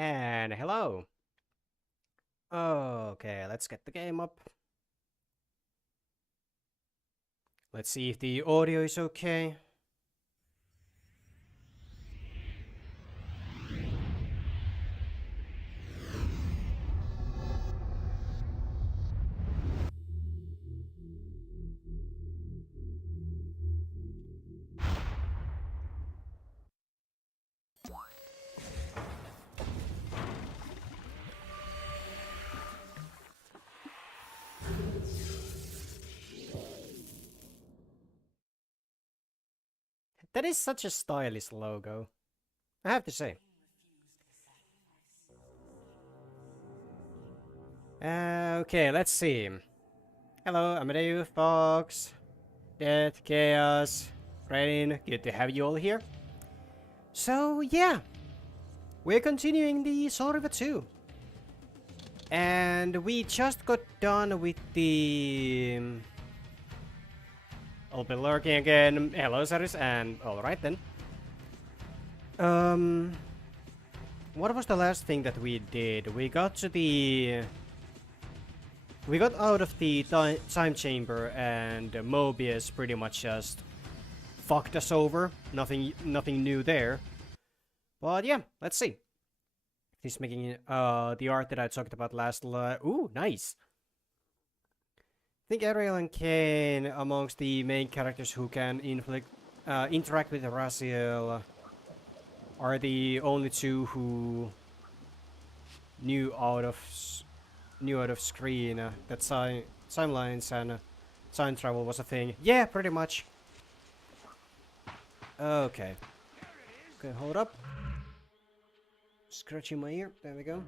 And hello. Okay, let's get the game up. Let's see if the audio is okay. That is such a stylish logo, I have to say. Okay, let's see. Hello, Amadeo, Fox, Death, Chaos, Rain, good to have you all here. So, yeah, we're continuing the Soul River 2. And we just got done with the... I'll be lurking again. Hello, Saris, and alright then. What was the last thing that we did? We got to the... We got out of the time chamber, and Mobius pretty much just fucked us over. Nothing new there. But yeah, let's see. He's making the art that I talked about last. Ooh, nice. I think Ariel and Kain, amongst the main characters who can interact with Raziel, are the only two who knew out of screen that timelines and time travel was a thing. Yeah, pretty much. Okay. Okay, hold up. Scratching my ear. There we go.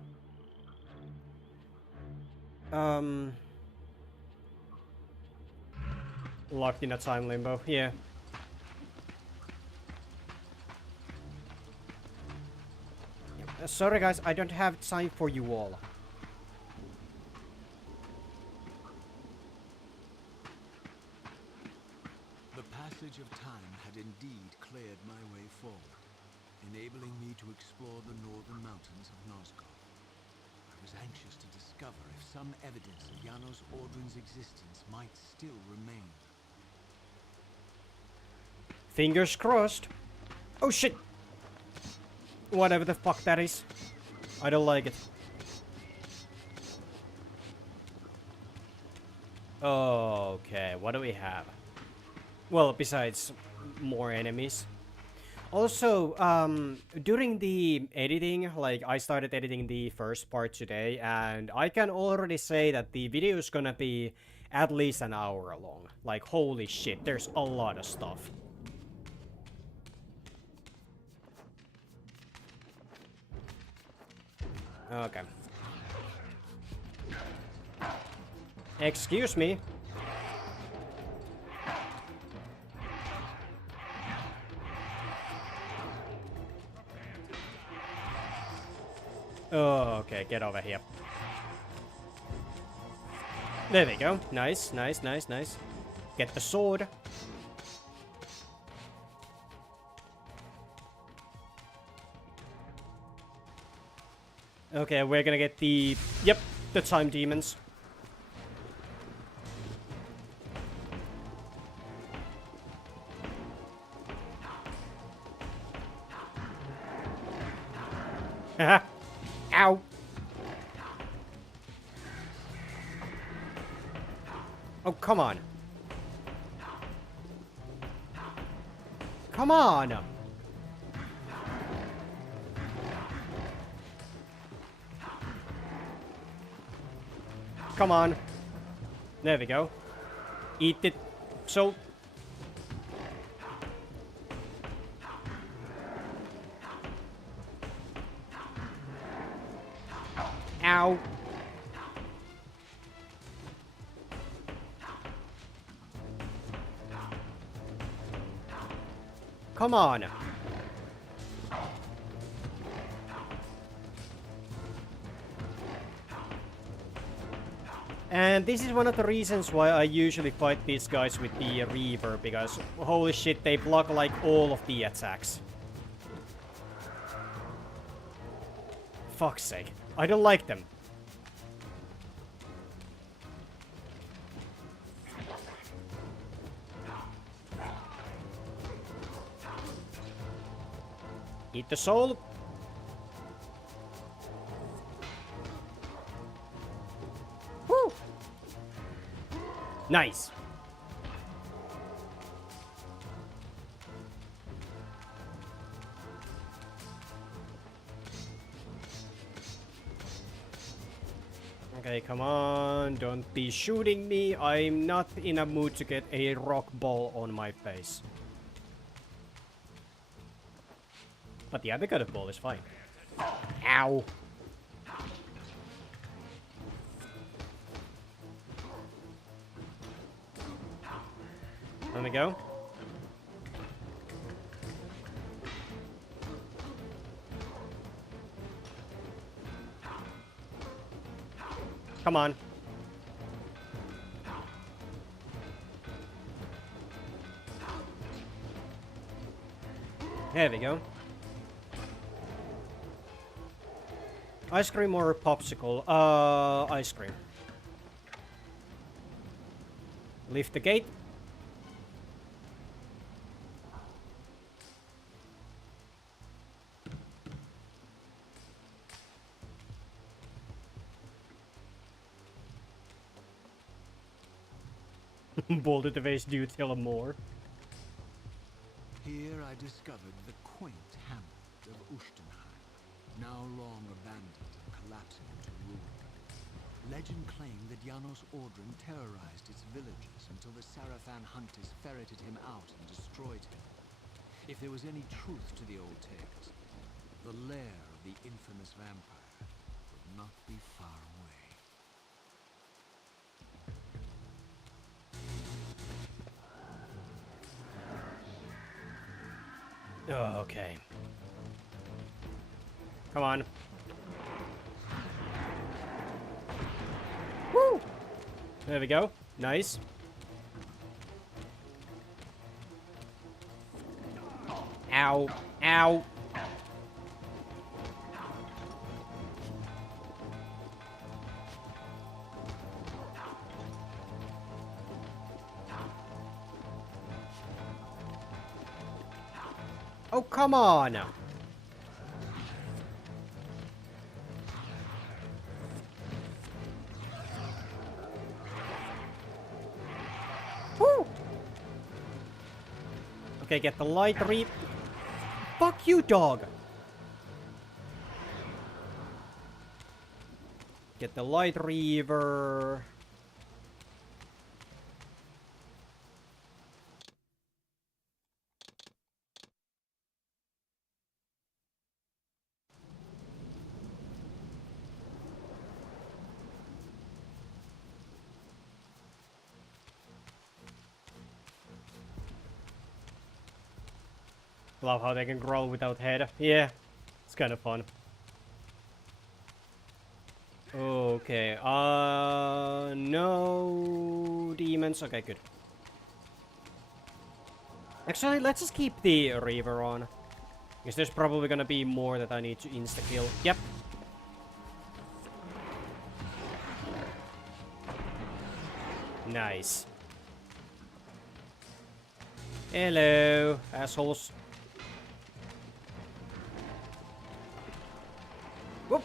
Locked in a time limbo. Yeah. Sorry guys, I don't have time for you all. The passage of time had indeed cleared my way forward, enabling me to explore the northern mountains of Nosgoth. I was anxious to discover if some evidence of Janos Audron's existence might still remain. Fingers crossed. Oh shit! Whatever the fuck that is. I don't like it. Okay, what do we have? Well, besides more enemies. Also, during the editing, like, I started editing the first part today, and I can already say that the video is gonna be at least an hour long. Like, holy shit, there's a lot of stuff. Okay. Excuse me. Oh, okay, get over here. There we go. Nice, nice, nice, nice. Get the sword. Okay, we're gonna get the... Yep, the time demons. Haha. Ow. Oh, come on. Come on! Come on. There we go. Eat it. So... Ow. Come on. And this is one of the reasons why I usually fight these guys with the Reaver, because holy shit, they block like all of the attacks. fuck's sake. I don't like them. Eat the soul. Woo! Nice. Okay, come on, don't be shooting me. I'm not in a mood to get a rock ball on my face. But yeah, the gut ball is fine. Ow. Let me go. Come on. There we go. Ice cream or popsicle? Ice cream. Lift the gate. Boulder the vase, do tell him more. Here I discovered the quaint hamlet of Ushtenheim, now long abandoned and collapsing into ruin. Legend claimed that Janos Audron terrorized its villagers until the Sarafan hunters ferreted him out and destroyed him. If there was any truth to the old tales, the lair of the infamous vampire would not be far away. Oh, okay. Come on. Woo! There we go. Nice. Ow. Ow. Oh, come on! Woo! Okay, get the light reap. Fuck you, dog! Get the light reaver. Love how they can growl without head. Yeah, it's kind of fun. Okay, no demons. Okay, good. Actually, let's just keep the Reaver on. Because there's probably gonna be more that I need to insta-kill. Yep. Nice. Hello, assholes. Whoop.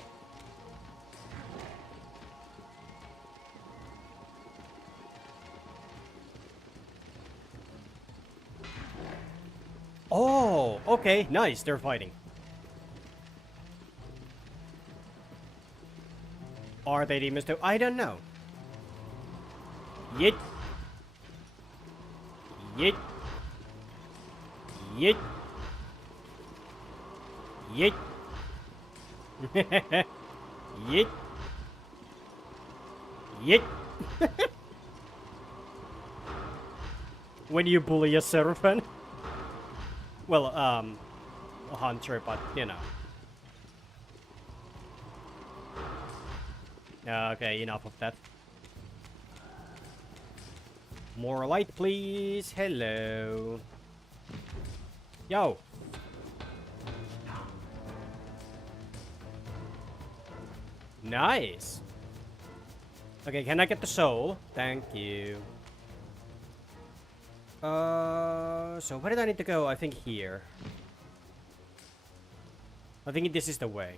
Oh, okay, nice, they're fighting. Are they demons too? I don't know. Yeet. Yeet. Yeet. Yeet. Yeet. Yeet. When you bully a Seraphim. Well, a hunter, but, you know. Okay, enough of that. More light, please. Hello. Yo. Nice. Okay, can I get the soul? Thank you. So where did I need to go? I think here. I think this is the way.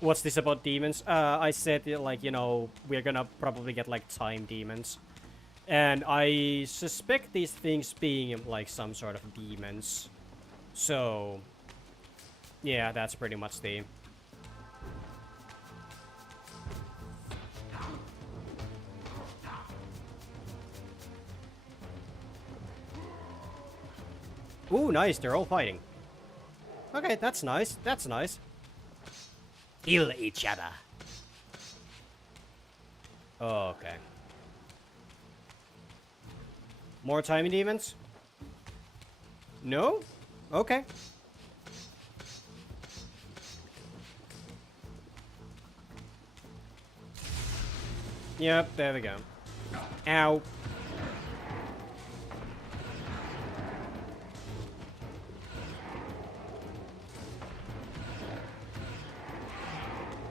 What's this about demons? I said, like, you know, we're gonna probably get, like, time demons. And I suspect these things being, like, some sort of demons. So, yeah, that's pretty much the... Ooh, nice, they're all fighting. Okay, that's nice, that's nice. Heal each other. Oh, okay. More tiny demons? No? Okay. Yep, there we go. Ow.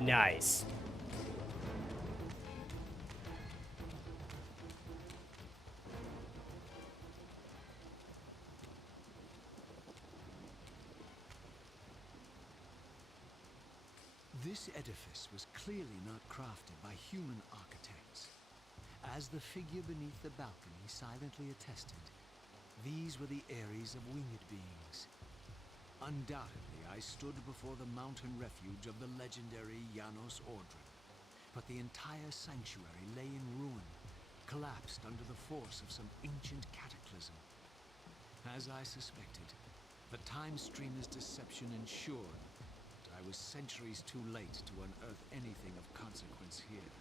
Nice. This edifice was clearly not crafted by human architects. As the figure beneath the balcony silently attested, these were the Ares of winged beings. Undoubtedly, I stood before the mountain refuge of the legendary Janos Audron, but the entire sanctuary lay in ruin, collapsed under the force of some ancient cataclysm. As I suspected, the time streamer's deception ensured that I was centuries too late to unearth anything of consequence here.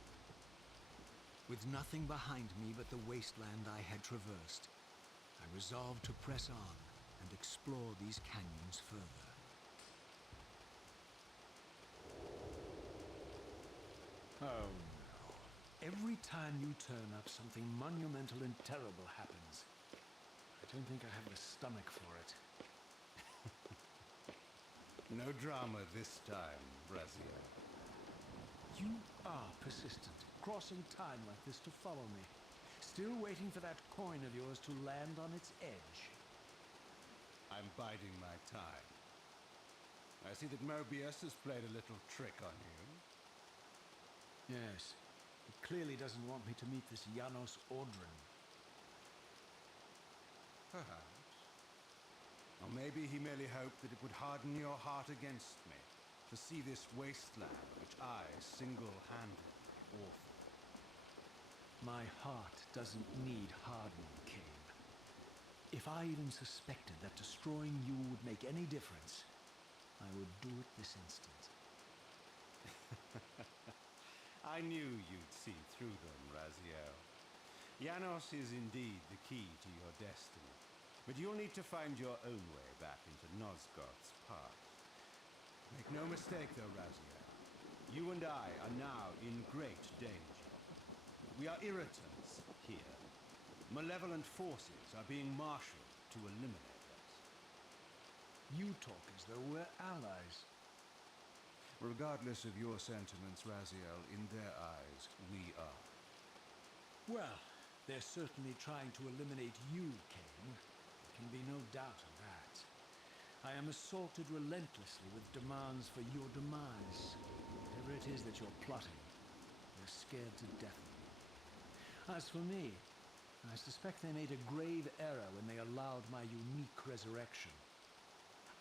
With nothing behind me but the wasteland I had traversed, I resolved to press on and explore these canyons further. Oh no. Every time you turn up, something monumental and terrible happens. I don't think I have the stomach for it. No drama this time, Brazil. You are persistent, crossing time like this to follow me. Still waiting for that coin of yours to land on its edge. I'm biding my time. I see that Mobius has played a little trick on you. Yes. He clearly doesn't want me to meet this Janos Audron. Perhaps. Or maybe he merely hoped that it would harden your heart against me, to see this wasteland which I single-handedly authored. My heart doesn't need hardening, Kain. If I even suspected that destroying you would make any difference, I would do it this instant. I knew you'd see through them, Raziel. Janos is indeed the key to your destiny, but you'll need to find your own way back into Nosgoth's past. Make no mistake, though, Raziel. You and I are now in great danger. We are irritants here. Malevolent forces are being marshaled to eliminate us. You talk as though we're allies. Regardless of your sentiments, Raziel, in their eyes, we are. Well, they're certainly trying to eliminate you, Kain. There can be no doubt of that. I am assaulted relentlessly with demands for your demise. Whatever it is that you're plotting, they're scared to death of you. As for me, I suspect they made a grave error when they allowed my unique resurrection.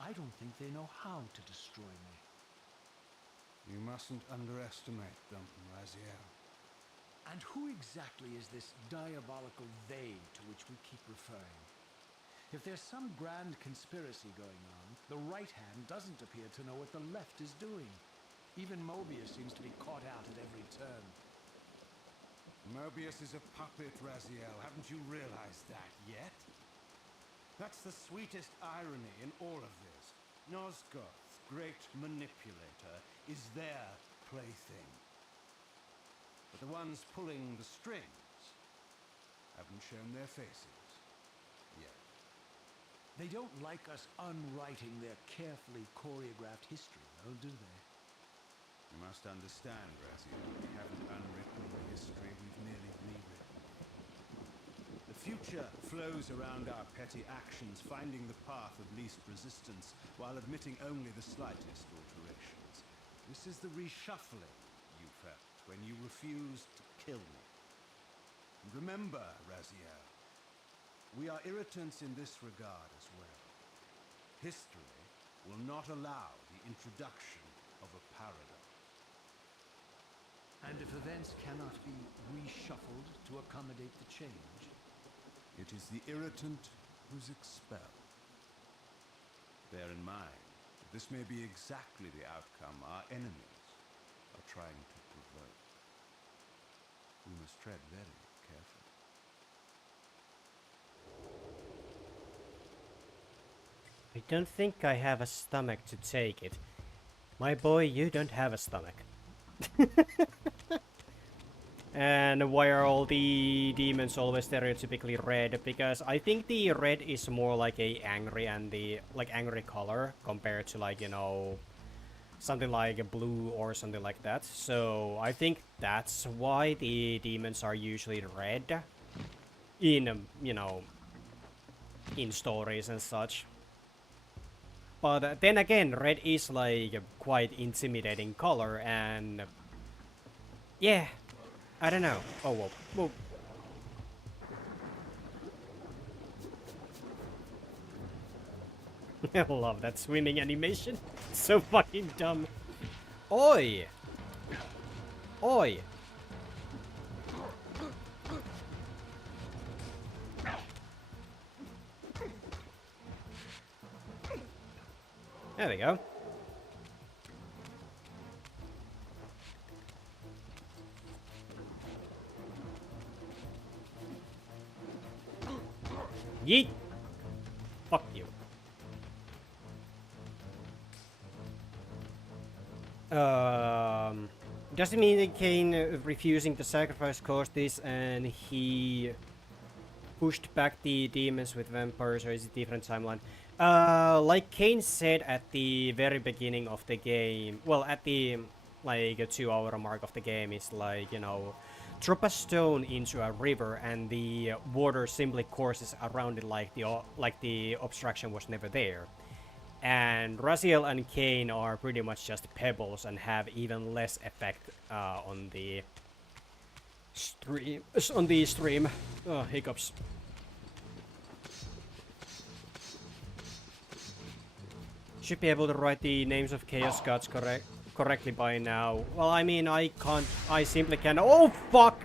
I don't think they know how to destroy me. You mustn't underestimate them, Raziel. And who exactly is this diabolical they to which we keep referring? If there's some grand conspiracy going on, the right hand doesn't appear to know what the left is doing. Even Mobius seems to be caught out at every turn. Mobius is a puppet, Raziel. Haven't you realized that yet? That's the sweetest irony in all of this. Nosgoth's great manipulator is their plaything. But the ones pulling the strings haven't shown their faces yet. They don't like us unwriting their carefully choreographed history, though, do they? You must understand, Raziel, we haven't unwritten the history, we've merely rewritten. The future flows around our petty actions, finding the path of least resistance, while admitting only the slightest alterations. This is the reshuffling you felt when you refused to kill me. And remember, Raziel, we are irritants in this regard as well. History will not allow the introduction of a paradox. And if events cannot be reshuffled to accommodate the change? It is the irritant who's expelled. Bear in mind, this may be exactly the outcome our enemies are trying to provoke. We must tread very carefully. I don't think I have a stomach to take it. My boy, you don't have a stomach. And why are all the demons always stereotypically red? Because I think the red is more like a angry and the angry color compared to, like, you know, something like a blue or something like that. So I think that's why the demons are usually red in you know, in stories and such. But then again, red is like a quite intimidating color, and yeah, I don't know. Oh, whoa, whoa. I love that swimming animation. It's so fucking dumb. Oi! Oi! There we go. Yeet! Fuck you. Does it mean that Kain refusing to sacrifice caused this and he pushed back the demons with vampires, or is it a different timeline? Like Kain said at the very beginning of the game, well, at the like a 2-hour mark of the game, is like, you know, drop a stone into a river and the water simply courses around it like the obstruction was never there. And Raziel and Kain are pretty much just pebbles and have even less effect on the stream. Oh, hiccups. Should be able to write the names of Chaos Gods correctly by now. Well, I mean, I can't. I simply can't. Oh, fuck!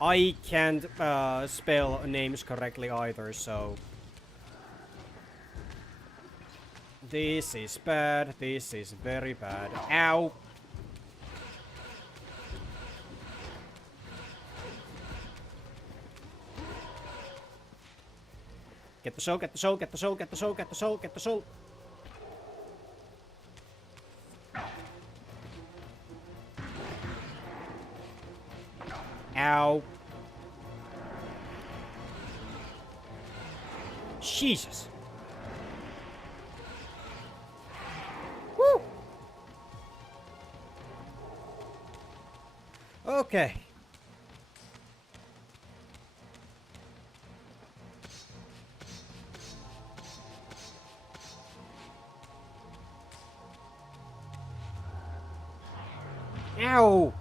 I can't spell names correctly either, so. This is bad. This is very bad. Ow! Get the soul, get the soul, get the soul, get the soul, get the soul, get the soul. Ow. Jesus. Woo. Okay. Ow!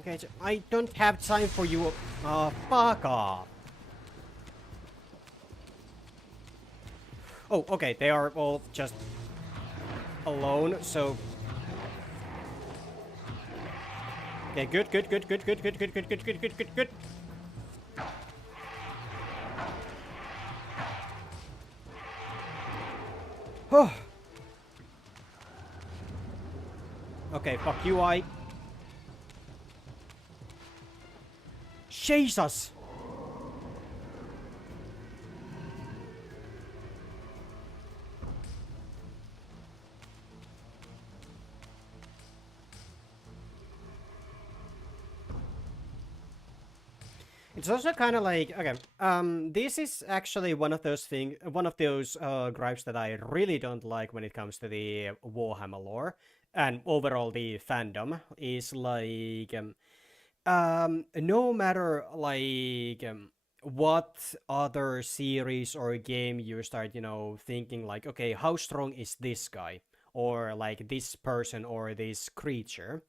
Okay, I don't have time for you. Fuck off. Oh, okay, they are all just alone, so. Okay, good, good, good, good, good, good, good, good, good, good, good, good, good. Oh. Okay, fuck you, I. Jesus! It's also kind of like, okay, this is actually one of those gripes that I really don't like when it comes to the Warhammer lore and overall the fandom is like, no matter like what other series or game you start, thinking like, okay, how strong is this guy or like this person or this creature?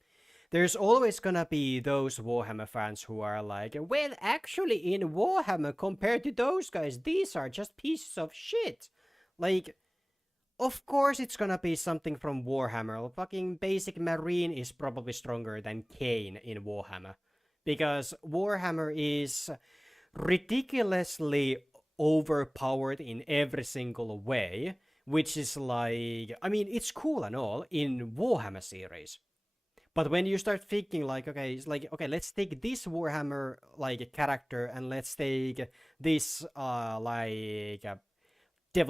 There's always gonna be those Warhammer fans who are like, well, actually, in Warhammer, compared to those guys, these are just pieces of shit. Like, of course it's gonna be something from Warhammer. Fucking basic Marine is probably stronger than Kain in Warhammer. Because Warhammer is ridiculously overpowered in every single way, which is like, I mean, it's cool and all in Warhammer series. But when you start thinking like, okay, it's like, okay, let's take this Warhammer like character and let's take this Devil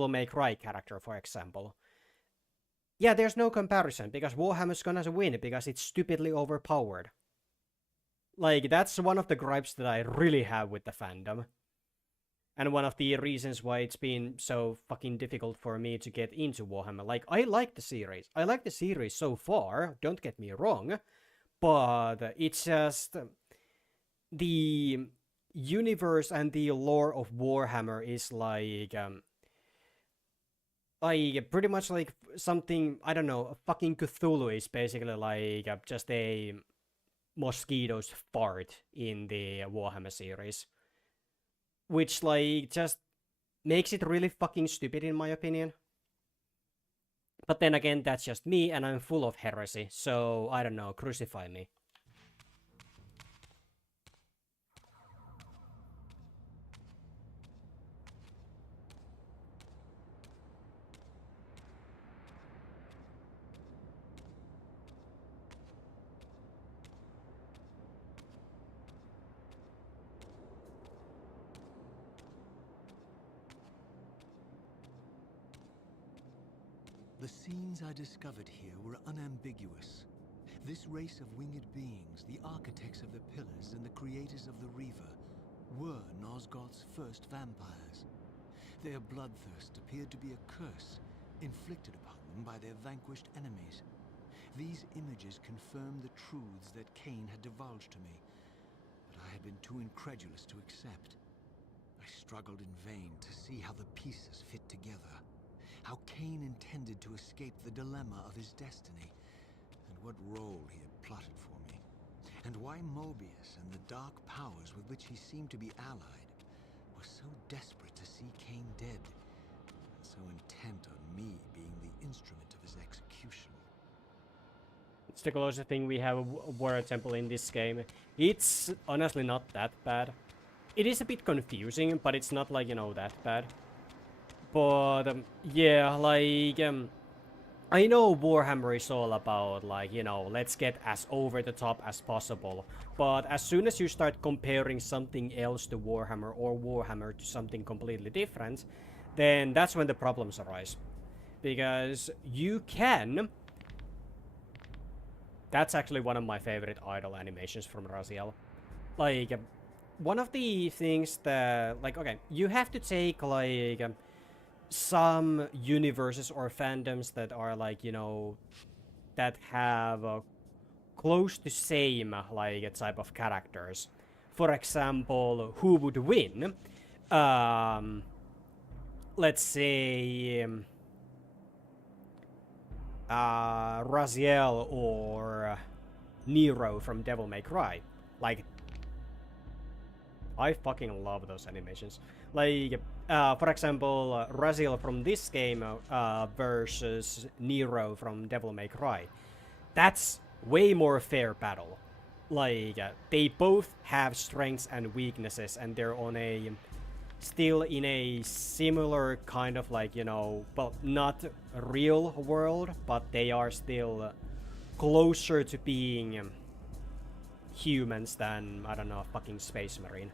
May Cry character, for example. Yeah, there's no comparison because Warhammer's gonna win because it's stupidly overpowered. Like, that's one of the gripes that I really have with the fandom. And one of the reasons why it's been so fucking difficult for me to get into Warhammer. Like, I like the series. I like the series so far, don't get me wrong. But it's just... the universe and the lore of Warhammer is like pretty much like something, I don't know, fucking Cthulhu is basically like just a mosquito's fart in the Warhammer series. Which, like, just makes it really fucking stupid, in my opinion. But then again, that's just me, and I'm full of heresy, so, I don't know, crucify me. The scenes I discovered here were unambiguous. This race of winged beings, the architects of the pillars and the creators of the Reaver, were Nosgoth's first vampires. Their bloodthirst appeared to be a curse, inflicted upon them by their vanquished enemies. These images confirmed the truths that Kain had divulged to me, but I had been too incredulous to accept. I struggled in vain to see how the pieces fit together. How Kain intended to escape the dilemma of his destiny, and what role he had plotted for me, and why Mobius and the dark powers with which he seemed to be allied were so desperate to see Kain dead, and so intent on me being the instrument of his execution. It's the closest thing we have a Warrior Temple in this game. It's honestly not that bad. It is a bit confusing, but it's not like, that bad. But, yeah, like, I know Warhammer is all about, like, let's get as over the top as possible. But as soon as you start comparing something else to Warhammer or Warhammer to something completely different, then that's when the problems arise. Because you can... That's actually one of my favorite idol animations from Raziel. Like, one of the things that, like, okay, you have to take, like... some universes or fandoms that are like, that have close to same like a type of characters. For example, who would win? Let's say Raziel or Nero from Devil May Cry. Like, I fucking love those animations. Like, for example, Raziel from this game versus Nero from Devil May Cry. That's way more fair battle. Like, they both have strengths and weaknesses, and they're on a... still in a similar kind of like, well, not real world, but they are still closer to being humans than, I don't know, fucking Space Marine.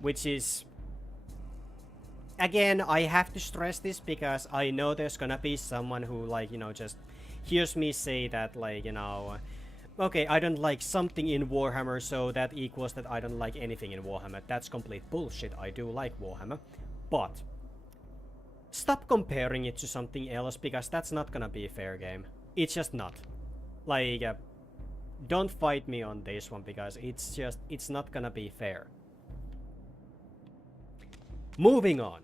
Which is... Again, I have to stress this because I know there's gonna be someone who, like, just hears me say that, like, okay, I don't like something in Warhammer, so that equals that I don't like anything in Warhammer. That's complete bullshit. I do like Warhammer. But stop comparing it to something else, because that's not gonna be a fair game. It's just not. Like, don't fight me on this one, because it's not gonna be fair. Moving on.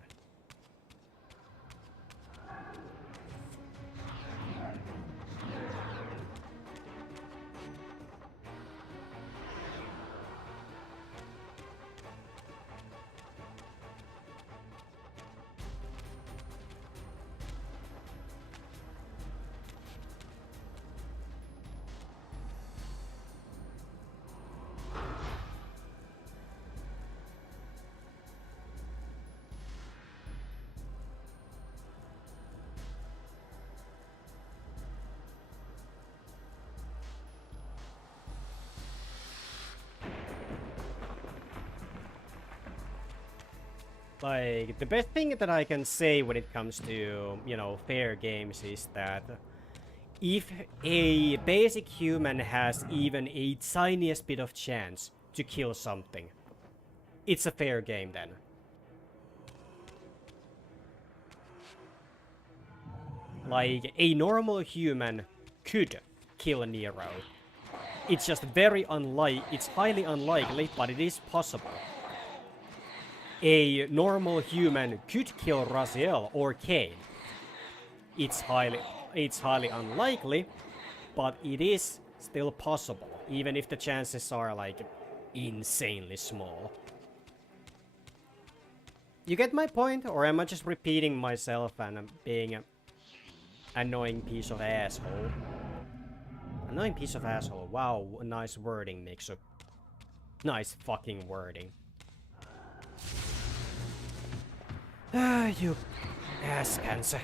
Like, the best thing that I can say when it comes to, you know, fair games is that if a basic human has even a tiniest bit of chance to kill something, it's a fair game then. Like, a normal human could kill Nero. It's just it's highly unlikely, but it is possible. A normal human could kill Raziel or Kain. It's highly unlikely, but it is still possible, even if the chances are like insanely small. You get my point, or am I just repeating myself and being an annoying piece of asshole? Annoying piece of asshole. Wow, nice wording, Mixu. Nice fucking wording. Ah, you ass cancer.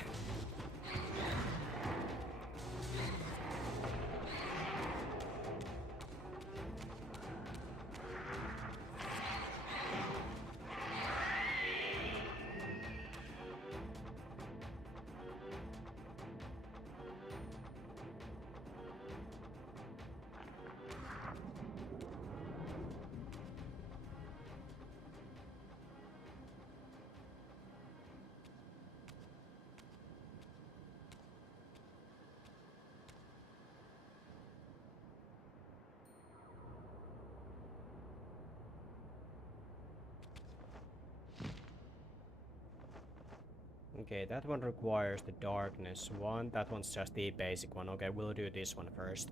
Okay, that one requires the darkness one. That one's just the basic one. Okay, we'll do this one first.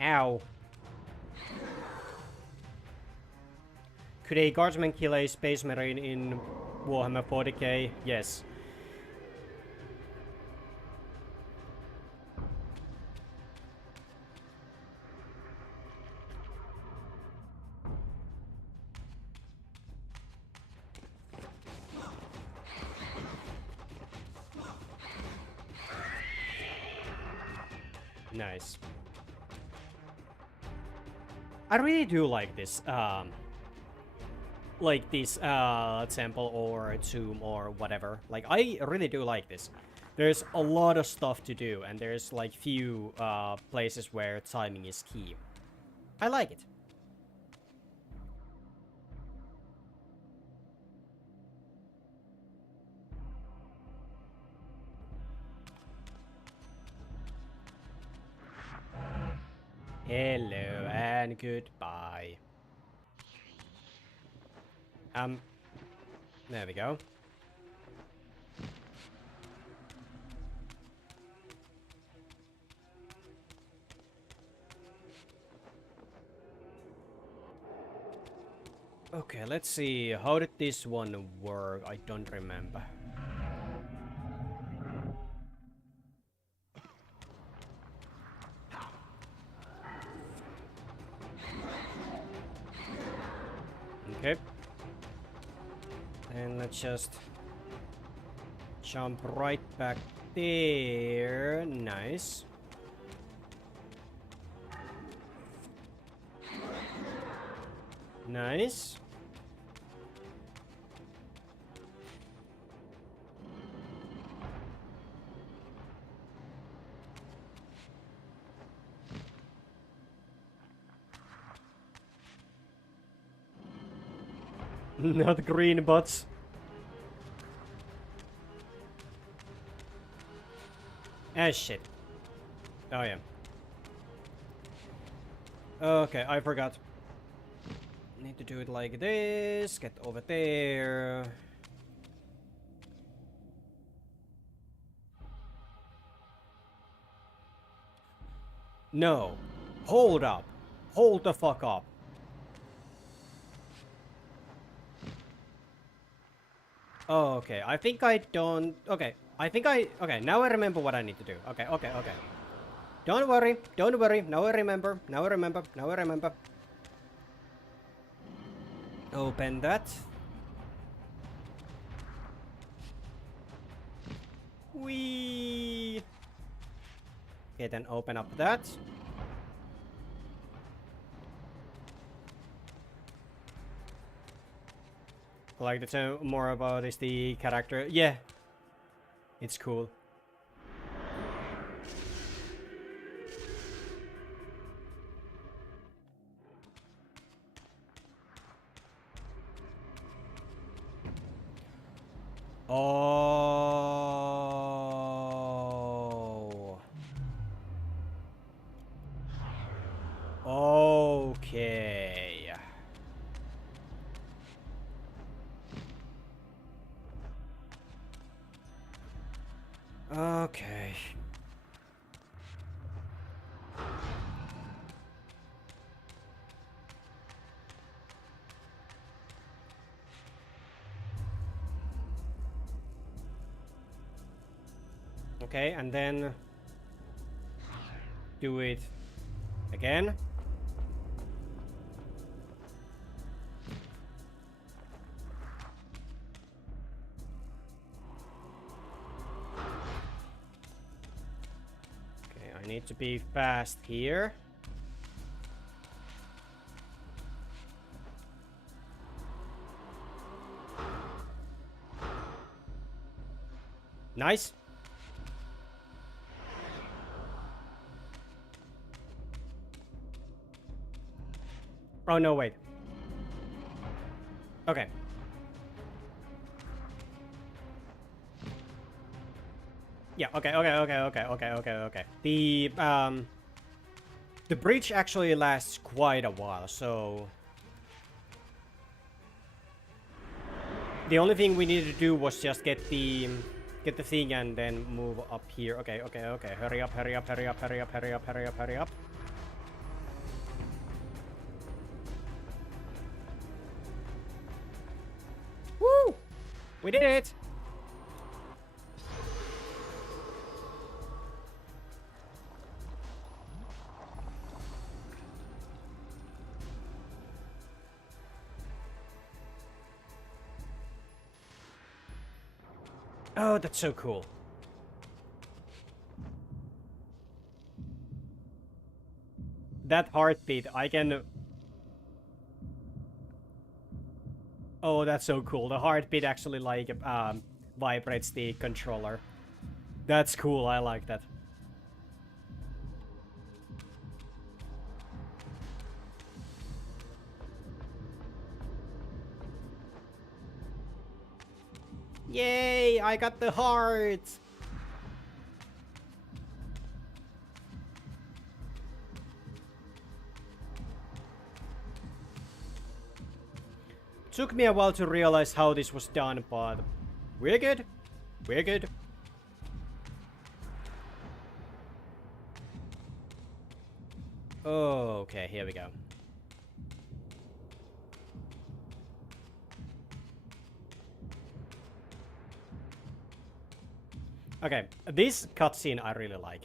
Ow. Could a guardsman kill a space marine in Warhammer 40k? Yes. Nice. I really do like this, temple or tomb or whatever. Like, I really do like this. There's a lot of stuff to do, and there's like few places where timing is key. I like it. Hello and goodbye. There we go. Okay, let's see. How did this one work? I don't remember. Okay. And let's just jump right back there. Nice. Nice. Not green bots. Ah, shit. Oh, yeah. Okay, I forgot. Need to do it like this. Get over there. No. Hold up. Hold the fuck up. Oh, okay. I think I don't... Okay. I think I... Okay, now I remember what I need to do. Okay, okay, okay. Don't worry. Don't worry. Now I remember. Now I remember. Now I remember. Open that. Whee! Okay, then open up that. I like to tell more about is the character. Yeah. It's cool. Oh. Okay. Okay. Okay, and then do it again. Okay, I need to be fast here. Nice. Oh, no, wait. Okay. Yeah, okay, okay. The bridge actually lasts quite a while, so... The only thing we needed to do was just get the thing and then move up here. Okay, okay, okay. Hurry up, hurry up, hurry up, hurry up, hurry up, hurry up, hurry up. Woo! We did it! Oh, that's so cool. That heartbeat, I can... Oh, that's so cool. The heartbeat actually, like, vibrates the controller. That's cool, I like that. Yay, I got the heart! Took me a while to realize how this was done, but we're good. We're good. Oh, okay, here we go. Okay, this cutscene I really like.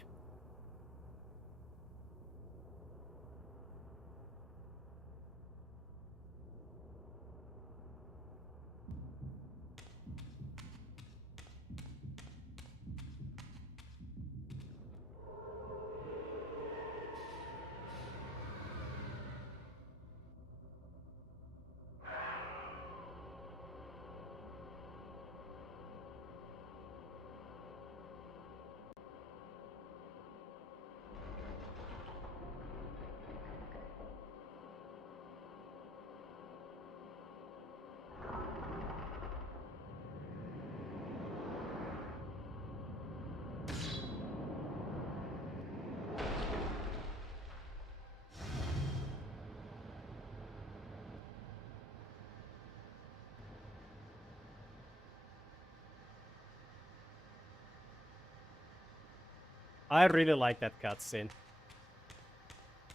I really like that cutscene.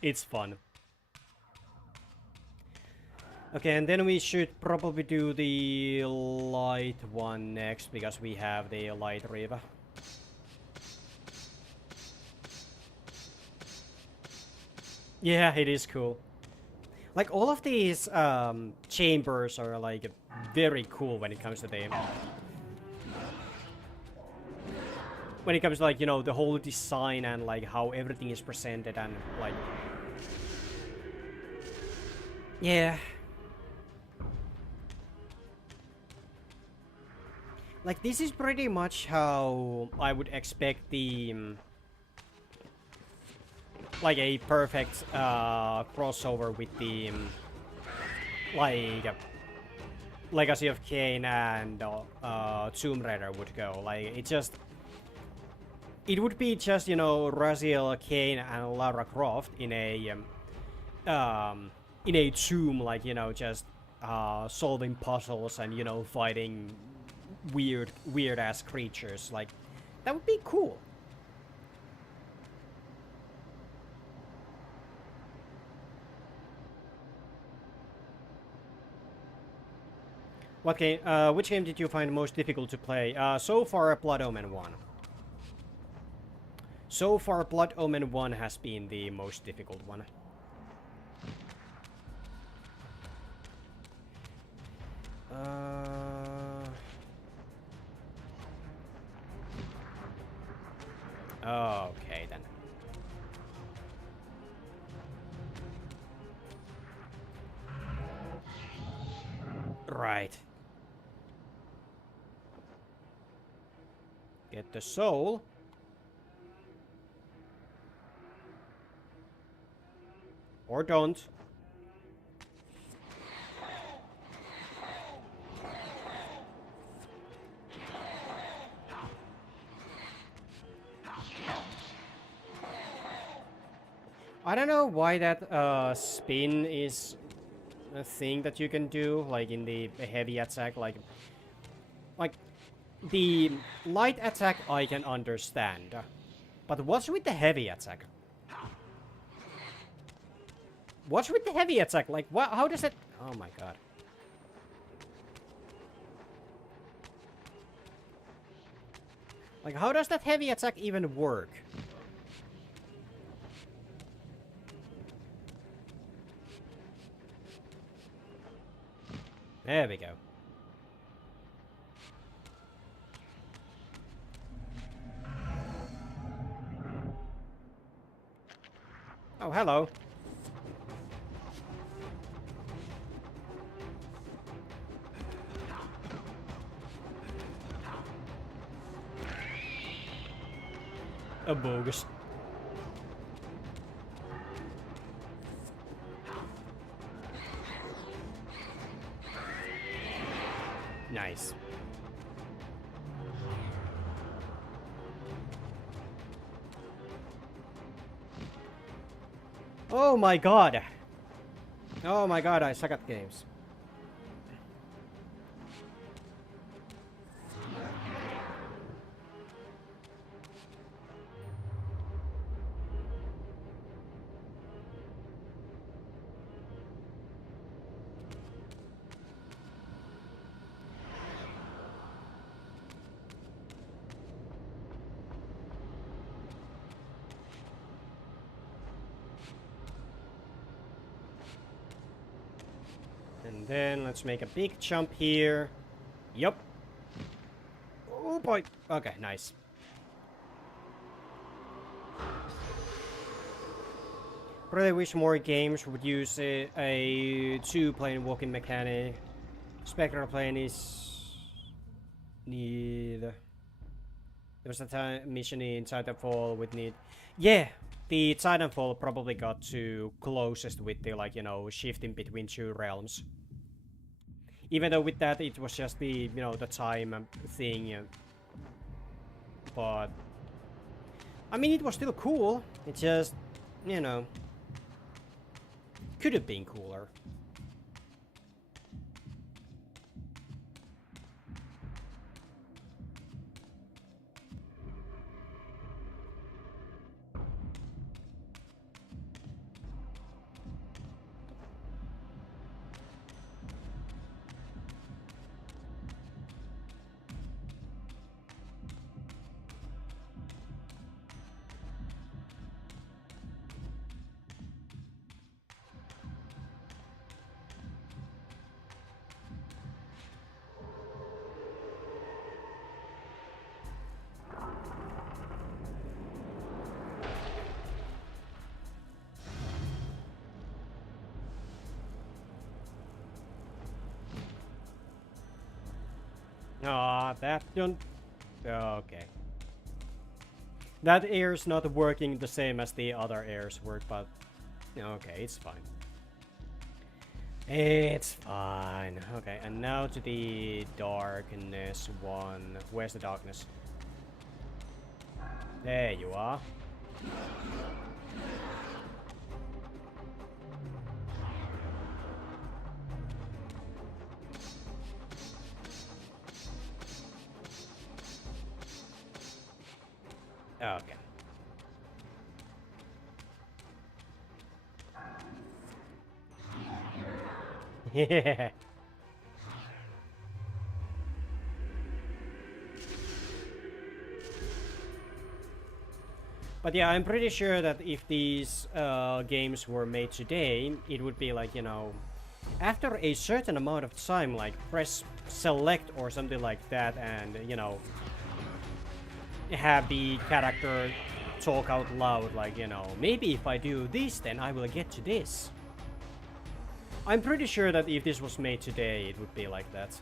It's fun. Okay, and then we should probably do the light one next, because we have the light Reaver. Yeah, it is cool. Like, all of these chambers are, like, very cool when it comes to the... When it comes to, like, you know, the whole design and, like, how everything is presented and, like... Yeah. Like, this is pretty much how I would expect the... like, a perfect crossover with the... like... Legacy of Kain and Tomb Raider would go. Like, it just... It would be just, you know, Raziel, Kain, and Lara Croft in a tomb, like, you know, just solving puzzles and, you know, fighting weird ass creatures. Like, that would be cool. What game? Which game did you find most difficult to play? So far, Blood Omen 1. So far, Blood Omen 1 has been the most difficult one. Okay, then. Right. Get the soul. Or don't. I don't know why that spin is a thing that you can do, like in the heavy attack, like the light attack I can understand. But what's with the heavy attack? What's with the heavy attack? Like, what? How does it... Oh my god. Like, how does that heavy attack even work? There we go. Oh, hello. A bogus. Nice. Oh my god. Oh my god, I suck at games. And then let's make a big jump here. Yup. Oh boy. Okay, nice. Really wish more games would use a two-plane walking mechanic. Spectral plane is... Neither. There was a mission in Titanfall with need... Yeah! The Titanfall probably got to closest with the, like, you know, shifting between two realms. Even though with that it was just the, you know, the time thing. But... I mean, it was still cool. It just, you know... Could have been cooler. Ah, that don't... Okay. That air's not working the same as the other airs work, but... Okay, it's fine. It's fine. Okay, and now to the darkness one. Where's the darkness? There you are. Okay. Yeah. But yeah, I'm pretty sure that if these games were made today, it would be like, you know, after a certain amount of time, like press select or something like that, and, you know, have the character talk out loud, like, you know, maybe if I do this, then I will get to this. I'm pretty sure that if this was made today, it would be like that.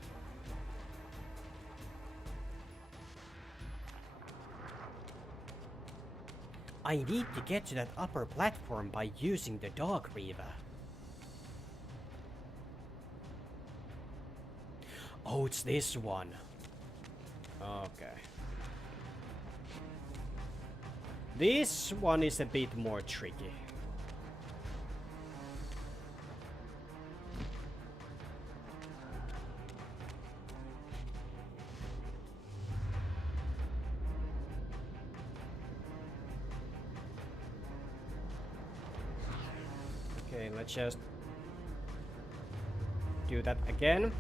I need to get to that upper platform by using the dog Reaver. Oh, it's this one. Okay. This one is a bit more tricky. Okay, let's just do that again.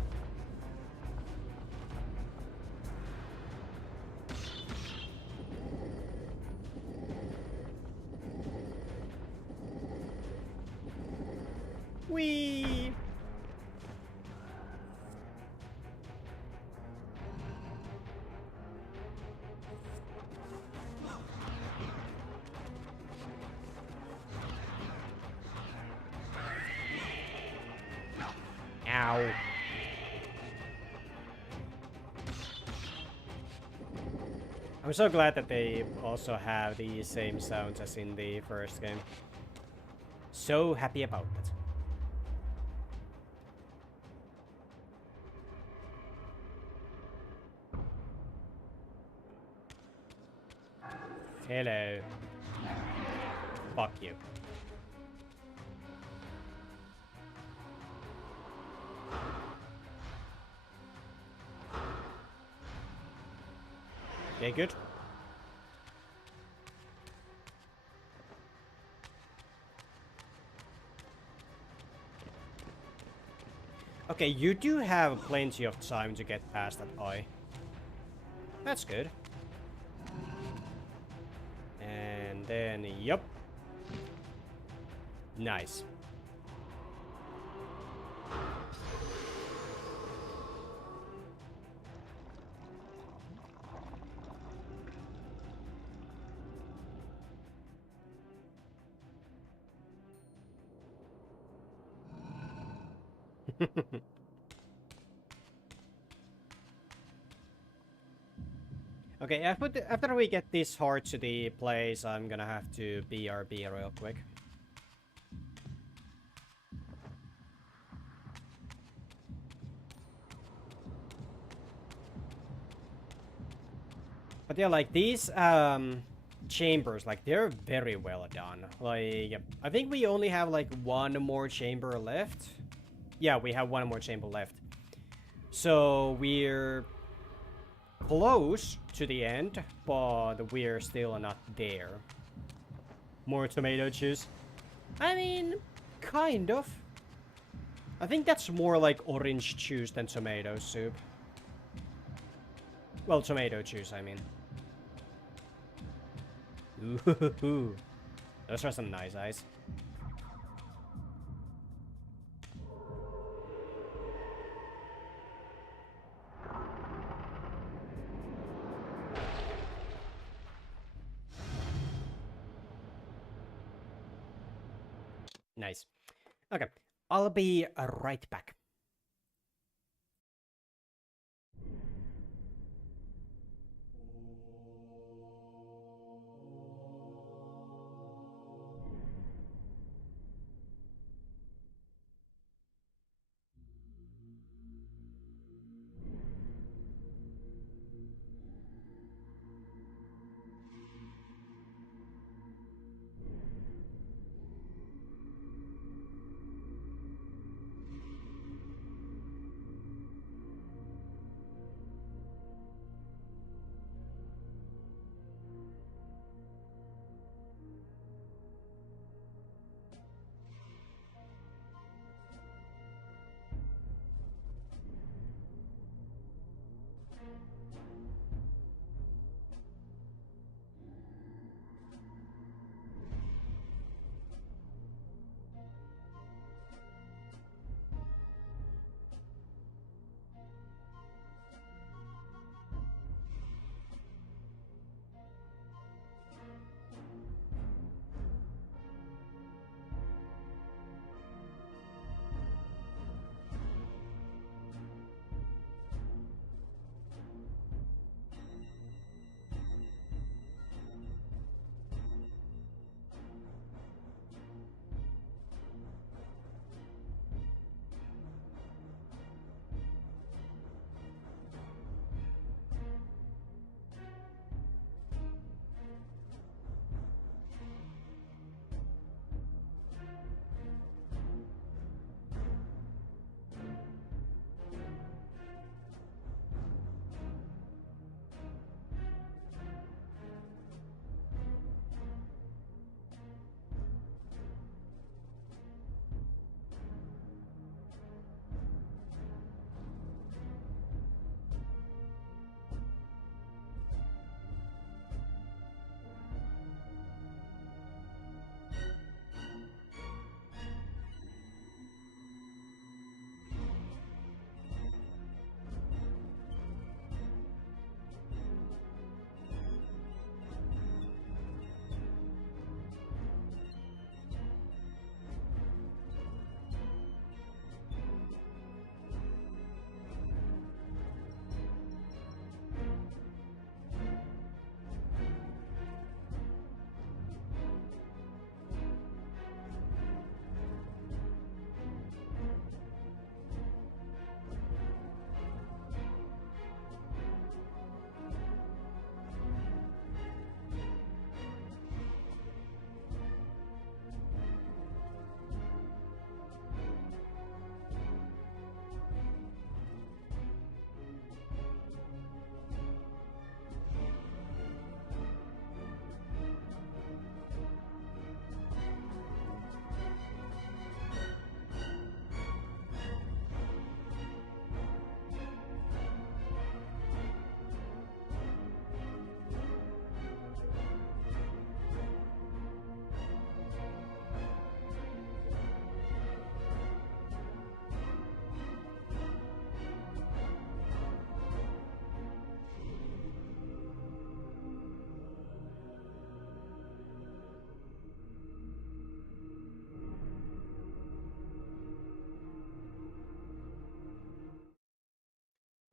Whee! Ow. I'm so glad that they also have the same sounds as in the first game. So happy about that. Hello. Fuck you. Okay, good. Okay, you do have plenty of time to get past that eye. That's good. And then, yup. Nice. Okay, after we get this heart to the place, I'm gonna have to BRB real quick. But yeah, like these chambers, like they're very well done. Like I think we only have like one more chamber left. Yeah, we have one more chamber left. So we're close to the end, but we're still not there. More tomato juice. I mean, kind of. I think that's more like orange juice than tomato soup. Well, tomato juice, I mean. Ooh, those are some nice eyes. Nice. Okay, I'll be right back.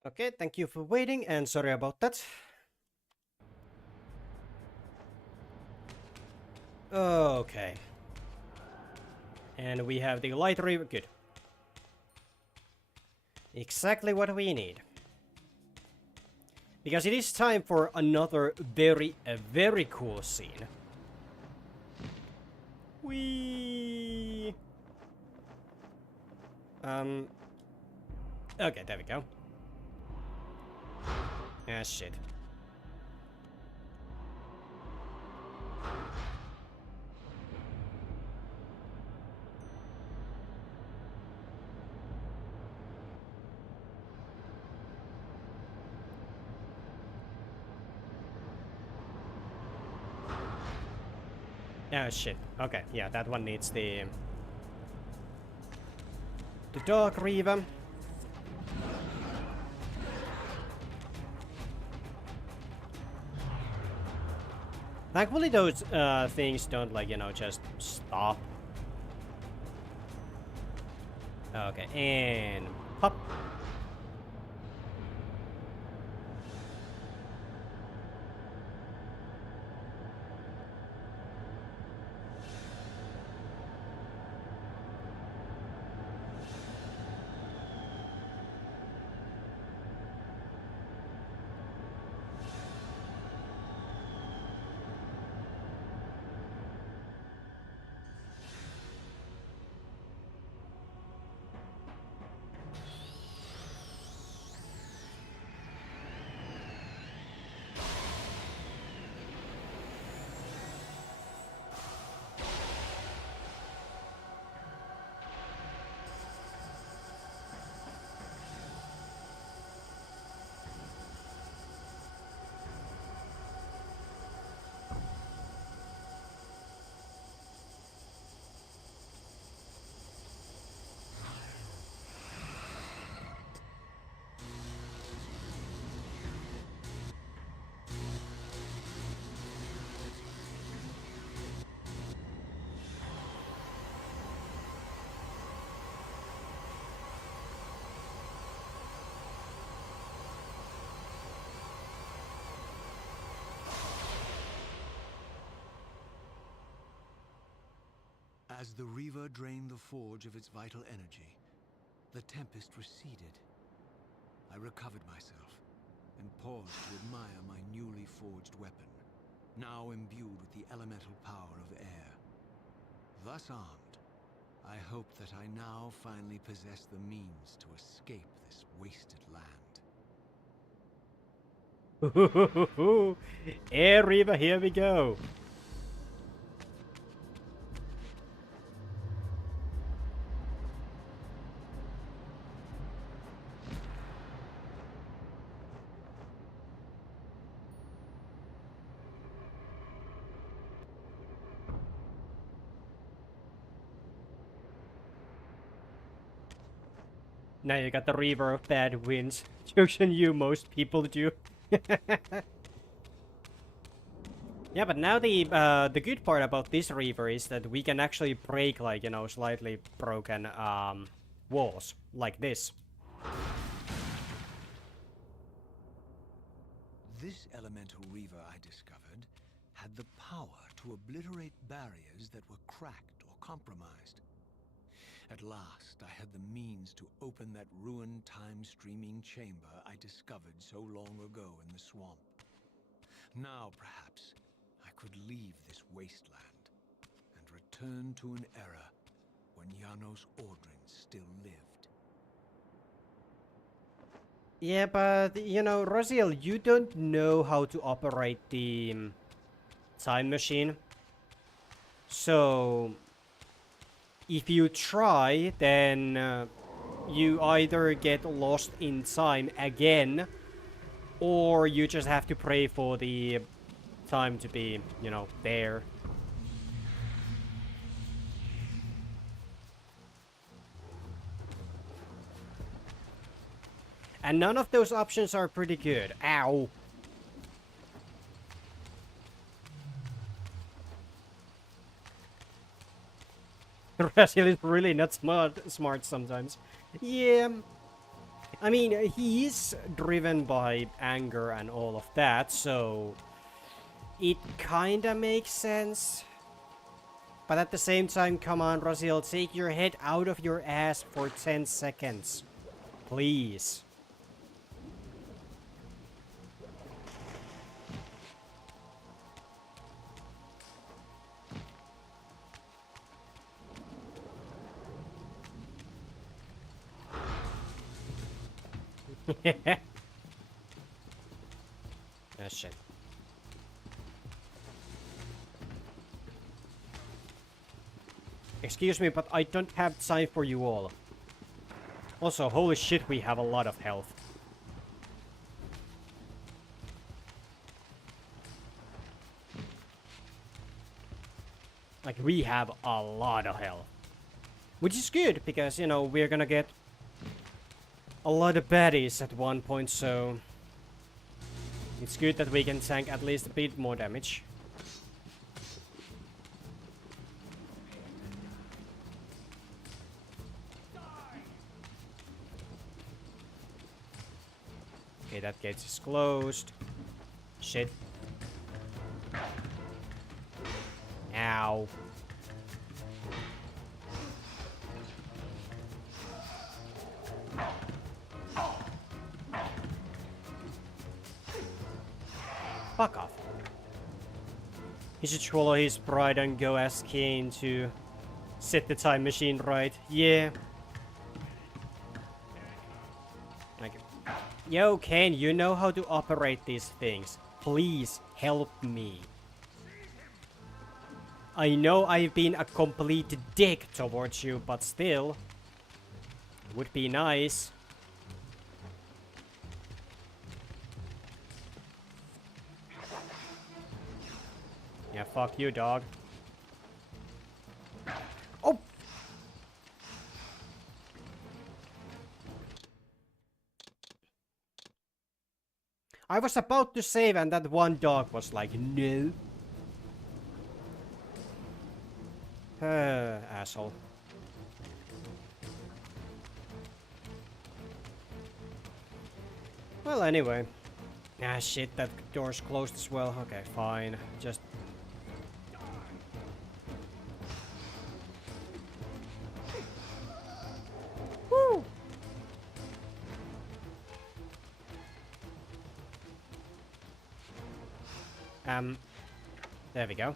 Okay, thank you for waiting, and sorry about that. Okay. And we have the light Reaver. Good. Exactly what we need. Because it is time for another very cool scene. Whee! Okay, there we go. Ah, shit. Ah, shit. Okay, yeah, that one needs the Dark Reaver. Thankfully those things don't, like, you know, just stop. Okay, and pop. As the Reaver drained the forge of its vital energy, the tempest receded. I recovered myself and paused to admire my newly forged weapon, now imbued with the elemental power of air. Thus armed, I hope that I now finally possess the means to escape this wasted land. Air Reaver, here we go. Now you got the Reaver of bad winds. Jokes on you, most people do. Yeah, but now the good part about this Reaver is that we can actually break, like, you know, slightly broken walls like this. This elemental Reaver I discovered had the power to obliterate barriers that were cracked or compromised. At last, I had the means to open that ruined time-streaming chamber I discovered so long ago in the swamp. Now, perhaps, I could leave this wasteland and return to an era when Janos Audron still lived. Yeah, but, you know, Raziel, you don't know how to operate the time machine. So, if you try, then you either get lost in time again, or you just have to pray for the time to be, you know, there. And none of those options are pretty good. Ow. Raziel is really not smart sometimes. Yeah. I mean, he is driven by anger and all of that, so it kinda makes sense. But at the same time, come on, Raziel, take your head out of your ass for 10 seconds. Please. Oh shit. Excuse me, but I don't have time for you all. Also, holy shit, we have a lot of health. Like, we have a lot of health. Which is good, because, you know, we're gonna get a lot of baddies at one point, so it's good that we can tank at least a bit more damage. Okay, that gate is closed. Shit. Ow. Fuck off. He should swallow his pride and go ask Kain to set the time machine right. Yeah. Like, yo, Kain, you know how to operate these things. Please help me. I know I've been a complete dick towards you, but still. It would be nice. Yeah, fuck you, dog. Oh! I was about to save and that one dog was like, no. Asshole. Well, anyway. Ah, shit, that door's closed as well. Okay, fine. Just... Woo! There we go.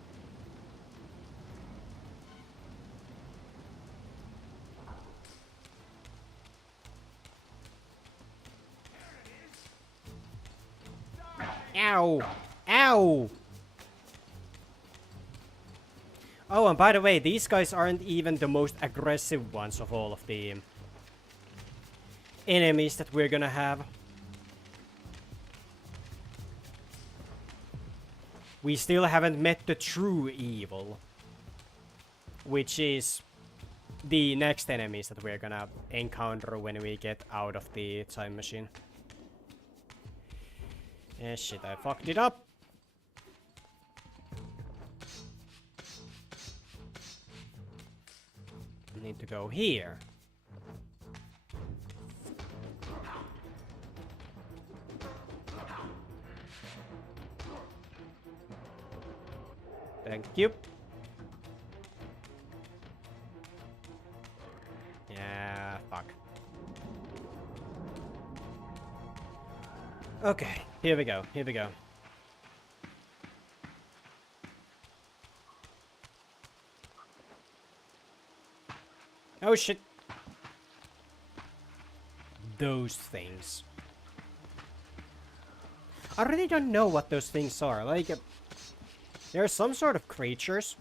Ow! Ow! Oh, and by the way, these guys aren't even the most aggressive ones of all of the enemies that we're gonna have. We still haven't met the true evil, which is the next enemies that we're gonna encounter when we get out of the time machine. Eh, shit, I fucked it up. Need to go here. Thank you. Yeah, fuck. Okay, here we go, here we go. Oh shit. Those things. I really don't know what those things are. Like, they're some sort of creatures.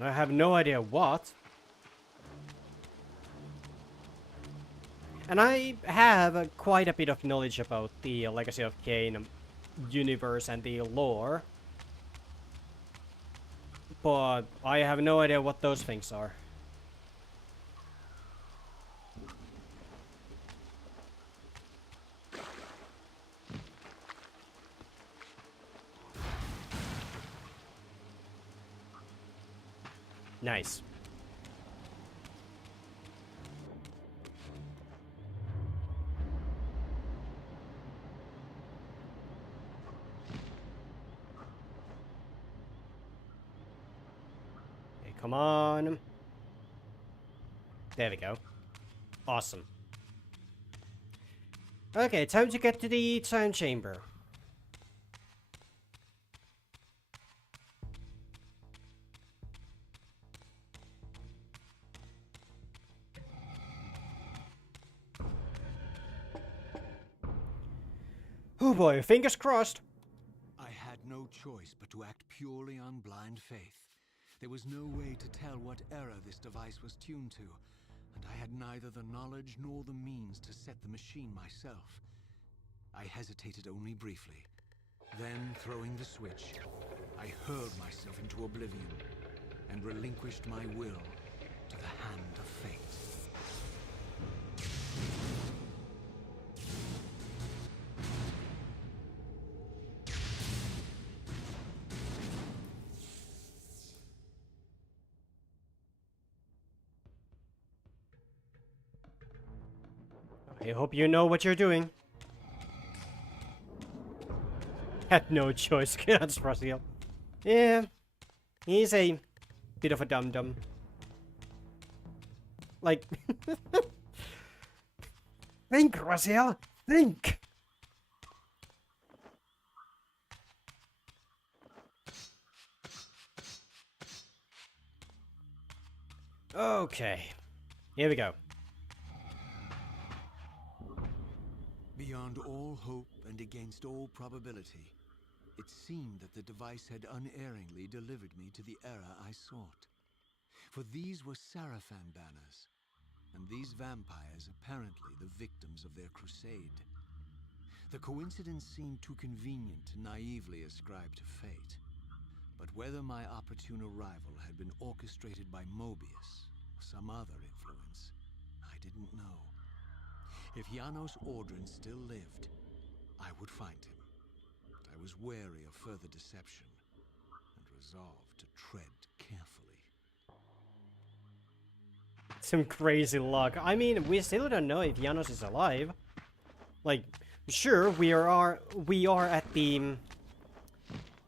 I have no idea what. And I have quite a bit of knowledge about the Legacy of Kain universe and the lore. But I have no idea what those things are. Nice. down. There we go. Awesome. Okay, time to get to the time chamber. Oh boy, fingers crossed. I had no choice but to act purely on blind faith. There was no way to tell what error this device was tuned to, and I had neither the knowledge nor the means to set the machine myself. I hesitated only briefly. Then, throwing the switch, I hurled myself into oblivion and relinquished my will to the hand of fate. I hope you know what you're doing. Had no choice, that's Raziel. Yeah, he's a bit of a dum-dum. Like, think, Raziel, think! Okay, here we go. Beyond all hope and against all probability, it seemed that the device had unerringly delivered me to the error I sought. For these were Sarafan banners, and these vampires apparently the victims of their crusade. The coincidence seemed too convenient to naively ascribe to fate. But whether my opportune arrival had been orchestrated by Mobius or some other influence, I didn't know. If Janos Audron still lived, I would find him. But I was wary of further deception and resolved to tread carefully. Some crazy luck. I mean, we still don't know if Janos is alive. Like, sure, we are at the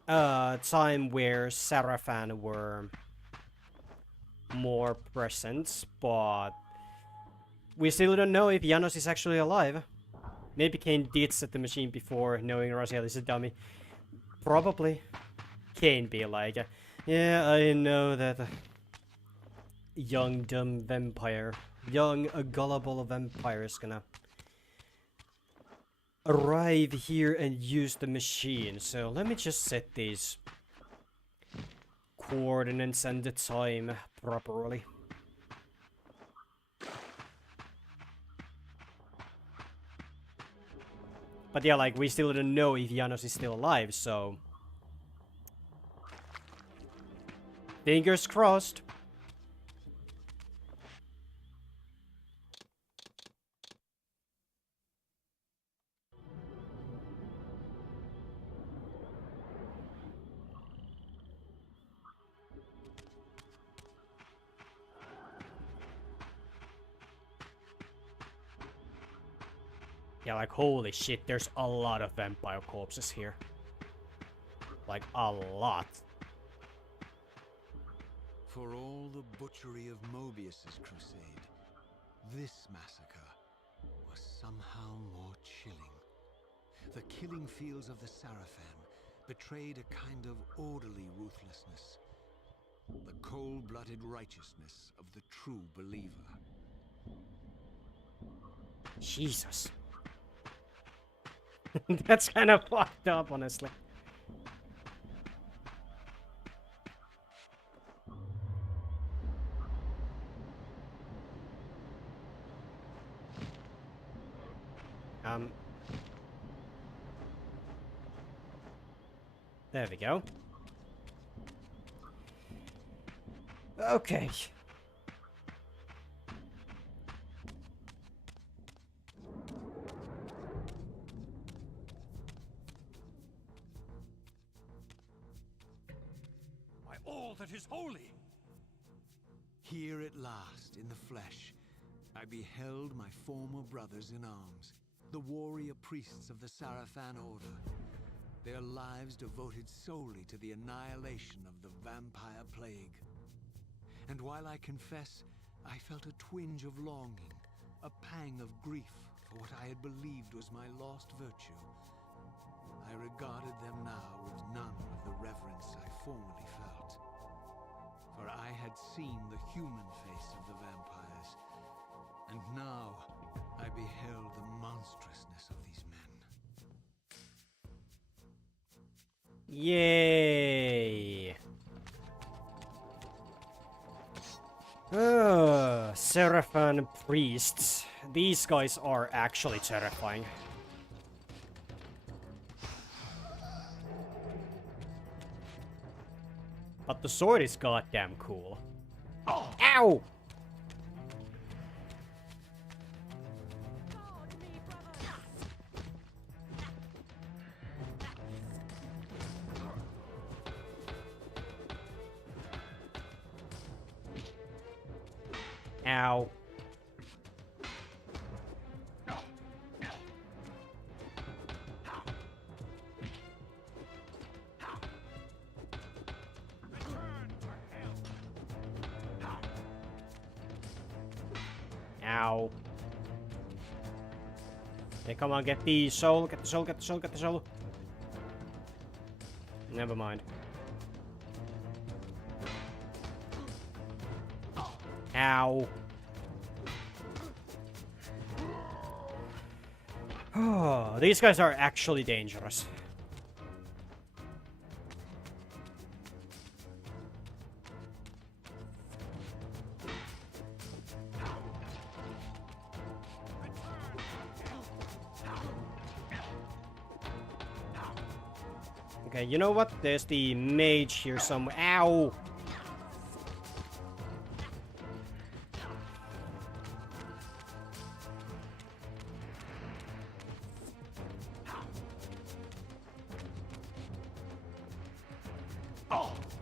time where Sarafan were more present, but we still don't know if Janos is actually alive. Maybe Kain did set the machine before knowing Raziel is a dummy. Probably. Kain be like, yeah, I know that young dumb vampire, young gullible vampire is gonna arrive here and use the machine. So let me just set these coordinates and the time properly. But yeah, like, we still don't know if Janos is still alive, so fingers crossed. Yeah, like, holy shit, there's a lot of vampire corpses here. Like, a lot. For all the butchery of Mobius's crusade, this massacre was somehow more chilling. The killing fields of the Sarafan betrayed a kind of orderly ruthlessness, the cold-blooded righteousness of the true believer. Jesus. That's kind of fucked up, honestly. There we go. Okay. By all that is holy! Here at last, in the flesh, I beheld my former brothers in arms, the warrior priests of the Sarafan Order, their lives devoted solely to the annihilation of the vampire plague. And while I confess, I felt a twinge of longing, a pang of grief for what I had believed was my lost virtue, I regarded them now with none of the reverence I formerly felt. For I had seen the human face of the vampires, and now I beheld the monstrousness of these men. Yay! Seraphan priests. These guys are actually terrifying. But the sword is goddamn cool. Oh. Ow! Ow. Ow. Okay, come on, get the soul, get the soul, get the soul, get the soul. Never mind. Ow. Oh, these guys are actually dangerous. Okay, you know what? There's the mage here somewhere. Ow!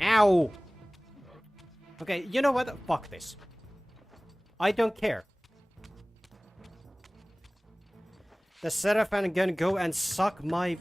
Ow! Okay, you know what? Fuck this. I don't care. The Seraphan gonna go and suck my...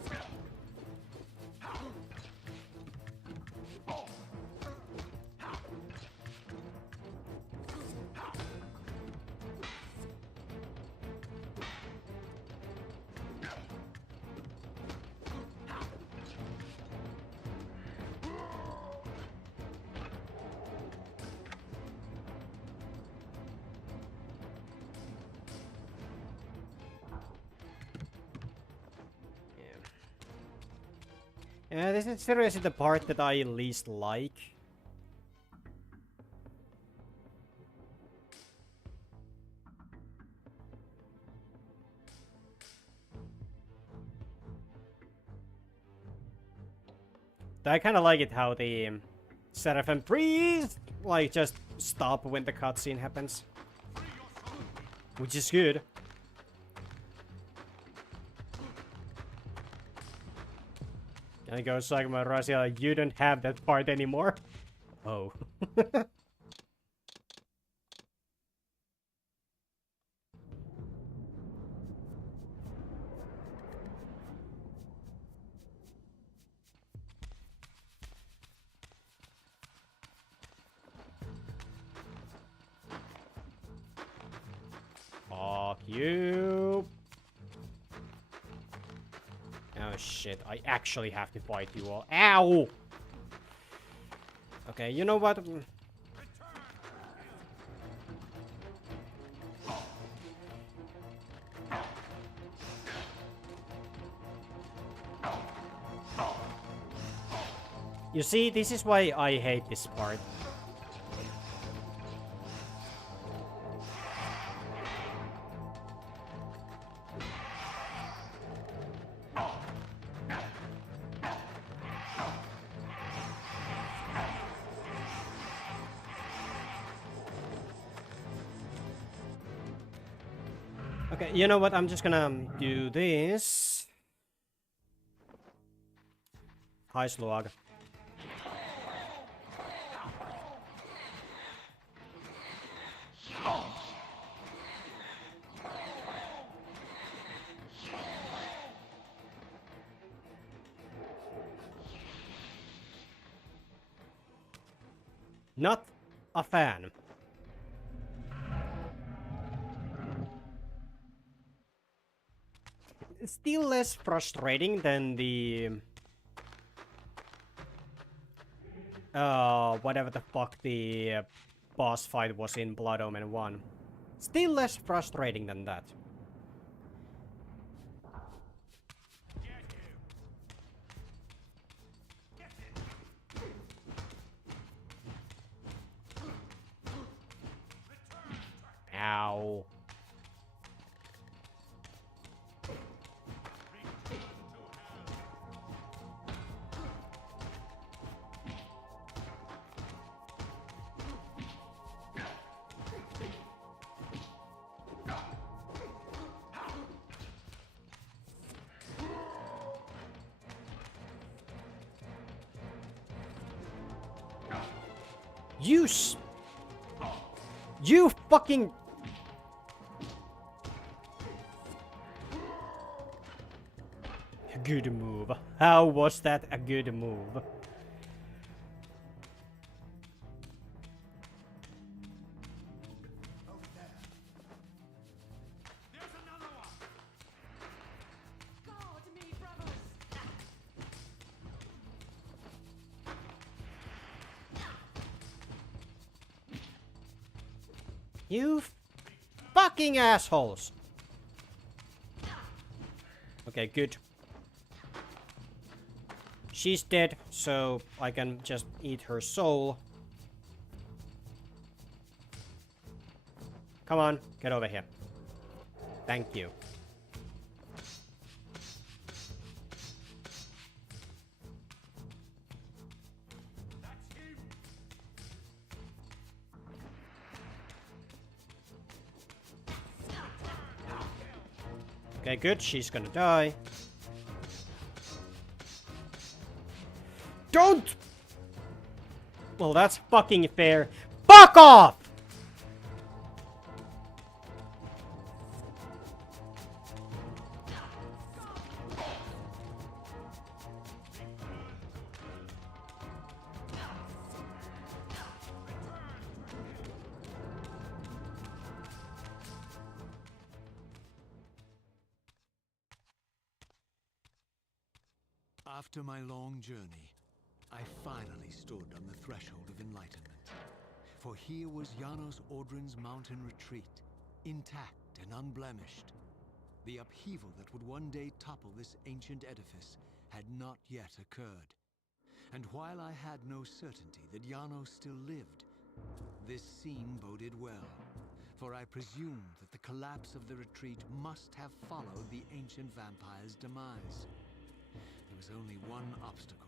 This is seriously the part that I least like. I kind of like it how the Seraphim priest like just stop when the cutscene happens, which is good. And it goes like, Razia, you don't have that part anymore. Oh. Fuck you. Oh shit, I actually have to fight you all. Ow! Okay, you know what? You see, this is why I hate this part. Okay, you know what? I'm just gonna do this. Hi, Slog. Not a fan. It's still less frustrating than the whatever the fuck the boss fight was in Blood Omen 1. Still less frustrating than that. Ow. You fucking... A good move. How was that a good move? You fucking assholes! Okay, good. She's dead, so I can just eat her soul. Come on, get over here. Thank you. Okay, good. She's gonna die. Don't! Well, that's fucking fair. Fuck off! After my long journey, I finally stood on the threshold of enlightenment. For here was Janos Audron's mountain retreat, intact and unblemished. The upheaval that would one day topple this ancient edifice had not yet occurred. And while I had no certainty that Janos still lived, this scene boded well, for I presumed that the collapse of the retreat must have followed the ancient vampire's demise. There was only one obstacle.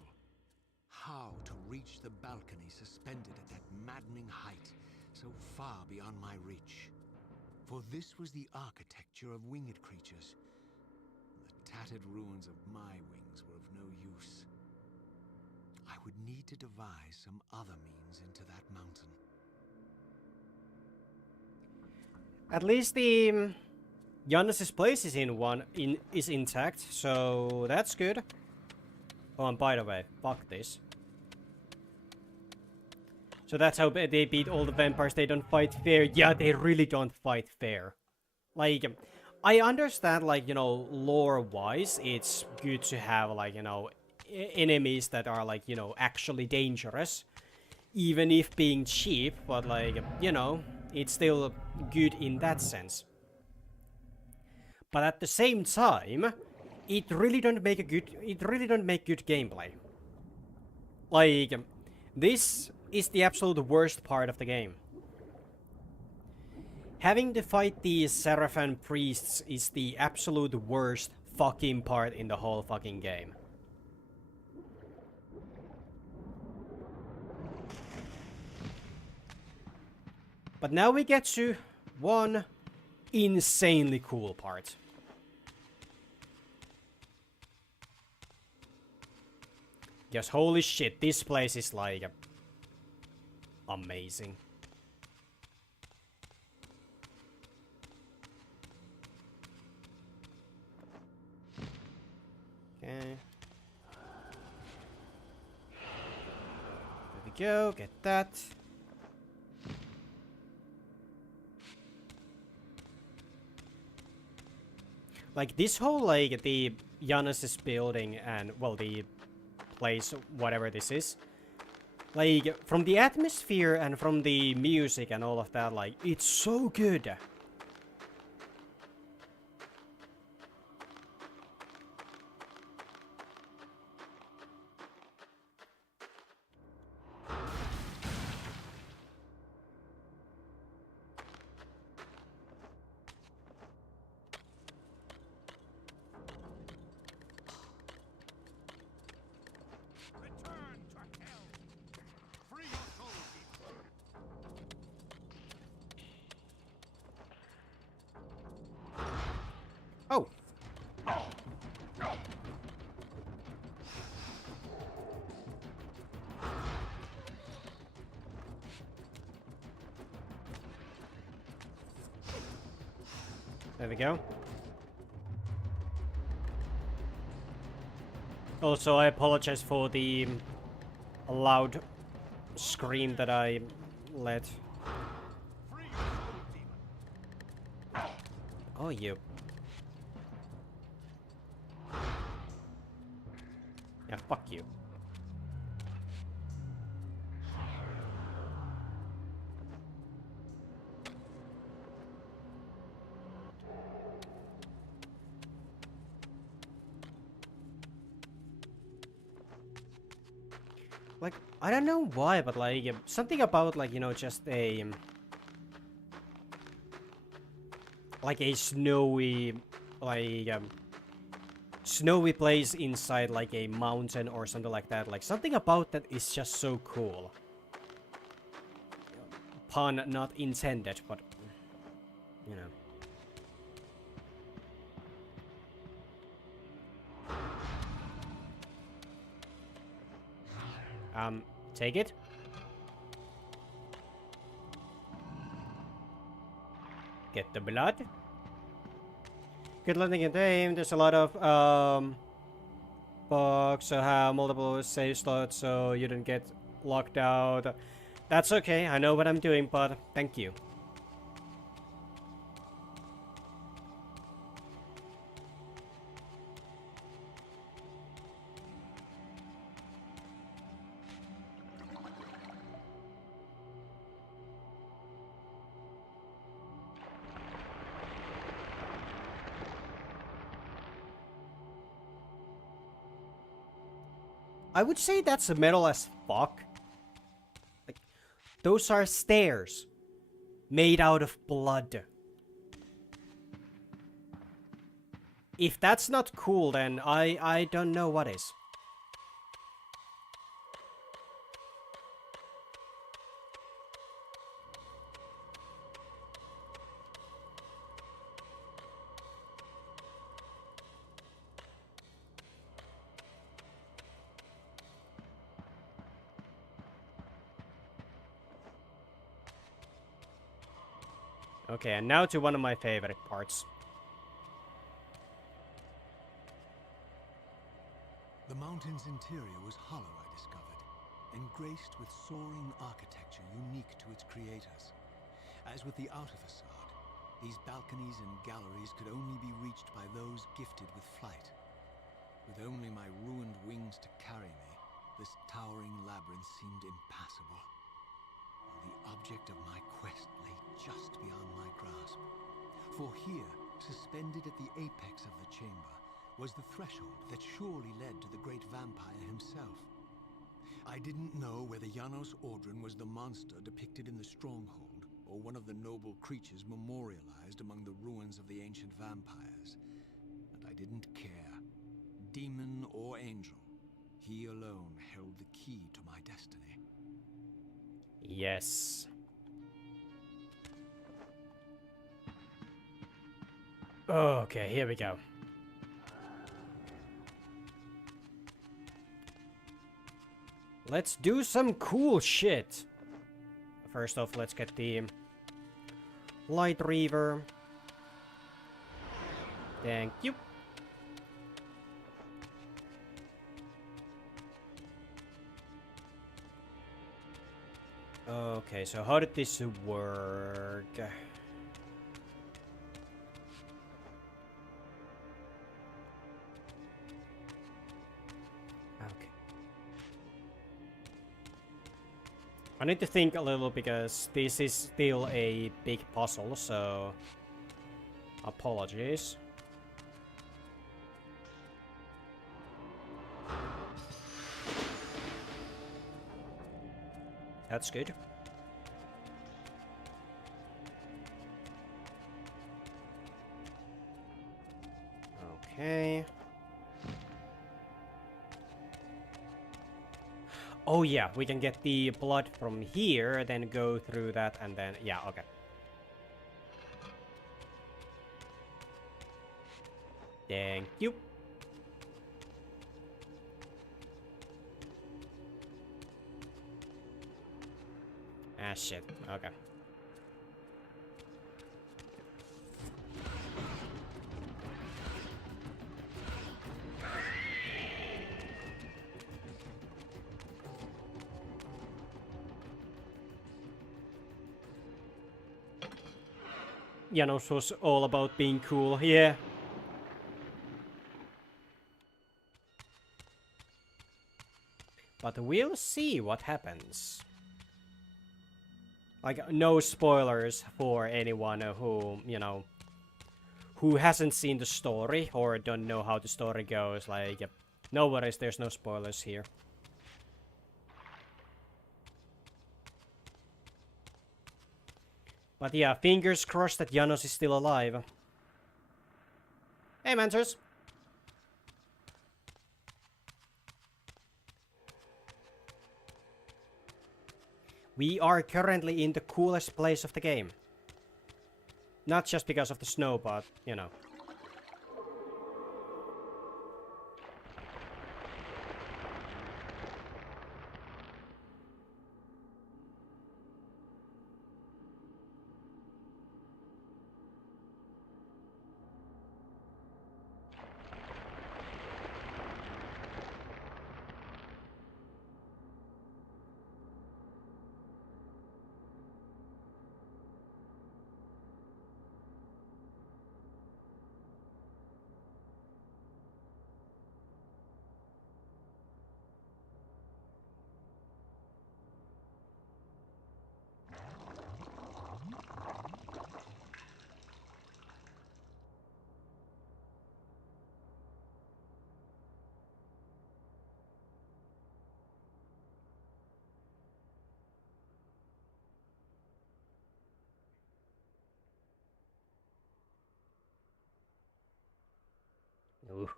How to reach the balcony suspended at that maddening height, so far beyond my reach. For this was the architecture of winged creatures. The tattered ruins of my wings were of no use. I would need to devise some other means into that mountain. At least the Janos' place is is intact, so that's good. Oh, and by the way, fuck this. So that's how they beat all the vampires. They don't fight fair. Yeah, they really don't fight fair. Like, I understand, like, you know, lore-wise, it's good to have, like, you know, enemies that are, like, you know, actually dangerous. Even if being cheap, but, like, you know, it's still good in that sense. But at the same time, it really don't make good gameplay. Like, this is the absolute worst part of the game. Having to fight these Seraphan priests is the absolute worst fucking part in the whole fucking game. But now we get to one insanely cool part. Just holy shit, this place is like amazing. Okay. There we go, get that. Like this whole like the Janos' building and well the place whatever this is. Like from the atmosphere and from the music and all of that, like it's so good. Return to hell! Free your soul, Oh. There we go. Also, I apologize for the loud scream that I let. free your soul, demon! Oh, you. Yeah, fuck you. Like, I don't know why, but like, something about like, you know, just a... like a snowy, like, snowy place inside like a mountain or something like that. Like, something about that is just so cool. Pun not intended, but, you know. Take it. Get the blood. Good landing in game. There's a lot of bugs, so have multiple save slots so you don't get locked out. That's okay. I know what I'm doing, but thank you. I would say that's metal as fuck. Like, those are stairs made out of blood. If that's not cool, then I don't know what is. Okay, and now to one of my favorite parts. The mountain's interior was hollow, I discovered, and graced with soaring architecture unique to its creators. As with the outer facade, these balconies and galleries could only be reached by those gifted with flight. With only my ruined wings to carry me, this towering labyrinth seemed impassable. The object of my quest lay just beyond my grasp. For here, suspended at the apex of the chamber, was the threshold that surely led to the great vampire himself. I didn't know whether Janos Audron was the monster depicted in the stronghold, or one of the noble creatures memorialized among the ruins of the ancient vampires. And I didn't care. Demon or angel, he alone held the key to my destiny. Yes. Okay, here we go. Let's do some cool shit. First off, let's get the light Reaver. Thank you. Okay, so how did this work? I need to think a little because this is still a big puzzle, so apologies. That's good. Okay. Oh yeah, we can get the blood from here, then go through that, and then... yeah, okay. Thank you. Ah, shit. Okay. Janos was all about being cool, yeah. But we'll see what happens. Like, no spoilers for anyone who, you know, who hasn't seen the story or don't know how the story goes. Like, no worries, there's no spoilers here. But yeah, fingers crossed that Janos is still alive. Hey, Manters! We are currently in the coolest place of the game. Not just because of the snow, but, you know.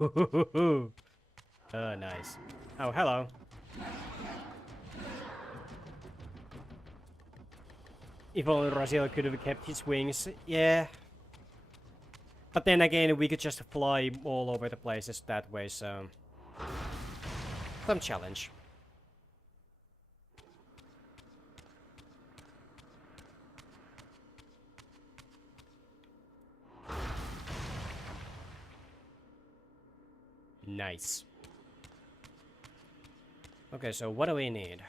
Ooh. Oh, nice. Oh, hello. If only Raziel could have kept his wings. Yeah. But then again, we could just fly all over the places that way, so... some challenge. Nice. Okay, so what do we need?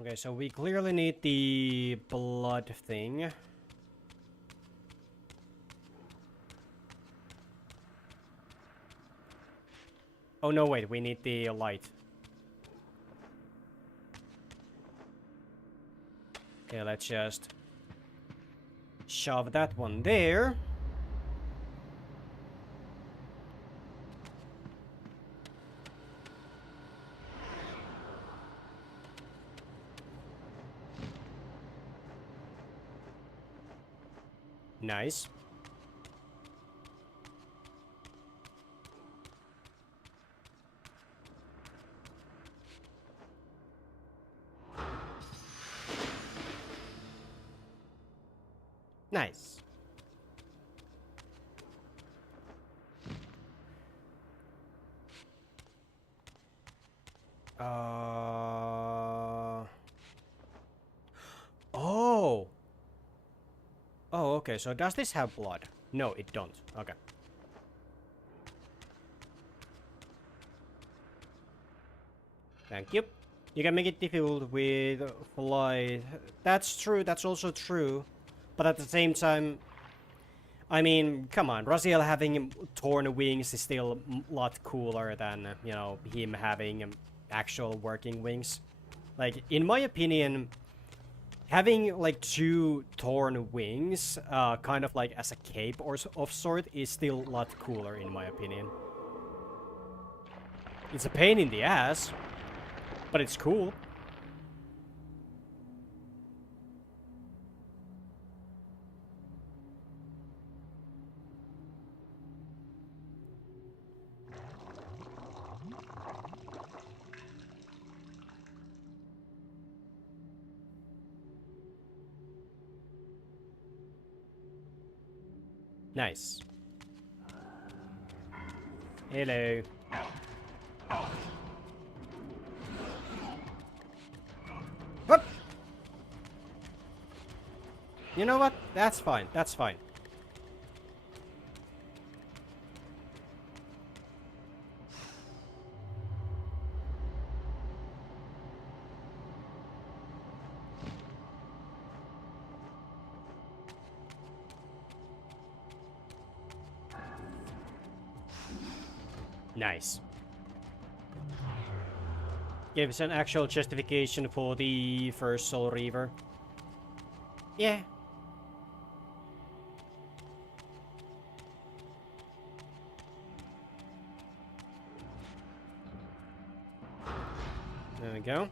Okay, so we clearly need the blood thing. Oh no, wait, we need the light. Okay, let's just shove that one there. Nice. Nice. Oh. Oh, okay. So does this have blood? No, it don't. Okay. Thank you. You can make it difficult with flight. That's true. That's also true. But at the same time, I mean, come on, Raziel having torn wings is still a lot cooler than, you know, him having actual working wings. Like, in my opinion, having, like, 2 torn wings, kind of like as a cape or of sort, is still a lot cooler, in my opinion. It's a pain in the ass, but it's cool. Nice. Hello. What? You know what? That's fine. That's fine. Nice. Gives an actual justification for the first Soul Reaver. Yeah. There we go.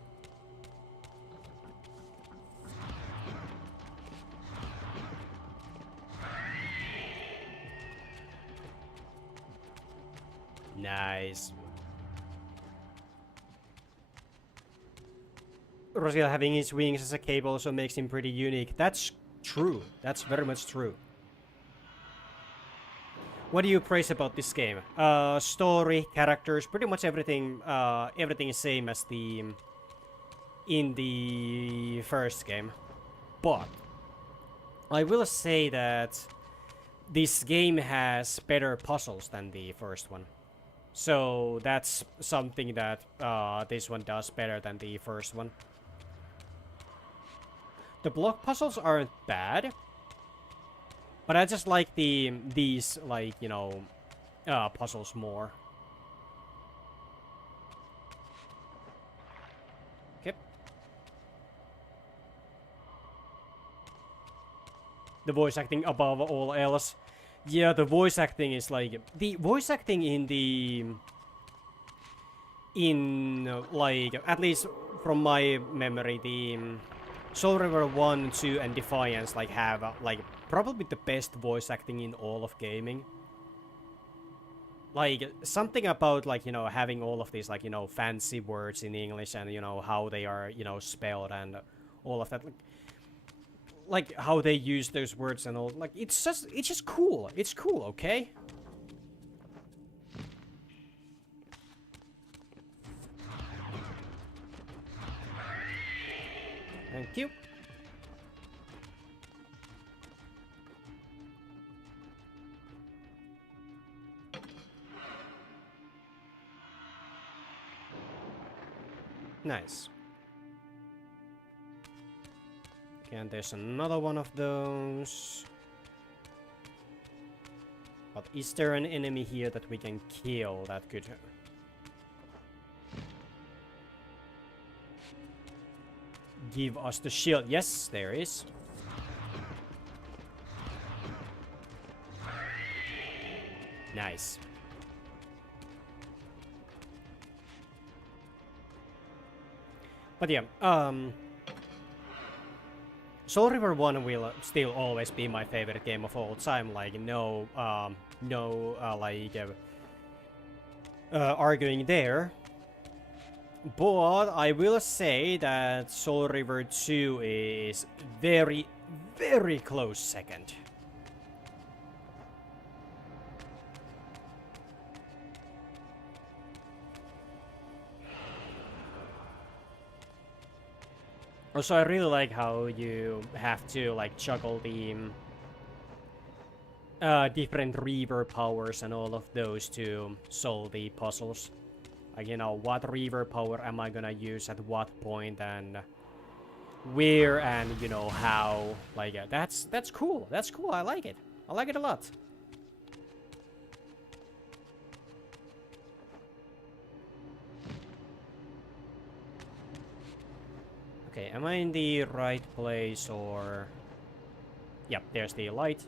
Nice. Raziel having his wings as a cape also makes him pretty unique. That's true. That's very much true. What do you praise about this game? Story, characters, pretty much everything. Everything is same as in the first game. But I will say that this game has better puzzles than the first one. So that's something that this one does better than the first one. The block puzzles aren't bad, but I just like these like, you know, puzzles more. Okay. The voice acting above all else. Yeah, the voice acting is like the voice acting like, at least from my memory, the Soul Reaver 1, 2, and Defiance like have like probably the best voice acting in all of gaming. Like, something about, like, you know, having all of these, like, you know, fancy words in English and, you know, how they are, you know, spelled and all of that. Like how they use those words and all. Like, it's just cool. It's cool, okay? Thank you. Nice. And there's another one of those. But is there an enemy here that we can kill that could... give us the shield? Yes, there is. Nice. But yeah, Soul Reaver 1 will still always be my favorite game of all time. Like, no arguing there. But I will say that Soul Reaver 2 is very, very close second. Also, I really like how you have to, like, juggle the different Reaver powers and all of those to solve the puzzles. Like, you know, what Reaver power am I gonna use at what point and where and, you know, how. Like, that's cool. That's cool. I like it. I like it a lot. Okay, am I in the right place or... Yep, there's the light.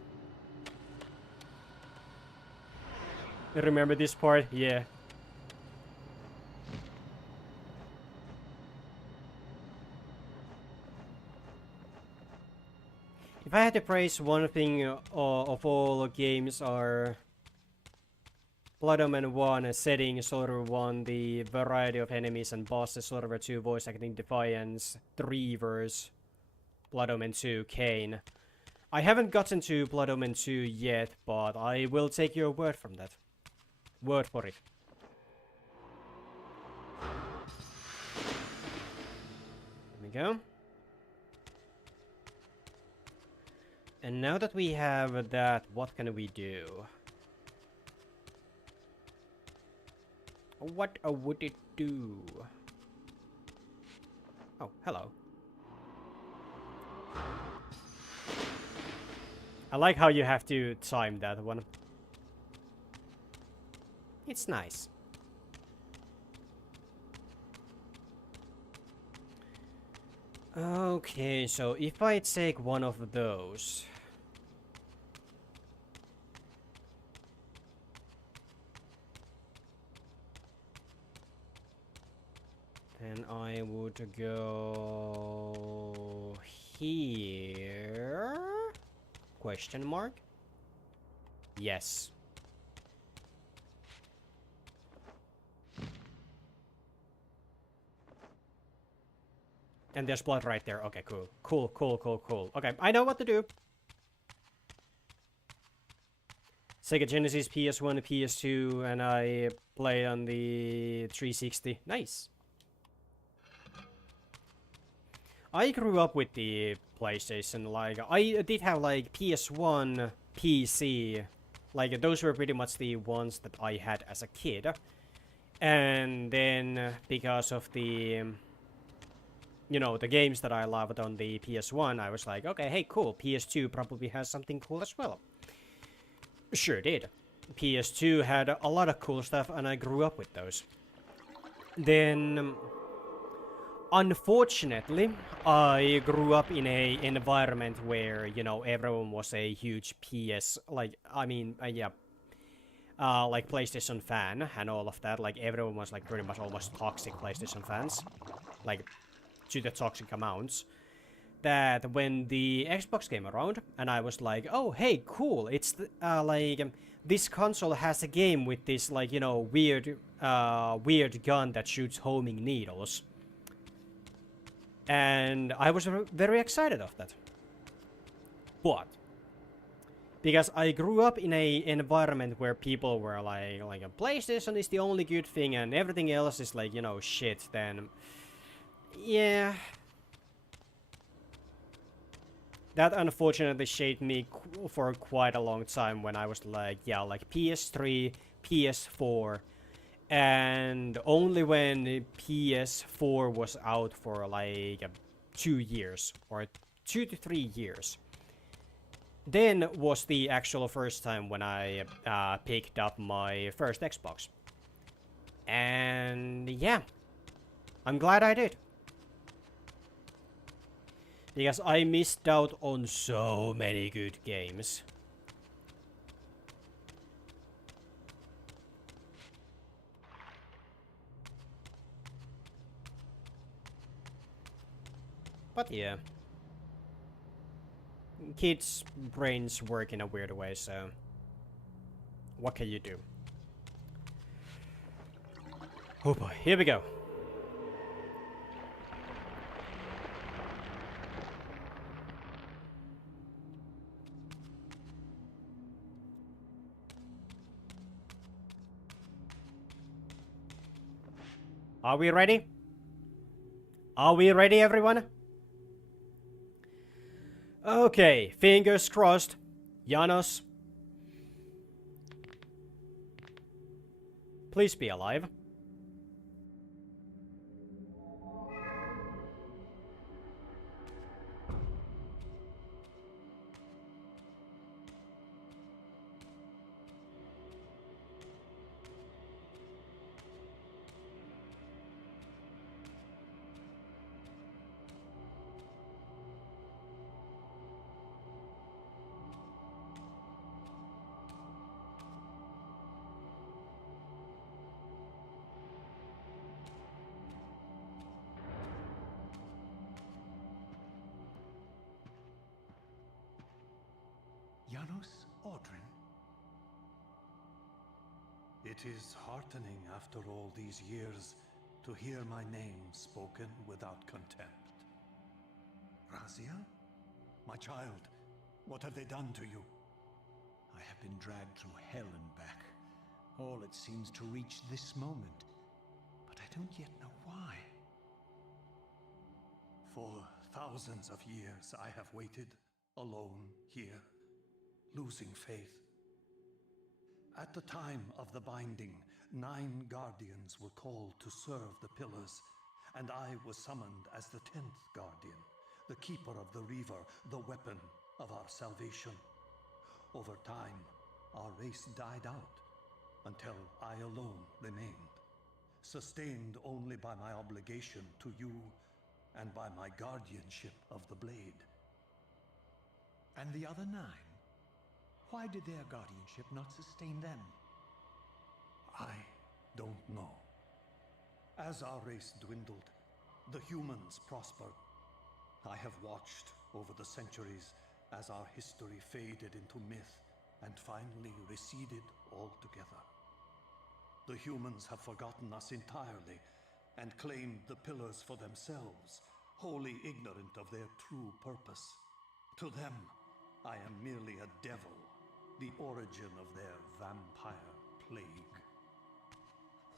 Remember this part? Yeah. If I had to praise one thing of all games are Blood Omen 1 setting, Slaughter 1, the variety of enemies and bosses, Slaughter 2 voice acting, Defiance, the Reavers, Blood Omen 2, Kain. I haven't gotten to Blood Omen 2 yet, but I will take your word from that. Word for it. There we go. And now that we have that, what can we do? What would it do? Oh, hello. I like how you have to time that one. It's nice. Okay, so if I take one of those... then I would go... here? Question mark? Yes. And there's blood right there. Okay, cool. Cool. Okay, I know what to do. Sega Genesis, PS1, PS2, and I play on the 360. Nice. I grew up with the PlayStation. Like, I did have like PS1, PC. Like, those were pretty much the ones that I had as a kid. And then, because of the... you know, the games that I loved on the PS1, I was like, okay, hey, cool, PS2 probably has something cool as well. Sure did. PS2 had a lot of cool stuff, and I grew up with those. Then, unfortunately, I grew up in a environment where, you know, everyone was a huge PS, like, I mean, like PlayStation fan and all of that. Like, everyone was like pretty much almost toxic PlayStation fans. Like, to the toxic amounts, that when the Xbox came around and I was like, oh hey, cool, it's like this console has a game with this, like, you know, weird gun that shoots homing needles, and I was very excited of that. But because I grew up in a environment where people were like a PlayStation is the only good thing and everything else is like, you know, shit, then yeah, that unfortunately shaped me for quite a long time when I was like, yeah, like PS3, PS4, and only when PS4 was out for like 2 years, or 2 to 3 years, then was the actual first time when I picked up my first Xbox. And yeah, I'm glad I did. Because I missed out on so many good games. But yeah. Kids' brains work in a weird way, so... what can you do? Oh boy, here we go. Are we ready? Are we ready, everyone? Okay, fingers crossed. Janos, please be alive. Janos Audron? It is heartening after all these years to hear my name spoken without contempt. Razia? My child, what have they done to you? I have been dragged through hell and back. All it seems to reach this moment. But I don't yet know why. For thousands of years I have waited, alone here, losing faith. At the time of the binding, 9 guardians were called to serve the pillars, and I was summoned as the 10th guardian, the keeper of the Reaver, the weapon of our salvation. Over time, our race died out, until I alone remained, sustained only by my obligation to you and by my guardianship of the blade. And the other 9? Why did their guardianship not sustain them? I don't know. As our race dwindled, the humans prospered. I have watched over the centuries as our history faded into myth and finally receded altogether. The humans have forgotten us entirely and claimed the pillars for themselves, wholly ignorant of their true purpose. To them, I am merely a devil, the origin of their vampire plague.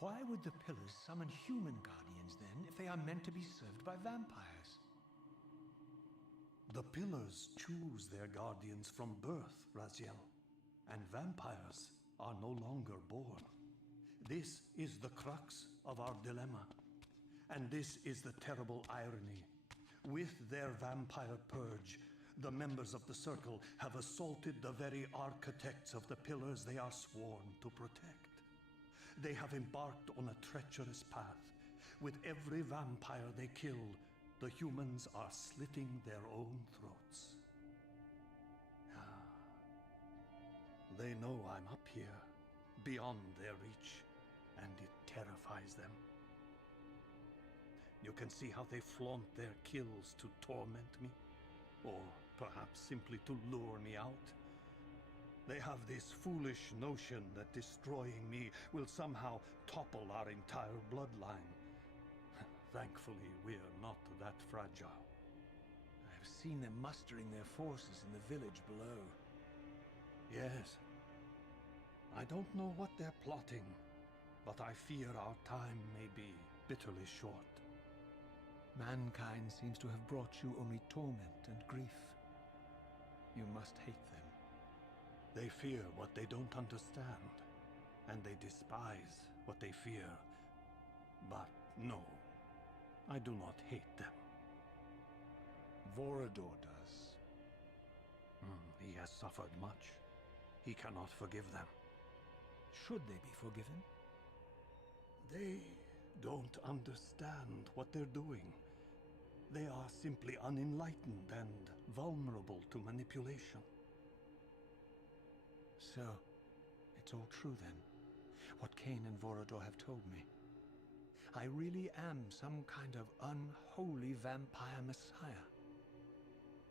Why would the pillars summon human guardians then, if they are meant to be served by vampires? The pillars choose their guardians from birth, Raziel, and vampires are no longer born. This is the crux of our dilemma, and this is the terrible irony. With their vampire purge, the members of the Circle have assaulted the very architects of the pillars they are sworn to protect. They have embarked on a treacherous path. With every vampire they kill, the humans are slitting their own throats. They know I'm up here, beyond their reach, and it terrifies them. You can see how they flaunt their kills to torment me, or perhaps simply to lure me out. They have this foolish notion that destroying me will somehow topple our entire bloodline. Thankfully, we're not that fragile. I have seen them mustering their forces in the village below. Yes. I don't know what they're plotting, but I fear our time may be bitterly short. Mankind seems to have brought you only torment and grief. You must hate them. They fear what they don't understand, and they despise what they fear. But no, I do not hate them. Vorador does. He has suffered much. He cannot forgive them. Should they be forgiven? They don't understand what they're doing. They are simply unenlightened and vulnerable to manipulation. So, it's all true then, what Kain and Vorador have told me. I really am some kind of unholy vampire messiah.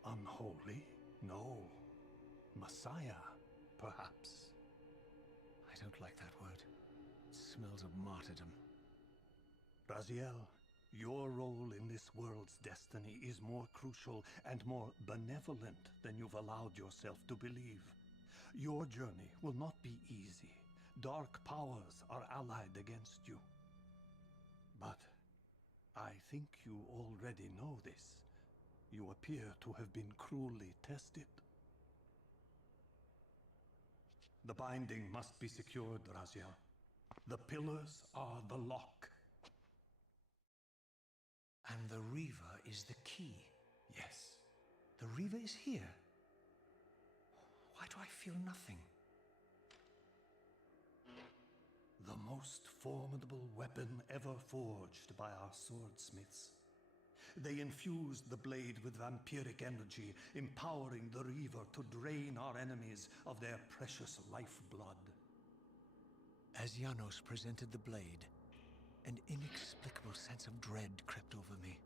Unholy? No. Messiah, perhaps. I don't like that word. It smells of martyrdom. Raziel, your role in this world's destiny is more crucial and more benevolent than you've allowed yourself to believe. Your journey will not be easy. Dark powers are allied against you. But I think you already know this. You appear to have been cruelly tested. The binding must be secured, Raziel. The pillars are the lock. And the Reaver is the key. Yes. The Reaver is here. Why do I feel nothing? The most formidable weapon ever forged by our swordsmiths. They infused the blade with vampiric energy, empowering the Reaver to drain our enemies of their precious lifeblood. As Janos presented the blade, an inexplicable sense of dread crept over me,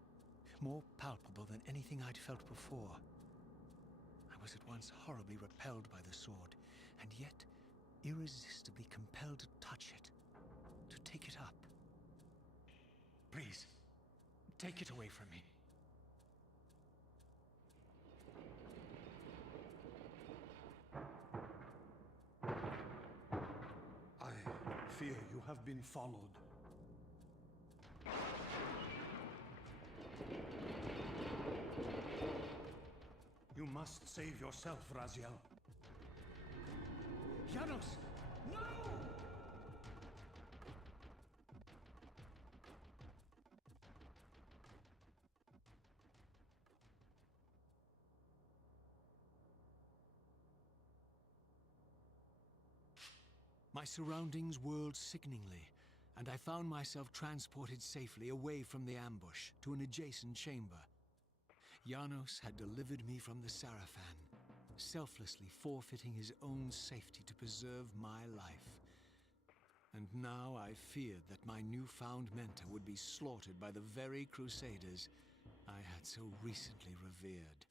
more palpable than anything I'd felt before. I was at once horribly repelled by the sword, and yet irresistibly compelled to touch it, to take it up. Please, take it away from me. I fear you have been followed. You must save yourself, Raziel. Janos! No! My surroundings whirled sickeningly, and I found myself transported safely away from the ambush to an adjacent chamber. Janos had delivered me from the Sarafan, selflessly forfeiting his own safety to preserve my life. And now I feared that my newfound mentor would be slaughtered by the very crusaders I had so recently revered.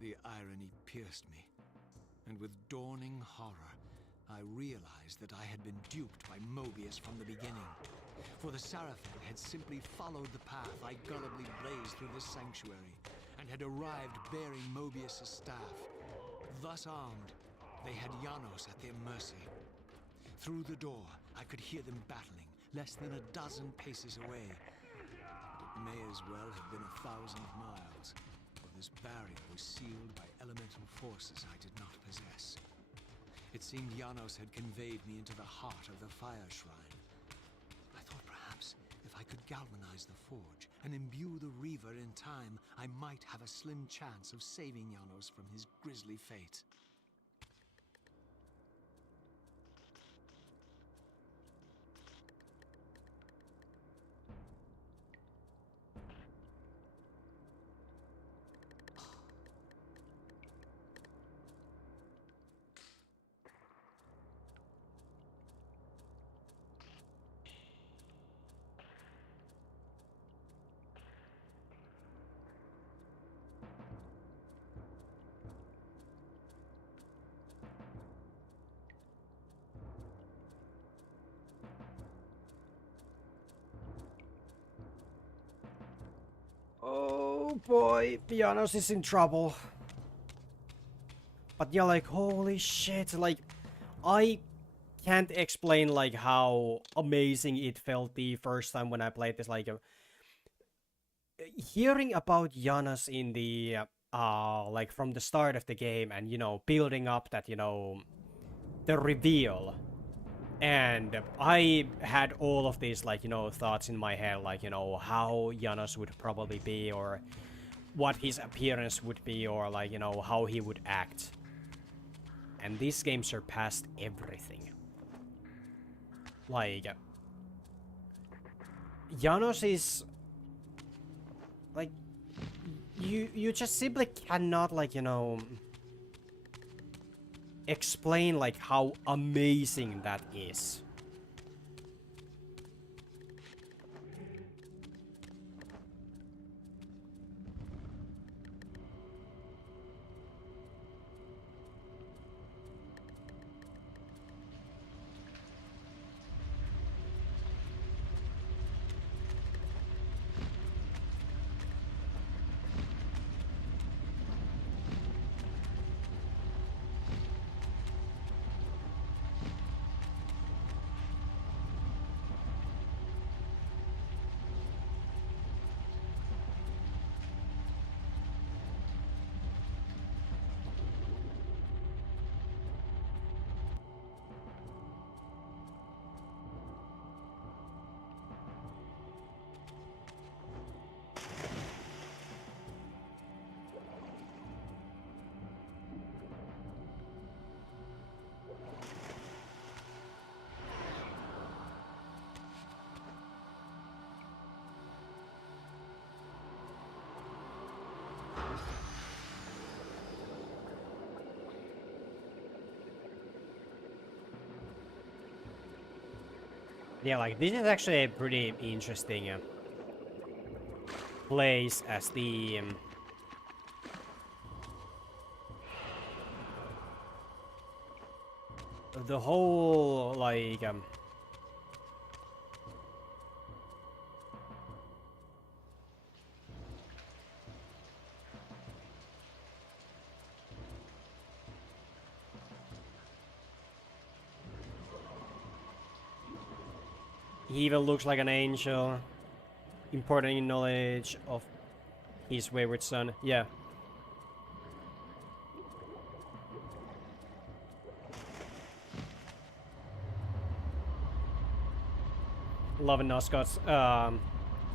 The irony pierced me, and with dawning horror, I realized that I had been duped by Mobius from the beginning. For the Sarafan had simply followed the path I gullibly blazed through this sanctuary, and had arrived bearing Mobius' staff. Thus armed, they had Janos at their mercy. Through the door, I could hear them battling, less than a dozen paces away. But it may as well have been 1,000 miles, for this barrier was sealed by elemental forces I did not possess. It seemed Janos had conveyed me into the heart of the fire shrine. I thought perhaps if I could galvanize the forge and imbue the Reaver in time, I might have a slim chance of saving Janos from his grisly fate. Oh boy, Janos is in trouble. But yeah, like, holy shit, like, I can't explain, like, how amazing it felt the first time when I played this, like, hearing about Janos in the, like, from the start of the game, and, you know, building up that, you know, the reveal. And I had all of these, like, you know, thoughts in my head, like, you know, how Janos would probably be, or what his appearance would be, or, like, you know, how he would act. And this game surpassed everything. Like, Janos is, like, you just simply cannot, like, you know, explain, like, how amazing that is. Yeah, like, this is actually a pretty interesting place as the the whole like he even looks like an angel, imparting knowledge of his wayward son. Yeah. Love Nosgoth's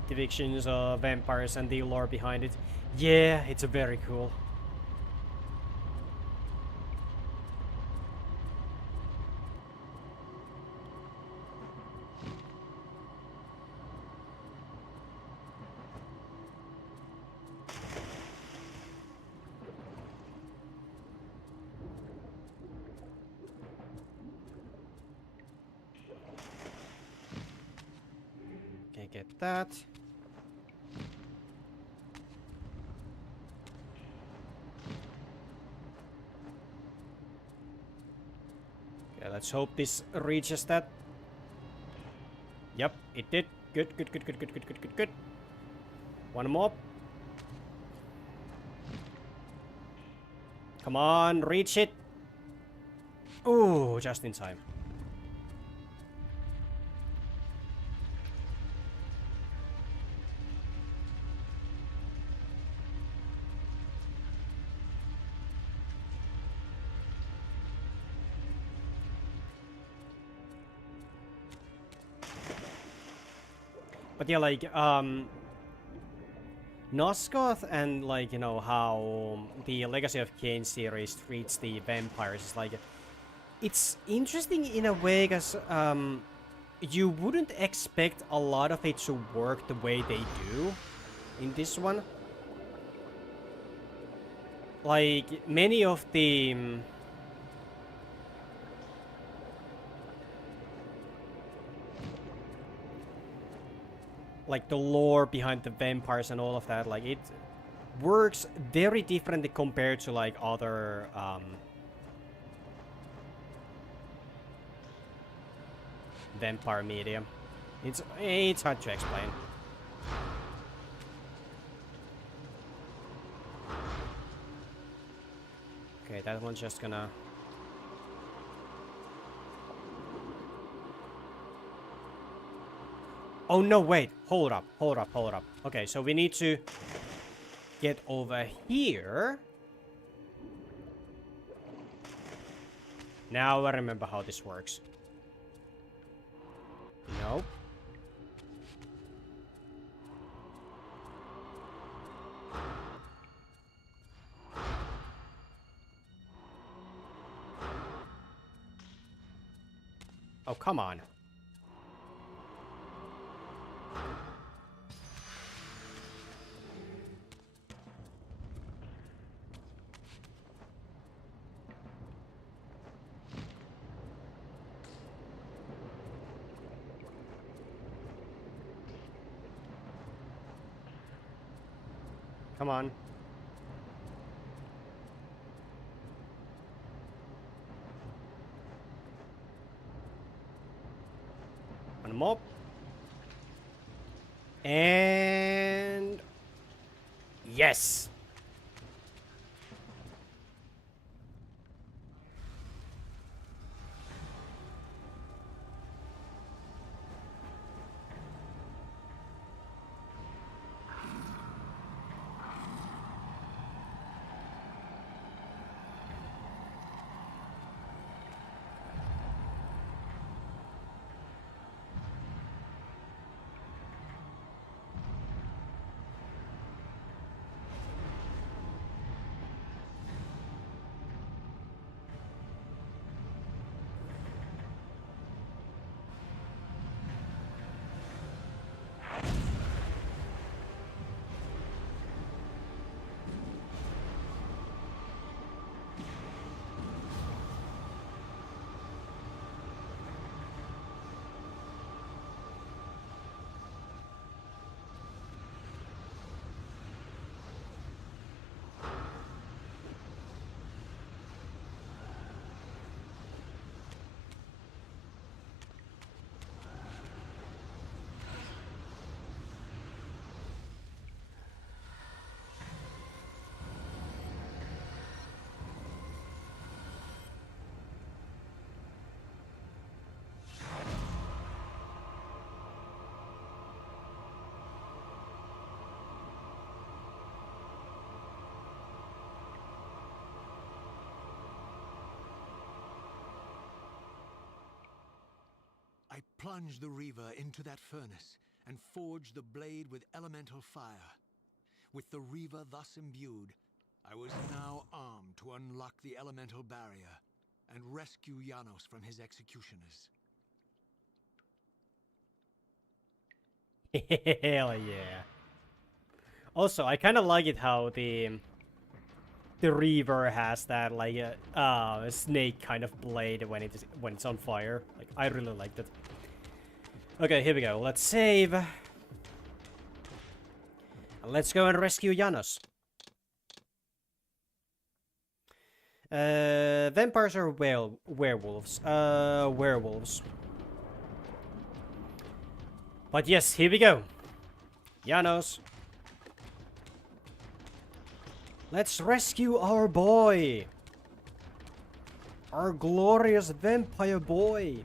depictions of vampires and the lore behind it. Yeah, it's very cool. Okay, get that. Okay, let's hope this reaches that. Yep, it did. Good, good, good, good, good, good, good, good, good. One more. Come on, reach it. Ooh, just in time. But yeah, like, Nosgoth and, like, you know, how the Legacy of Kain series treats the vampires is like, it's interesting in a way, because, you wouldn't expect a lot of it to work the way they do in this one. Like, many of the... like the lore behind the vampires and all of that, like it works very differently compared to like other vampire media. It's hard to explain. Okay, that one's just gonna... Oh no, wait, hold up. Okay, so we need to get over here. Now I remember how this works. Nope. Oh, come on. Come on. One more. And... yes! I plunged the Reaver into that furnace and forged the blade with elemental fire. With the Reaver thus imbued, I was now armed to unlock the elemental barrier and rescue Janos from his executioners. Hell yeah. Also, I kind of like it how the Reaver has that like a snake kind of blade when it's on fire. Like I really liked it. Okay, here we go. Let's save. And let's go and rescue Janos. Vampires or werewolves? Werewolves. But yes, here we go. Janos. Let's rescue our boy. Our glorious vampire boy.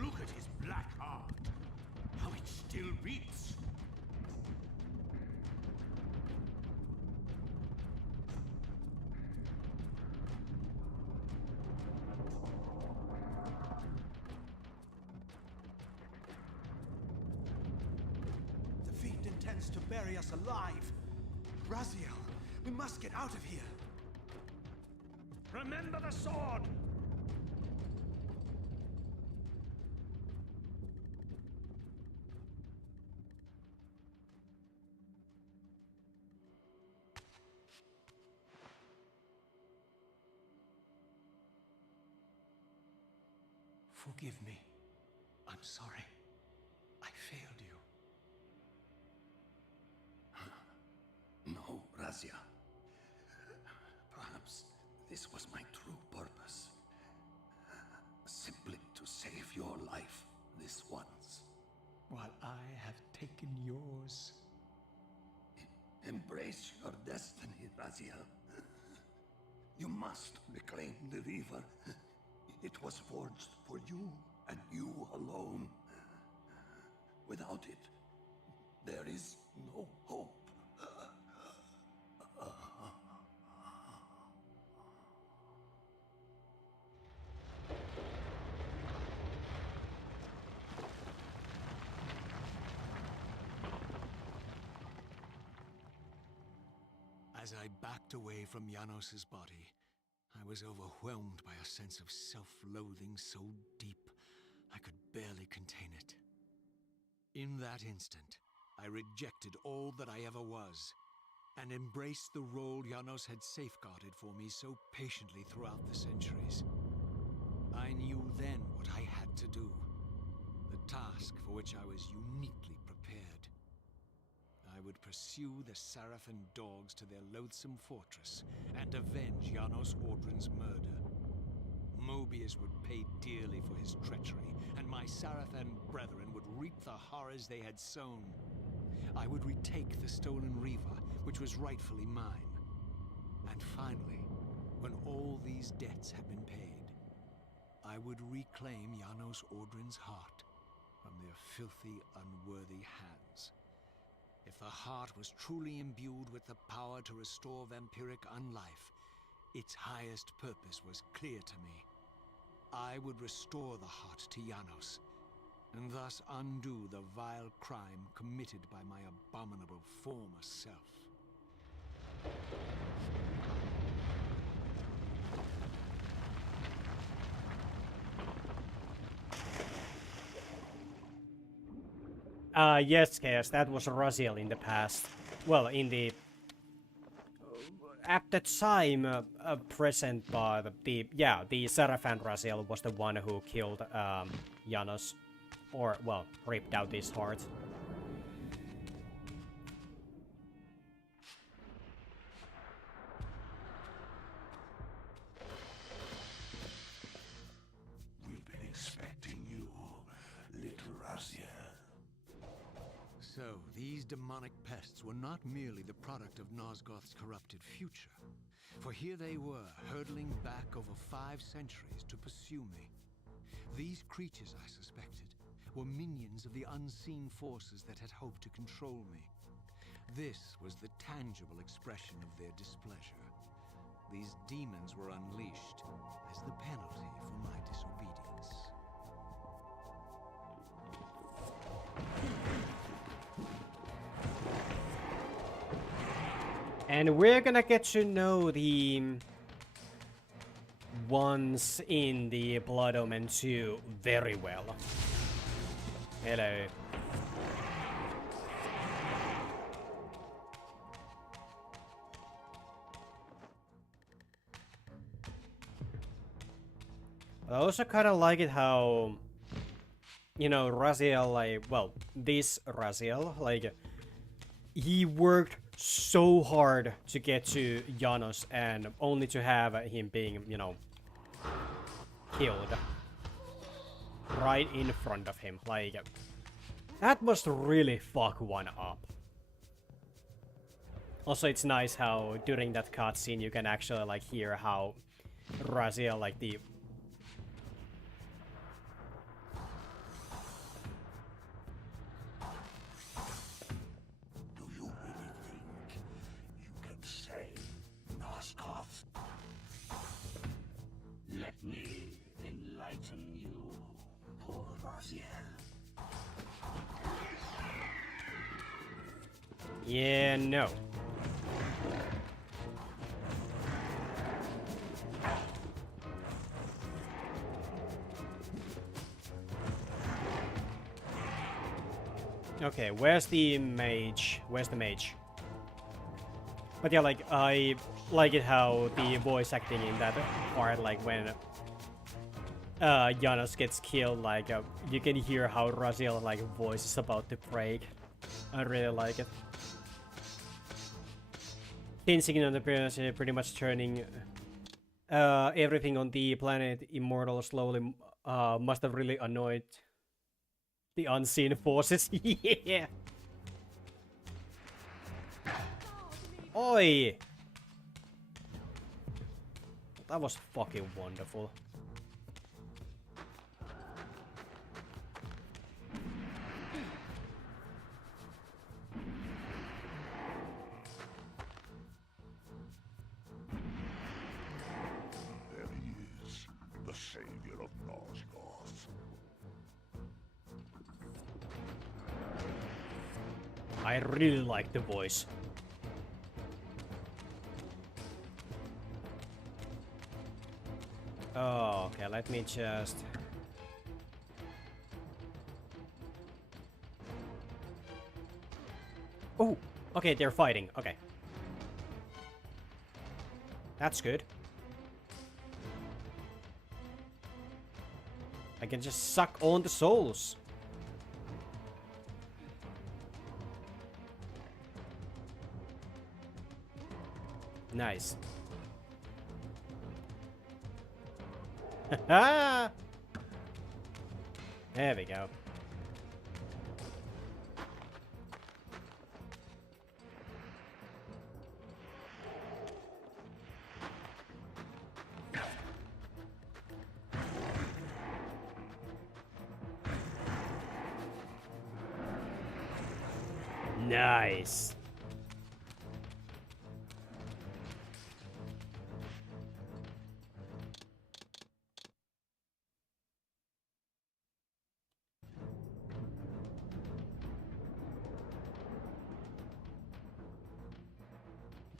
Look at his black heart. How it still beats. The fiend intends to bury us alive. Raziel, we must get out of here. Remember the sword! Forgive me. I'm sorry. I failed you. No, Razia. Perhaps this was my true purpose. Simply to save your life this once. While I have taken yours. Embrace your destiny, Raziel. You must reclaim the Reaver. It was forged for you and you alone. Without it, there is no hope. As I backed away from Janos's body, I was overwhelmed by a sense of self-loathing so deep I could barely contain it. In that instant, I rejected all that I ever was and embraced the role Janos had safeguarded for me so patiently throughout the centuries. I knew then what I had to do, the task for which I was uniquely prepared. I would pursue the Sarafan dogs to their loathsome fortress and avenge Janos Audron's murder. Mobius would pay dearly for his treachery, and my Sarafan brethren would reap the horrors they had sown. I would retake the stolen Reaver, which was rightfully mine. And finally, when all these debts had been paid, I would reclaim Janos Audron's heart from their filthy, unworthy hands. If the heart was truly imbued with the power to restore vampiric unlife, its highest purpose was clear to me. I would restore the heart to Janos, and thus undo the vile crime committed by my abominable former self. Yes, Chaos, that was Raziel in the past. Well, in the... at the time, present by the Sarafan Raziel was the one who killed Janos. Or, well, ripped out his heart. So, these demonic pests were not merely the product of Nosgoth's corrupted future. For here they were, hurtling back over 5 centuries to pursue me. These creatures, I suspected, were minions of the unseen forces that had hoped to control me. This was the tangible expression of their displeasure. These demons were unleashed as the penalty for my disobedience. And we're gonna get to know the ones in the Blood Omen 2 very well. Hello. I also kind of like it how, you know, Raziel, like, well, this Raziel, like, he worked so hard to get to Janos and only to have him being, you know, killed right in front of him. Like, that must really fuck one up. Also, it's nice how during that cutscene you can actually, like, hear how Raziel, like, the... Let me enlighten you, poor Raziel. Yeah, no. Okay, where's the mage? Where's the mage? But yeah, like, I like it how the voice acting in that part, like, when Janos gets killed, like, you can hear how Raziel, like, voice is about to break. I really like it. Insane on the pretty much turning everything on the planet immortal slowly must have really annoyed the unseen forces. Yeah. Oi! That was fucking wonderful. There he is, the savior of Nosgoth. I really like the voice. Oh, okay, let me just... Oh, okay, they're fighting. Okay. That's good. I can just suck on the souls. Nice. There we go. Nice.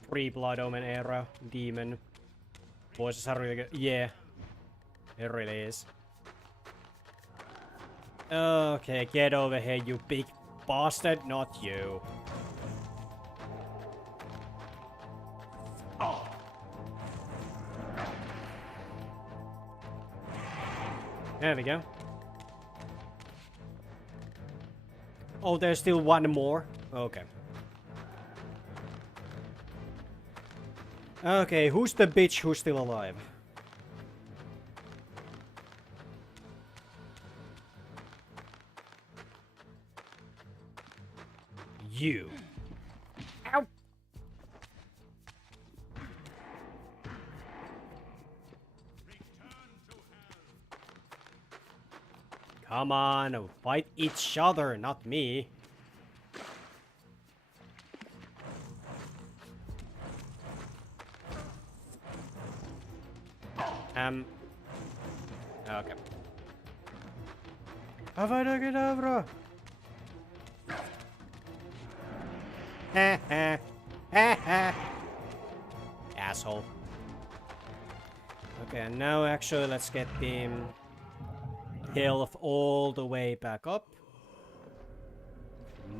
Pre-Blood Omen era demon voices are really good. Yeah, it really is. Okay, get over here, you big bastard. Not you. Oh. There we go. Oh, there's still one more. Okay. Okay, who's the bitch who's still alive? You. Ow! Come on, fight each other, not me. Okay. Avada Kedavra! Asshole. Okay, and now actually let's get the health all the way back up.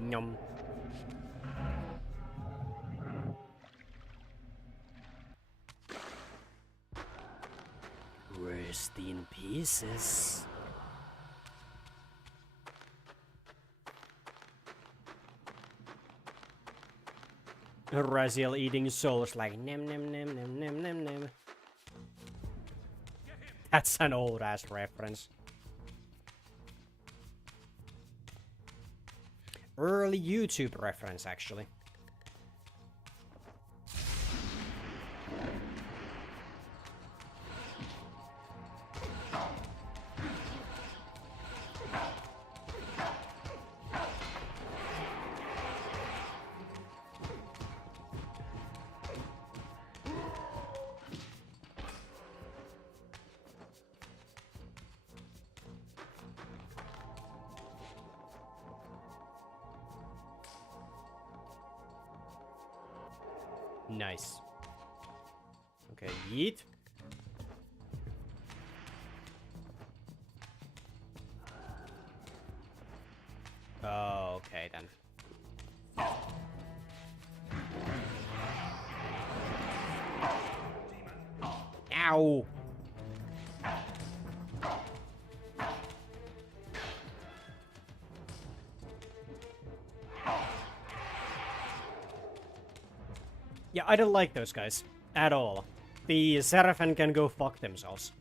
Yum. Rest in pieces. Raziel eating souls like nem nem nem nem nem nem nem. That's an old ass reference. Early YouTube reference, actually. Nice. Okay, yeet. Okay then. Ow! Yeah, I don't like those guys. At all. The Seraphin can go fuck themselves.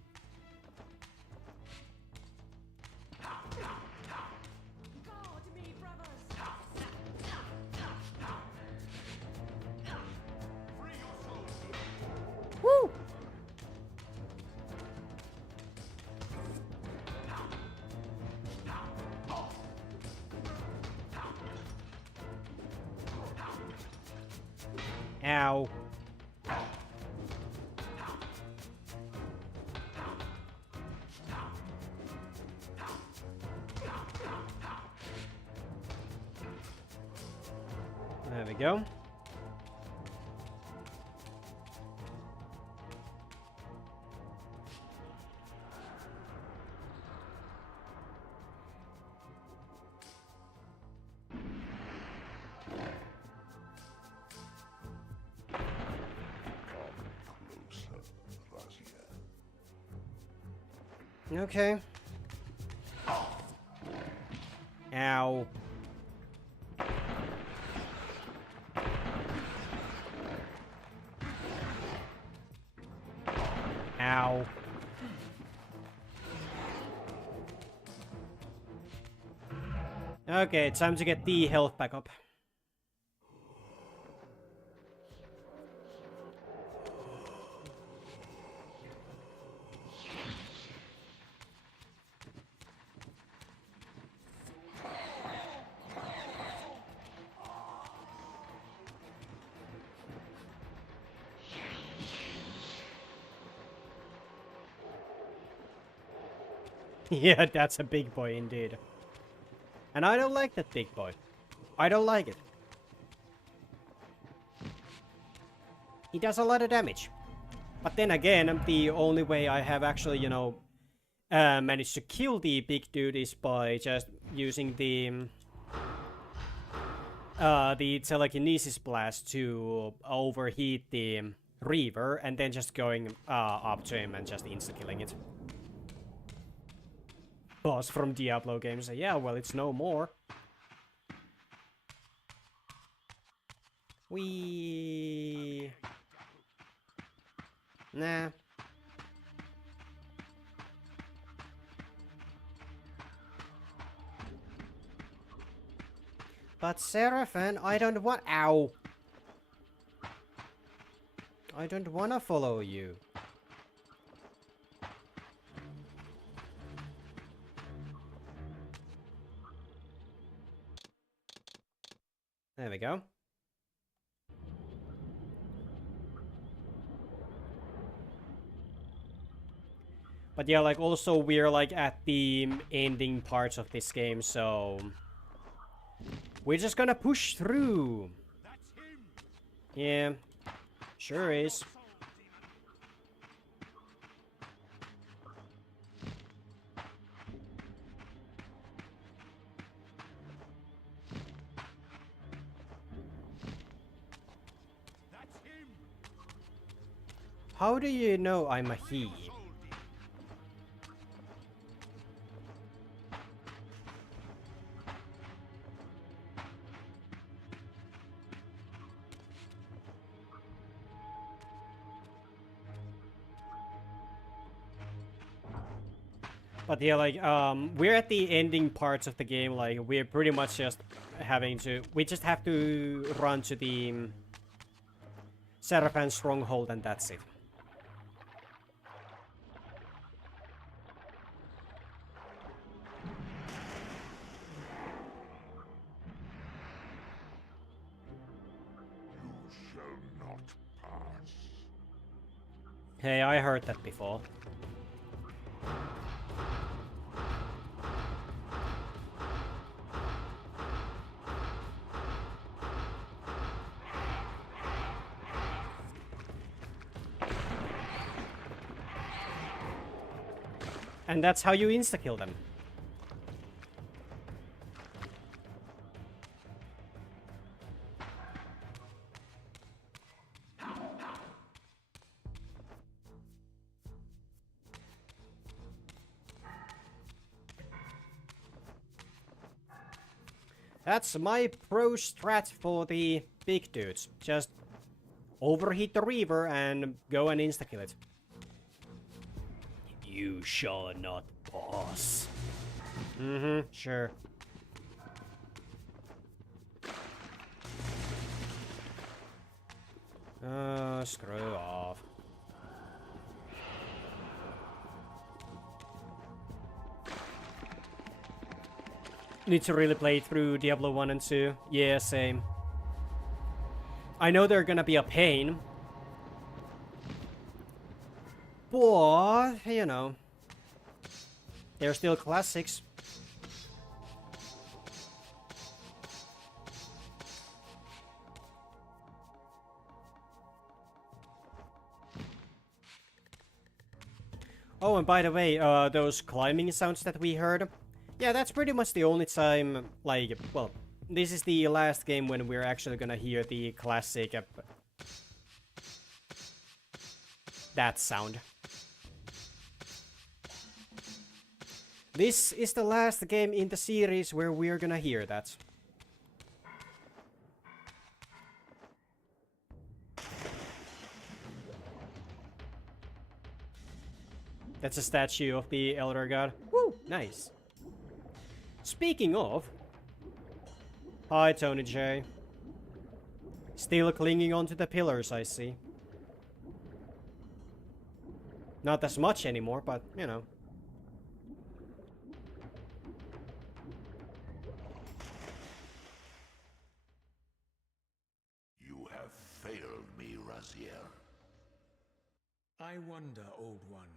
Woo! Ow. There we go. Okay. Ow. Ow. Okay, it's time to get the health back up. Yeah, that's a big boy indeed. And I don't like that big boy. I don't like it. He does a lot of damage. But then again, the only way I have actually, you know, managed to kill the big dude is by just using the telekinesis blast to overheat the Reaver and then just going up to him and just insta-killing it. Boss from Diablo games. Yeah, well, it's no more. Nah. But Seraphin, I don't want— Ow! I don't wanna follow you. There we go. But yeah, like, also we're like at the ending parts of this game, so we're just gonna push through. That's him! Yeah, sure is. Soul, demon! That's him! How do you know I'm a he? Soul, demon! But yeah, like, we're at the ending parts of the game, like, we're pretty much just having to— we just have to run to the Seraphan stronghold and that's it. You shall not pass. Hey, I heard that before. And that's how you insta-kill them. That's my pro strat for the big dudes. Just overheat the Reaver and go and insta-kill it. You shall not pass. Mm-hmm, sure. Screw off. Need to really play through Diablo 1 and 2. Yeah, same. I know they're gonna be a pain. But, you know. They're still classics. Oh, and by the way, those climbing sounds that we heard, yeah, that's pretty much the only time, like, well, this is the last game when we're actually gonna hear the classic, that sound. This is the last game in the series where we're gonna hear that. That's a statue of the Elder God. Woo! Nice. Speaking of... Hi, Tony J. Still clinging onto the pillars, I see. Not as much anymore, but, you know. You have failed me, Raziel. I wonder, Old One,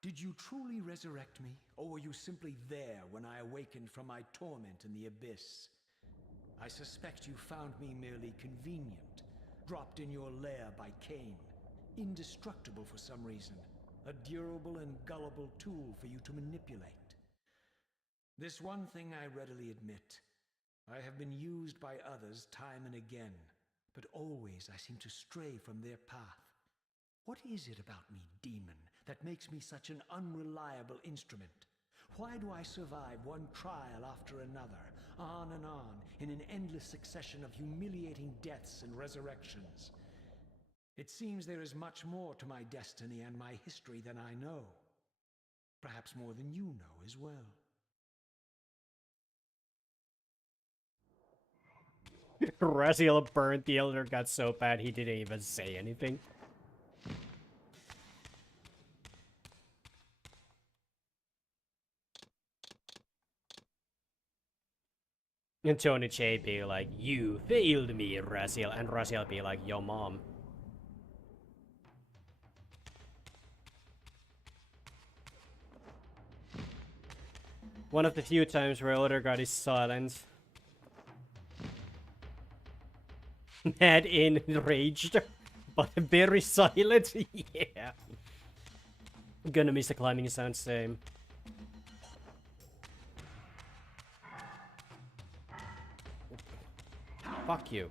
did you truly resurrect me, or were you simply there when I awakened from my torment in the abyss? I suspect you found me merely convenient, dropped in your lair by Kain, indestructible for some reason, a durable and gullible tool for you to manipulate. This one thing I readily admit. I have been used by others time and again, but always I seem to stray from their path. What is it about me, demon, that makes me such an unreliable instrument? Why do I survive one trial after another, on and on, in an endless succession of humiliating deaths and resurrections? It seems there is much more to my destiny and my history than I know. Perhaps more than you know as well. Raziel burned the Elder God so bad he didn't even say anything. And Tony J be like, you failed me, Raziel. And Raziel be like, yo mom. One of the few times where Elder God is silent. Mad enraged, but very silent. Yeah. Gonna miss the climbing sound same. Fuck you.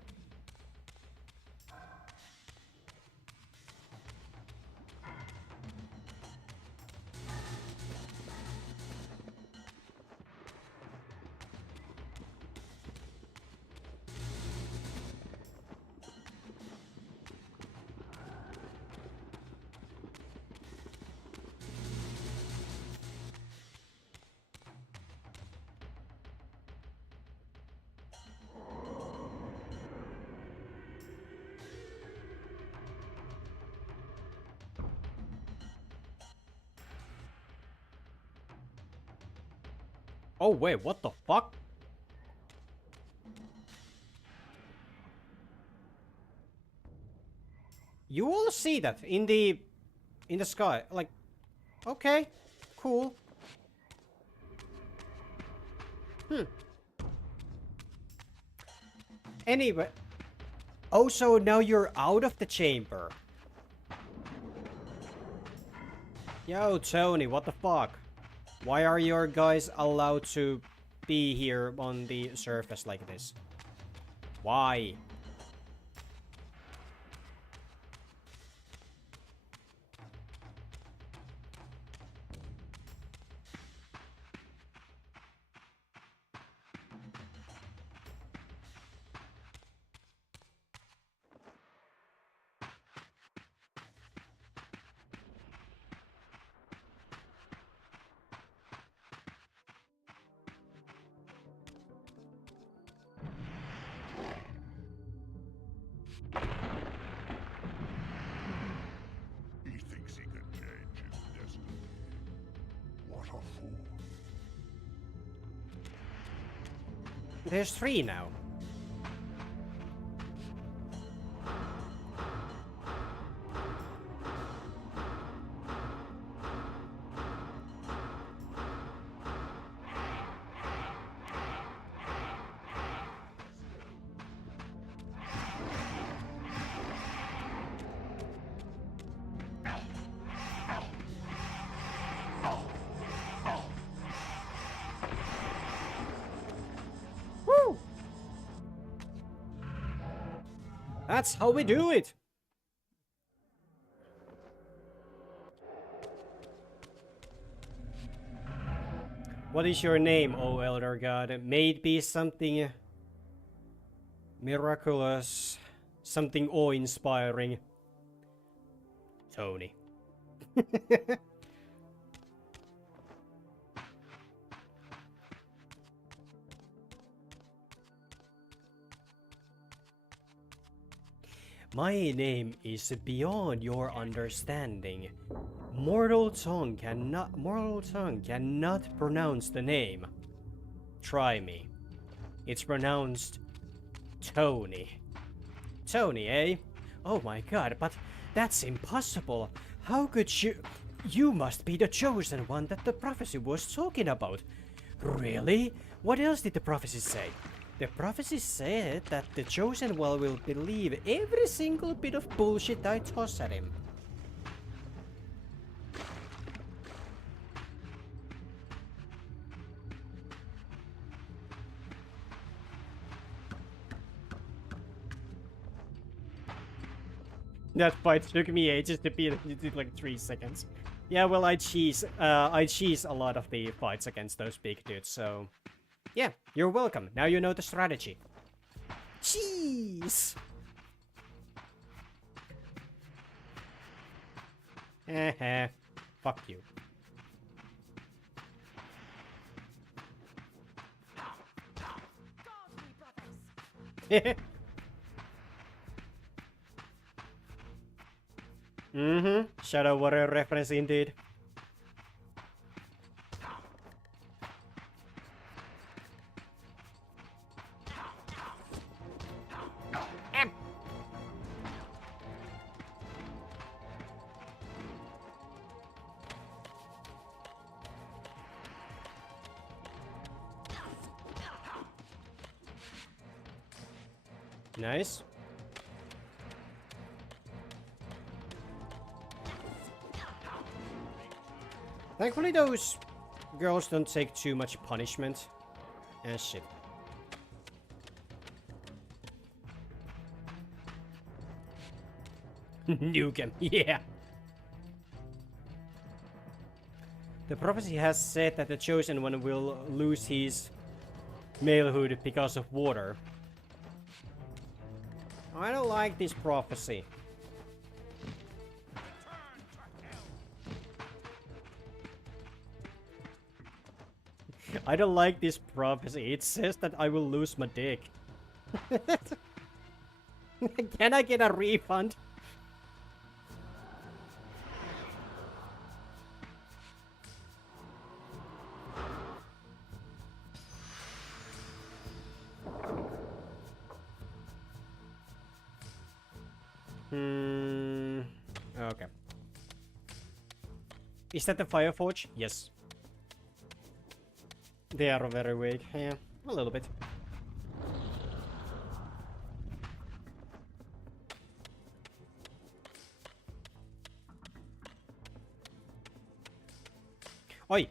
Oh wait, what the fuck? You all see that in the sky, like, okay, cool. Anyway, oh, so now you're out of the chamber. Yo, Tony, what the fuck? Why are your guys allowed to be here on the surface like this? Why? He thinks he can change his destiny. What a fool. There's 3 now. Woo! That's how we do it. What is your name, O Elder God? May it be something miraculous, something awe-inspiring. Tony. My name is beyond your understanding. Mortal tongue cannot pronounce the name. Try me. It's pronounced Tony. Tony, eh? Oh my god, but that's impossible. How could you... You must be the chosen one that the prophecy was talking about. Really? What else did the prophecy say? The prophecy said that the chosen one will believe every single bit of bullshit I toss at him. That fight took me ages to beat. It took like 3 seconds. Yeah, well, I cheese a lot of the fights against those big dudes, so... Yeah, you're welcome. Now you know the strategy. Cheese! Heh. Fuck you. Mm-hmm. Shadow Warrior reference indeed. Nice. Thankfully those girls don't take too much punishment. And shit. Nuke him, yeah. The prophecy has said that the Chosen One will lose his malehood because of water. I don't like this prophecy. I don't like this prophecy. It says that I will lose my dick. Can I get a refund? Okay. Is that the Fireforge? Yes. They are very weak. Yeah, a little bit. Oi!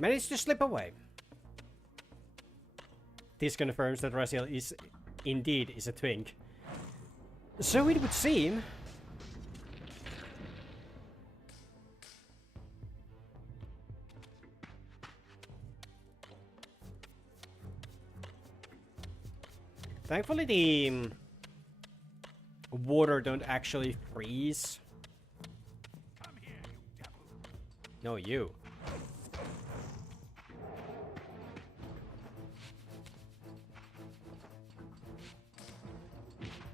Managed to slip away. This confirms that Raziel is indeed a twink. So it would seem. Thankfully the water don't actually freeze. Come here, you devil. No, you.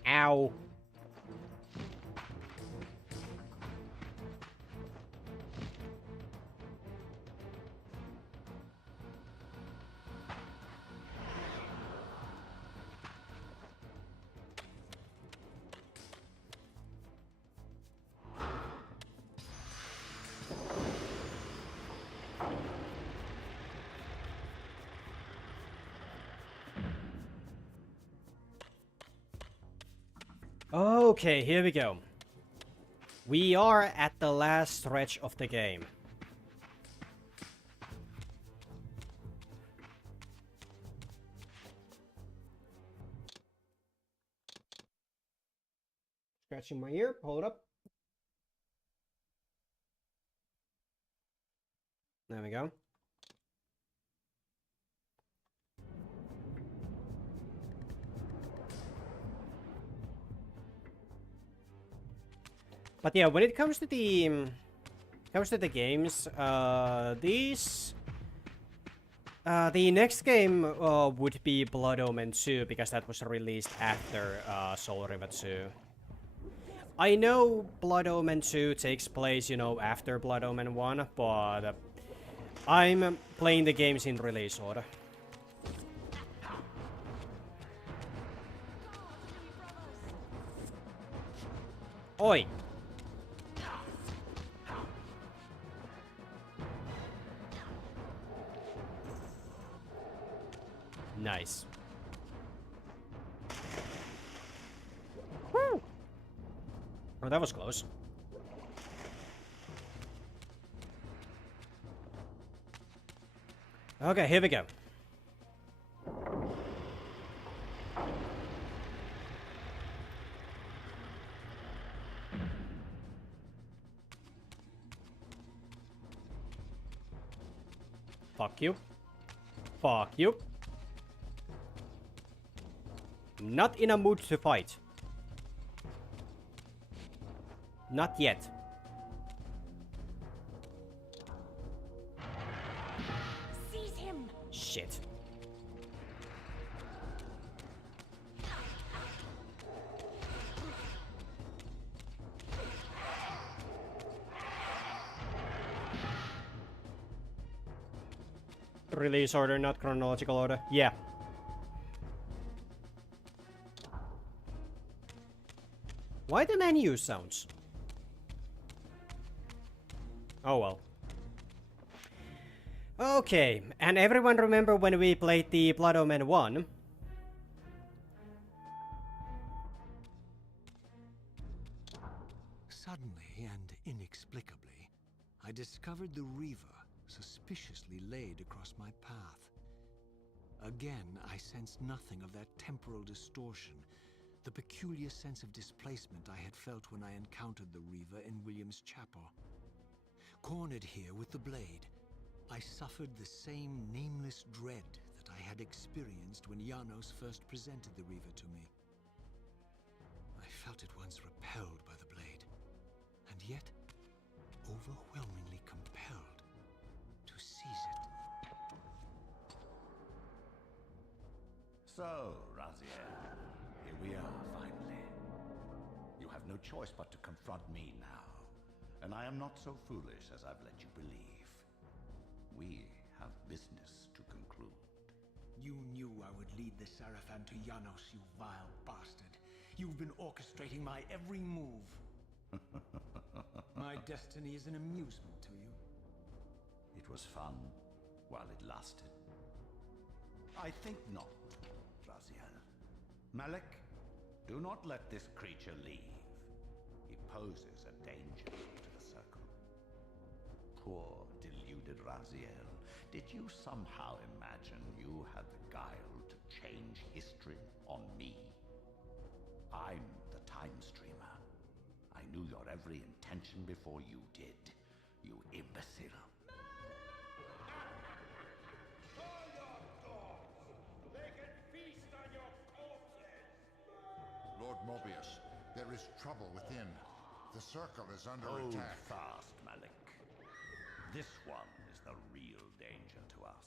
Ow. Okay, here we go. We are at the last stretch of the game. Scratching my ear, hold up. There we go. But yeah, when it comes to the games, the next game would be Blood Omen 2 because that was released after Soul River 2. I know Blood Omen 2 takes place, you know, after Blood Omen 1, but I'm playing the games in release order. Oi! Nice. Woo! Oh, that was close. Okay, here we go. Fuck you. Fuck you. I'm not in a mood to fight. Not yet. Seize him. Shit. Release order, not chronological order. Yeah. Why the menu sounds? Oh well. Okay, and everyone remember when we played the Blood Omen 1? Suddenly and inexplicably, I discovered the Reaver suspiciously laid across my path. Again, I sensed nothing of that temporal distortion, the peculiar sense of displacement I had felt when I encountered the Reaver in William's chapel. Cornered here with the blade, I suffered the same nameless dread that I had experienced when Janos first presented the Reaver to me. I felt at once repelled by the blade, and yet overwhelmingly compelled to seize it. So, Raziel, here we are, finally. You have no choice but to confront me now, and I am not so foolish as I've let you believe. We have business to conclude. You knew I would lead the Sarafan to Janos, you vile bastard. You've been orchestrating my every move. My destiny is an amusement to you. It was fun while it lasted. I think not, Raziel. Malik, do not let this creature leave. He poses a danger to the Circle. Poor, deluded Raziel. Did you somehow imagine you had the guile to change history on me? I'm the Time Streamer. I knew your every intention before you did, you imbecile. Call your dogs! They can feast on your corpses! Lord Mobius, there is trouble within. The Circle is under Hold attack. fast, Malik. This one is the real danger to us.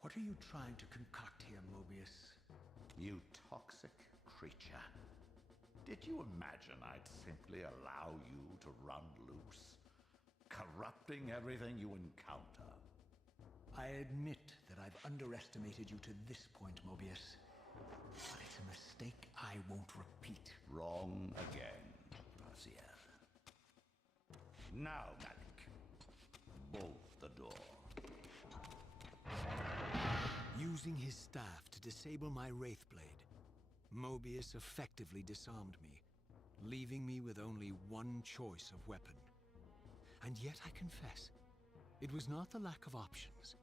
What are you trying to concoct here, Mobius? You toxic creature. Did you imagine I'd simply allow you to run loose, corrupting everything you encounter? I admit that I've underestimated you to this point, Mobius. But it's a mistake I won't repeat. Wrong again, Raziel. Now, Malik, bolt the door. Using his staff to disable my Wraithblade, Mobius effectively disarmed me, leaving me with only one choice of weapon. And yet I confess, it was not the lack of options,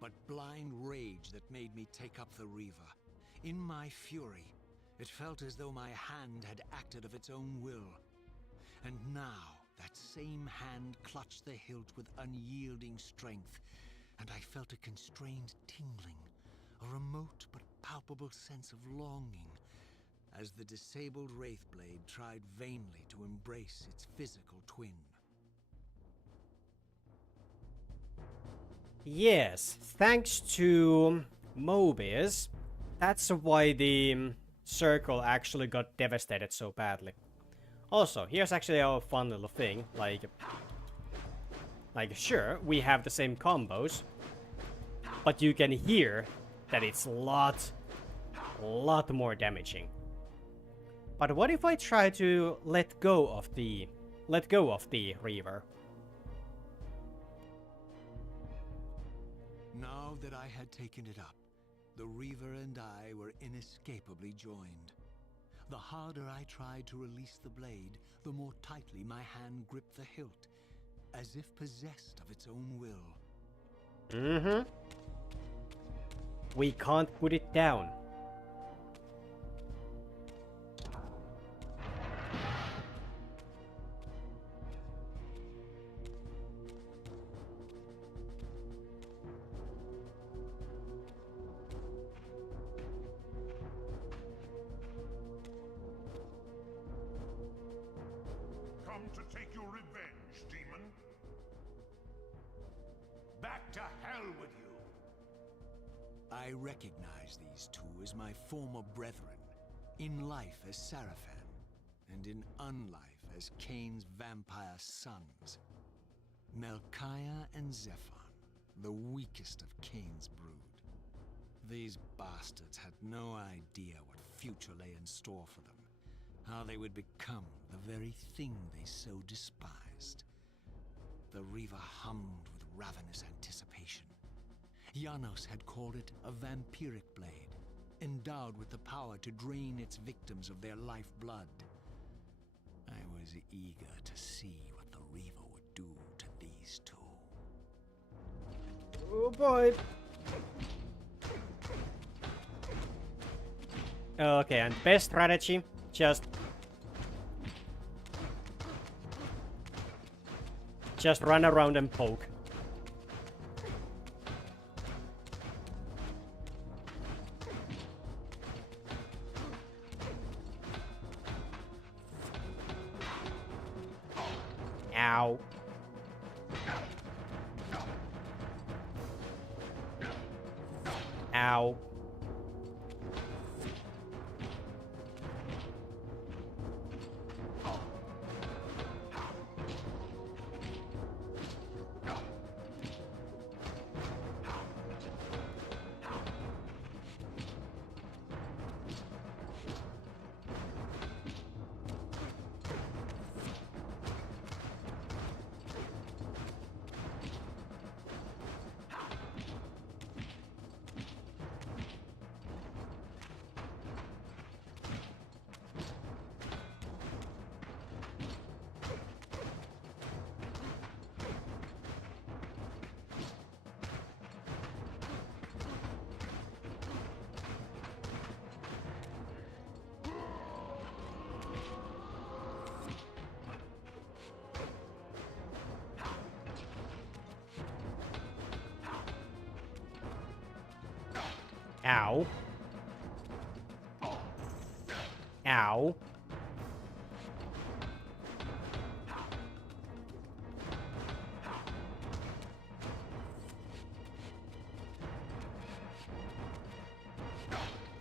but blind rage that made me take up the Reaver. In my fury, it felt as though my hand had acted of its own will. And now, that same hand clutched the hilt with unyielding strength, and I felt a constrained tingling, a remote but palpable sense of longing, as the disabled Wraithblade tried vainly to embrace its physical twin. Yes, thanks to Mobius, that's why the Circle actually got devastated so badly. Also, here's actually a fun little thing, like sure, we have the same combos, but you can hear that it's a lot more damaging. But what if I try to let go of the Reaver? Now that I had taken it up, the Reaver and I were inescapably joined. The harder I tried to release the blade, the more tightly my hand gripped the hilt, as if possessed of its own will. Mm-hmm. We can't put it down. Come to take your revenge, demon. Back to hell with you! I recognize these two as my former brethren, in life as Sarafan, and in unlife as Kain's vampire sons, Melchiah and Zephon. the weakest of Kain's brood. These bastards had no idea what future lay in store for them, how they would become the very thing they so despised. The Reaver hummed with ravenous anticipation. Janos had called it a vampiric blade, endowed with the power to drain its victims of their lifeblood. I was eager to see what the Reaver would do to these two. Oh boy. Okay, and best strategy, just run around and poke. Ow. Ow. Ow. Ow.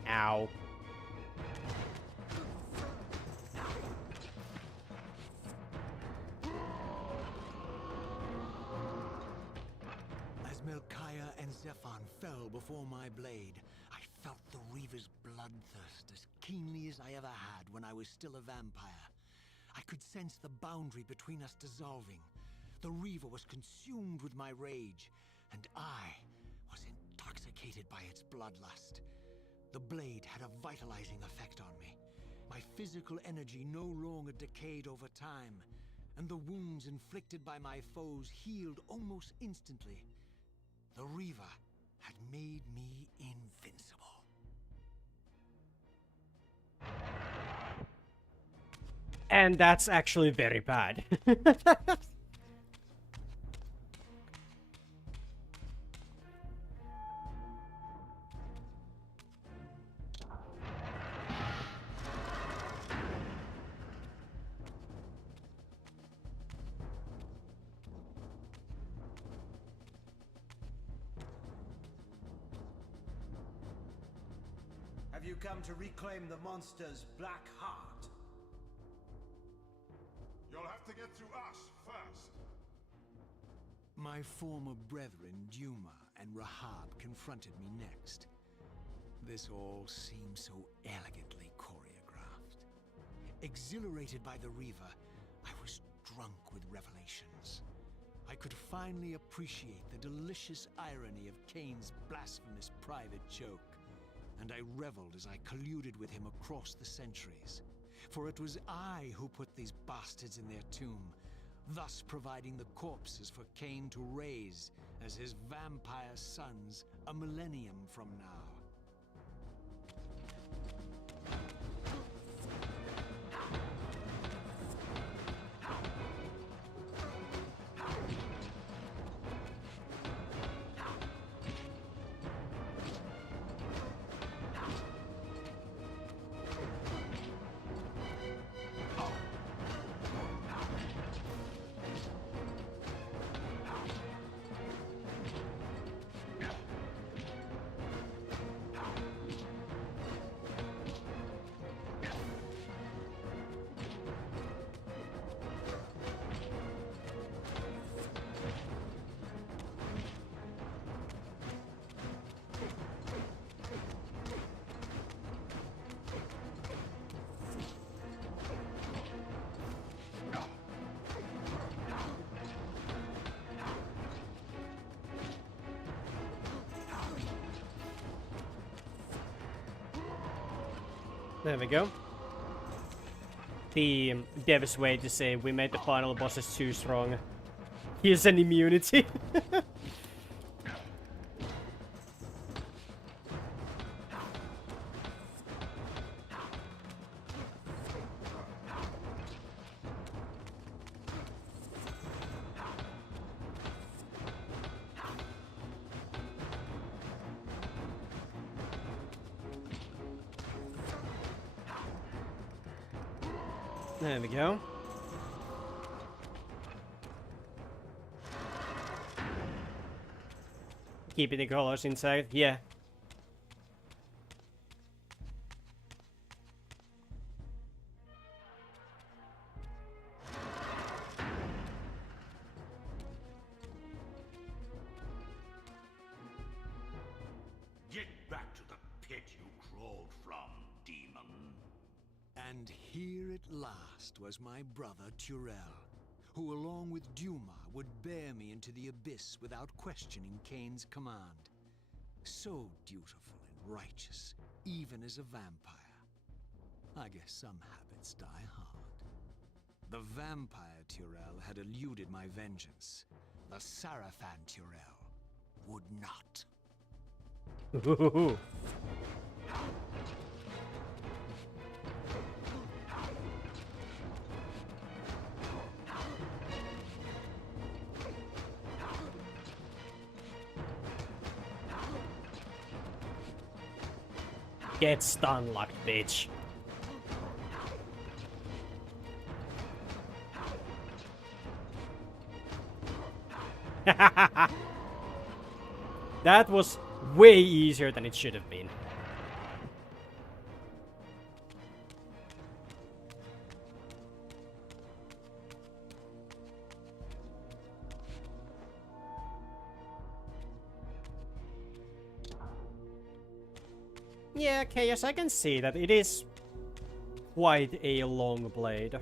Ow. As Melchiah and Zephon fell before my blade, I felt the Reaver's bloodthirst as keenly as I ever had when I was still a vampire. I could sense the boundary between us dissolving. The Reaver was consumed with my rage, and I was intoxicated by its bloodlust. The blade had a vitalizing effect on me. My physical energy no longer decayed over time, and the wounds inflicted by my foes healed almost instantly. The Reaver had made me invincible. And that's actually very bad. Have you come to reclaim the monster's black heart? You'll have to get through us first. My former brethren, Duma and Rahab, confronted me next. This all seemed so elegantly choreographed. Exhilarated by the Reaver, I was drunk with revelations. I could finally appreciate the delicious irony of Kain's blasphemous private joke, and I reveled as I colluded with him across the centuries. For it was I who put these bastards in their tomb, thus providing the corpses for Kain to raise as his vampire sons a millennium from now. There we go. The dev's way to say we made the final bosses too strong. Here's an immunity. There we go. Keeping the colors inside, yeah. Get back to the pit you crawled from, demon. And here at last was my brother Turel, who along with Duma would bear me into the abyss without questioning Kain's command. So dutiful and righteous, even as a vampire. I guess some habits die hard. The vampire Turel had eluded my vengeance. The Sarafan Turel would not. Ooh. Get stun locked, bitch. That was way easier than it should have been. Yeah, Chaos, I can see that it is quite a long blade.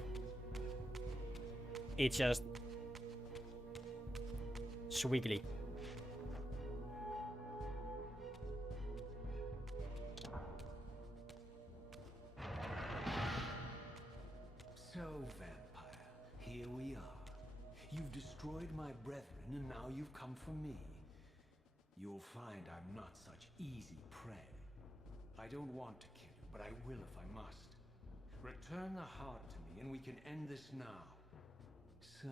It's just swiggly. So, vampire, here we are. You've destroyed my brethren, and now you've come for me. You'll find I'm not such easy prey. I don't want to kill you, but I will if I must. Return the heart to me, and we can end this now. So,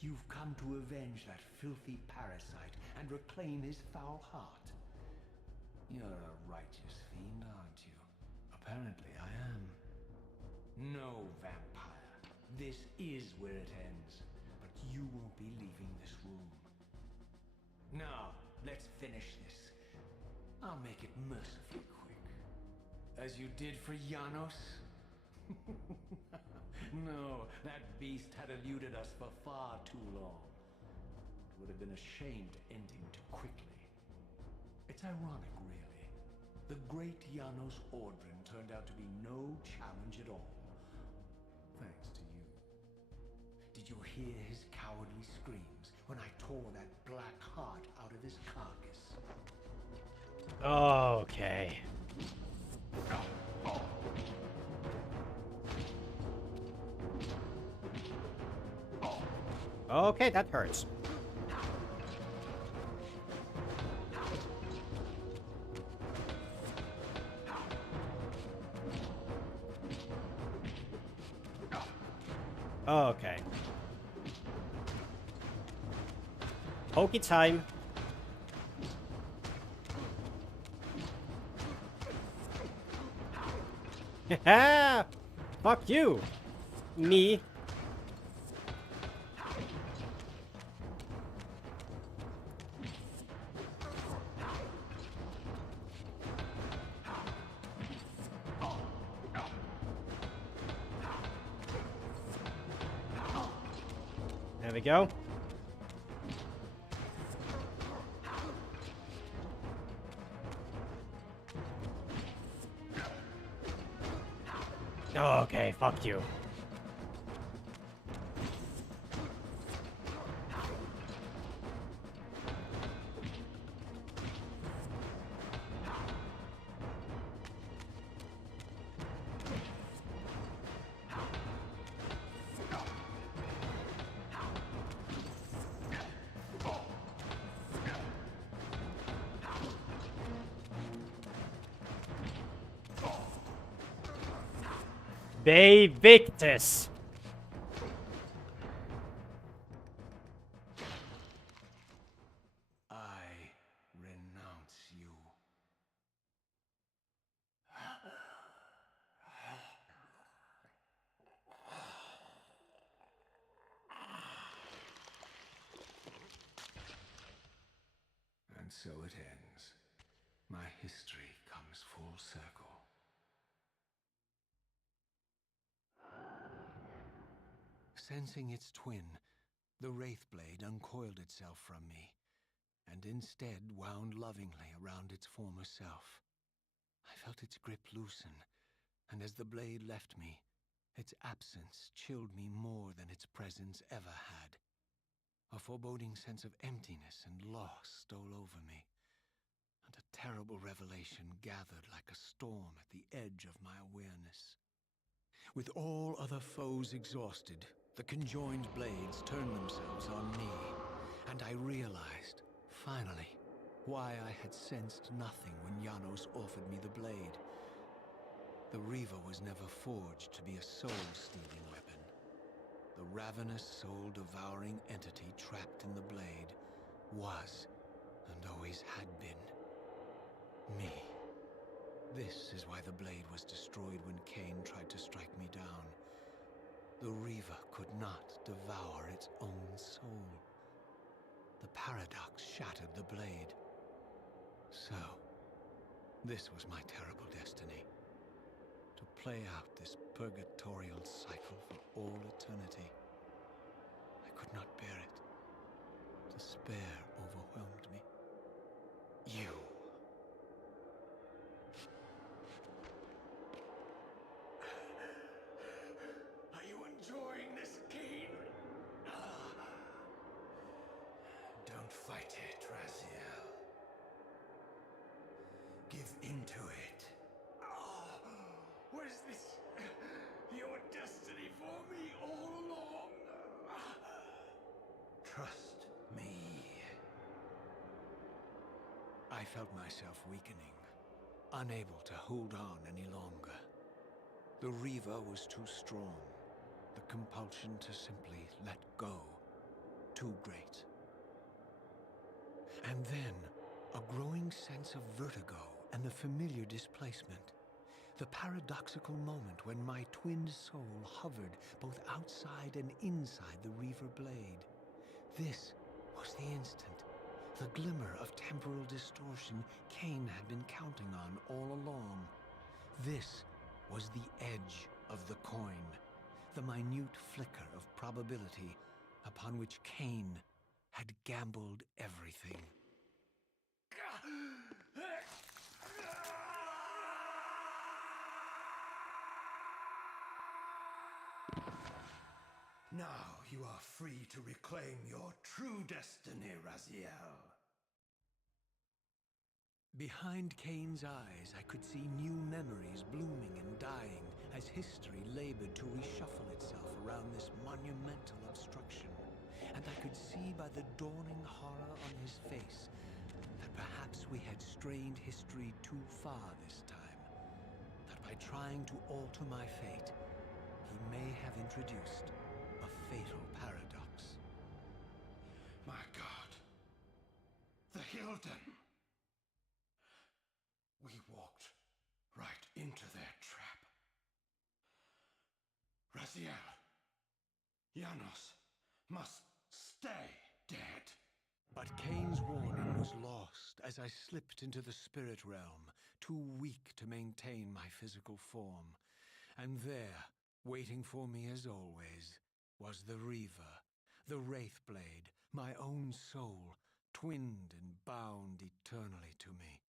you've come to avenge that filthy parasite and reclaim his foul heart. You're a righteous fiend, aren't you? Apparently I am. No, vampire. This is where it ends. But you won't be leaving this room. Now, let's finish this. I'll make it mercifully quick. As you did for Janos? No, that beast had eluded us for far too long. It would have been a shame to end him too quickly. It's ironic, really. The great Janos Audron turned out to be no challenge at all. Thanks to you. Did you hear his cowardly screams when I tore that black heart out of his carcass? Okay. Okay, that hurts. Okay. Pokey time. Haha! Fuck you! Me. There we go. Okay, fuck you. Be Victus! I renounce you. And so it ends. My history comes full circle. Sensing its twin, the Wraithblade uncoiled itself from me, and instead wound lovingly around its former self. I felt its grip loosen, and as the blade left me, its absence chilled me more than its presence ever had. A foreboding sense of emptiness and loss stole over me, and a terrible revelation gathered like a storm at the edge of my awareness. With all other foes exhausted, the conjoined blades turned themselves on me, and I realized, finally, why I had sensed nothing when Janos offered me the blade. The Reaver was never forged to be a soul-stealing weapon. The ravenous, soul-devouring entity trapped in the blade was, and always had been, me. This is why the blade was destroyed when Kain tried to strike me down. The Reaver could not devour its own soul. The paradox shattered the blade. So, this was my terrible destiny. To play out this purgatorial cycle for all eternity. I could not bear it. Despair overwhelmed me. You. Are you enjoying this, Kain? Don't fight it, Raziel. Give into it. Was this your destiny for me all along? Trust me. I felt myself weakening, unable to hold on any longer. The Reaver was too strong. The compulsion to simply let go, too great. And then, a growing sense of vertigo and the familiar displacement. The paradoxical moment when my twin soul hovered both outside and inside the Reaver blade. This was the instant, the glimmer of temporal distortion Kain had been counting on all along. This was the edge of the coin, the minute flicker of probability upon which Kain had gambled everything. Now you are free to reclaim your true destiny, Raziel. Behind Kain's eyes, I could see new memories blooming and dying as history labored to reshuffle itself around this monumental obstruction. And I could see by the dawning horror on his face that perhaps we had strained history too far this time. That by trying to alter my fate, he may have introduced a fatal paradox. My God. The Hilden. We walked right into their trap. Raziel, Janos must stay dead. But Kain's warning was lost as I slipped into the spirit realm, too weak to maintain my physical form. And there, waiting for me as always, was the Reaver, the Wraithblade, my own soul, twinned and bound eternally to me.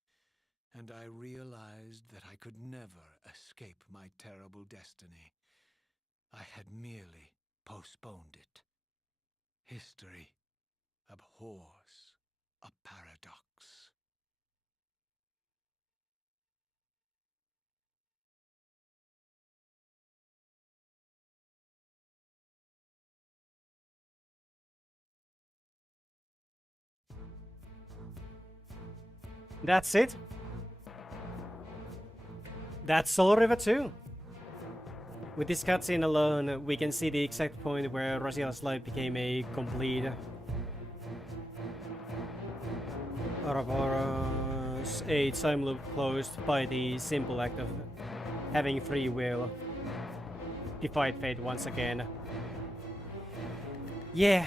And I realized that I could never escape my terrible destiny. I had merely postponed it. History abhors a paradox. That's it. That's Soul River 2. With this cutscene alone, we can see the exact point where Raziel's life became a complete Ouroboros, a time loop closed by the simple act of having free will. Defied fate once again. Yeah.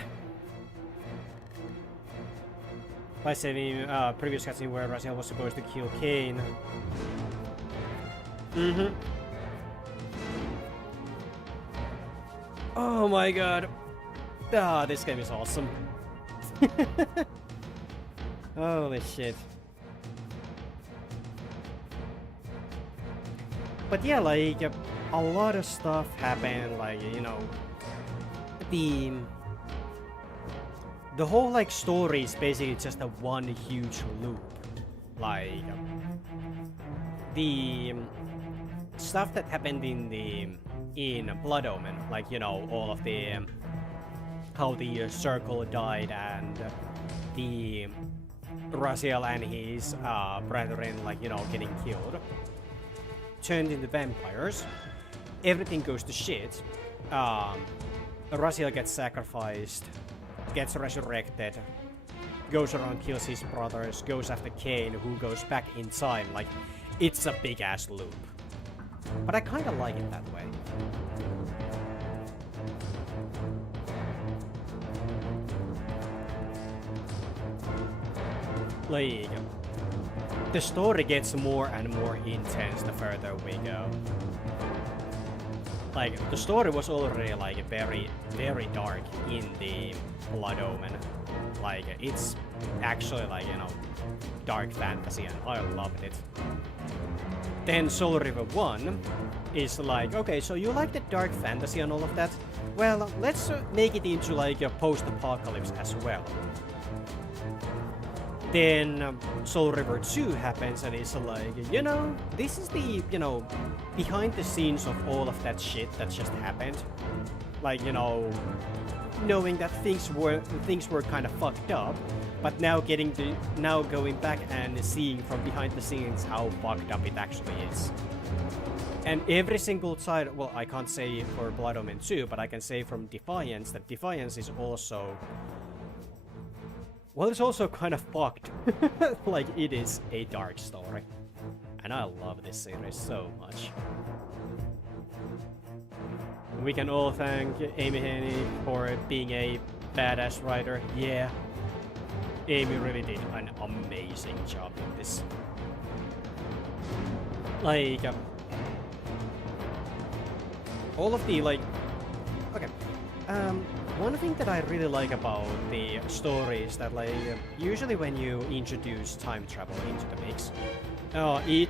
By saving previous cutscene where Raziel was supposed to kill Kain. Oh my god. Ah, this game is awesome. Holy shit. But yeah, like, a lot of stuff happened, like, you know, the whole, like, story is basically just a one huge loop. Like, the stuff that happened in Blood Omen, like, you know, all of the how the circle died and the Raziel and his brethren, like, you know, getting killed, turned into vampires. Everything goes to shit. Raziel gets sacrificed, gets resurrected, goes around, kills his brothers, goes after Kain, who goes back in time. Like, it's a big ass loop. But I kinda like it that way. Like, the story gets more and more intense the further we go. Like, the story was already, like, very, very dark in the Blood Omen. Like, it's actually, like, you know, dark fantasy, and I loved it. Then Soul River 1 is like, okay, so you like the dark fantasy and all of that? Well, let's make it into, like, a post-apocalypse as well. Then Soul River 2 happens and it's like, you know, this is the, you know, behind the scenes of all of that shit that just happened. Like, you know, knowing that things were kind of fucked up, but now going back and seeing from behind the scenes how fucked up it actually is. And every single side, well, I can't say for Blood Omen 2, but I can say from Defiance that Defiance is also, well, it's also kind of fucked. Like, it is a dark story. And I love this series so much. We can all thank Amy Hennig for being a badass writer. Yeah. Amy really did an amazing job in this. Like, all of the, like, okay. One thing that I really like about the story is that, like, usually when you introduce time travel into the mix, it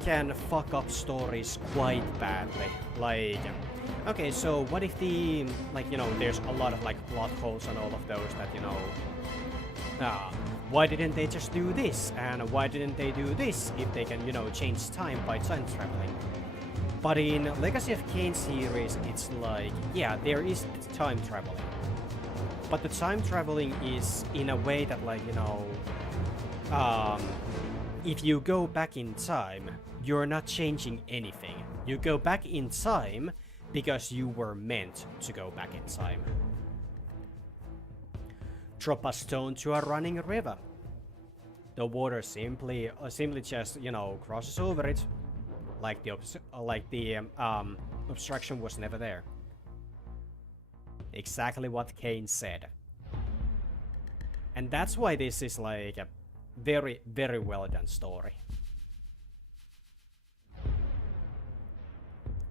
can fuck up stories quite badly. Like, okay, so what if the, like, you know, there's a lot of, like, plot holes and all of those that, you know, why didn't they just do this? And why didn't they do this if they can, you know, change time by time traveling? But in Legacy of Kain series, it's like, yeah, there is time traveling. But the time traveling is in a way that, like, you know, if you go back in time, you're not changing anything. You go back in time because you were meant to go back in time. Drop a stone to a running river. The water simply just, you know, crosses over it. Like the obstruction was never there. Exactly what Kain said. And that's why this is like a very, very well done story.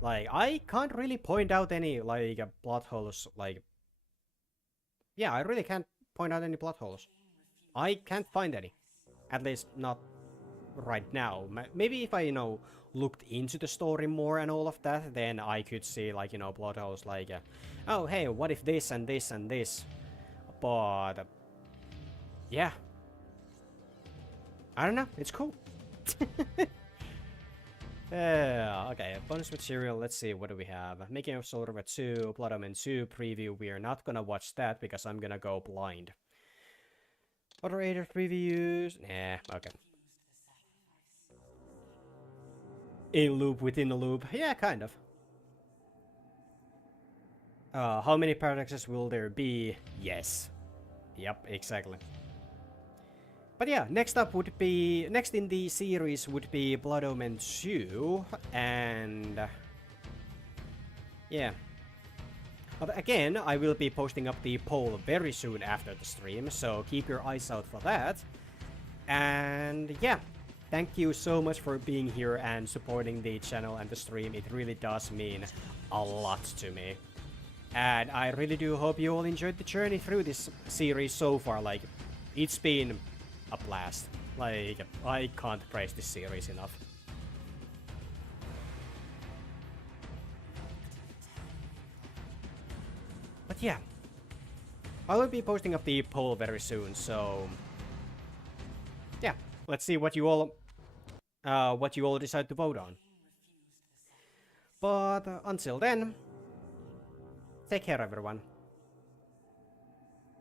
Like, I can't really point out any, like, plot holes, like... Yeah, I really can't point out any plot holes. I can't find any. At least not right now. Maybe if I, you know, looked into the story more and all of that, then I could see, like, you know, plot holes like, oh, hey, what if this and this and this? But, yeah. I don't know, it's cool. Okay, bonus material, let's see, what do we have? Making of Soul River 2, Blood Omen 2 preview, we are not gonna watch that because I'm gonna go blind. Moderator previews, nah, okay. A loop within a loop, yeah, kind of. How many paradoxes will there be? Yes. Yep, exactly. But yeah, next in the series would be Blood Omen 2, and yeah. But again, I will be posting up the poll very soon after the stream, so keep your eyes out for that. And yeah, thank you so much for being here and supporting the channel and the stream. It really does mean a lot to me. And I really do hope you all enjoyed the journey through this series so far. Like, it's been a blast. Like, I can't praise this series enough. But yeah, I will be posting up the poll very soon, so yeah, let's see what you all decide to vote on. But until then, take care everyone.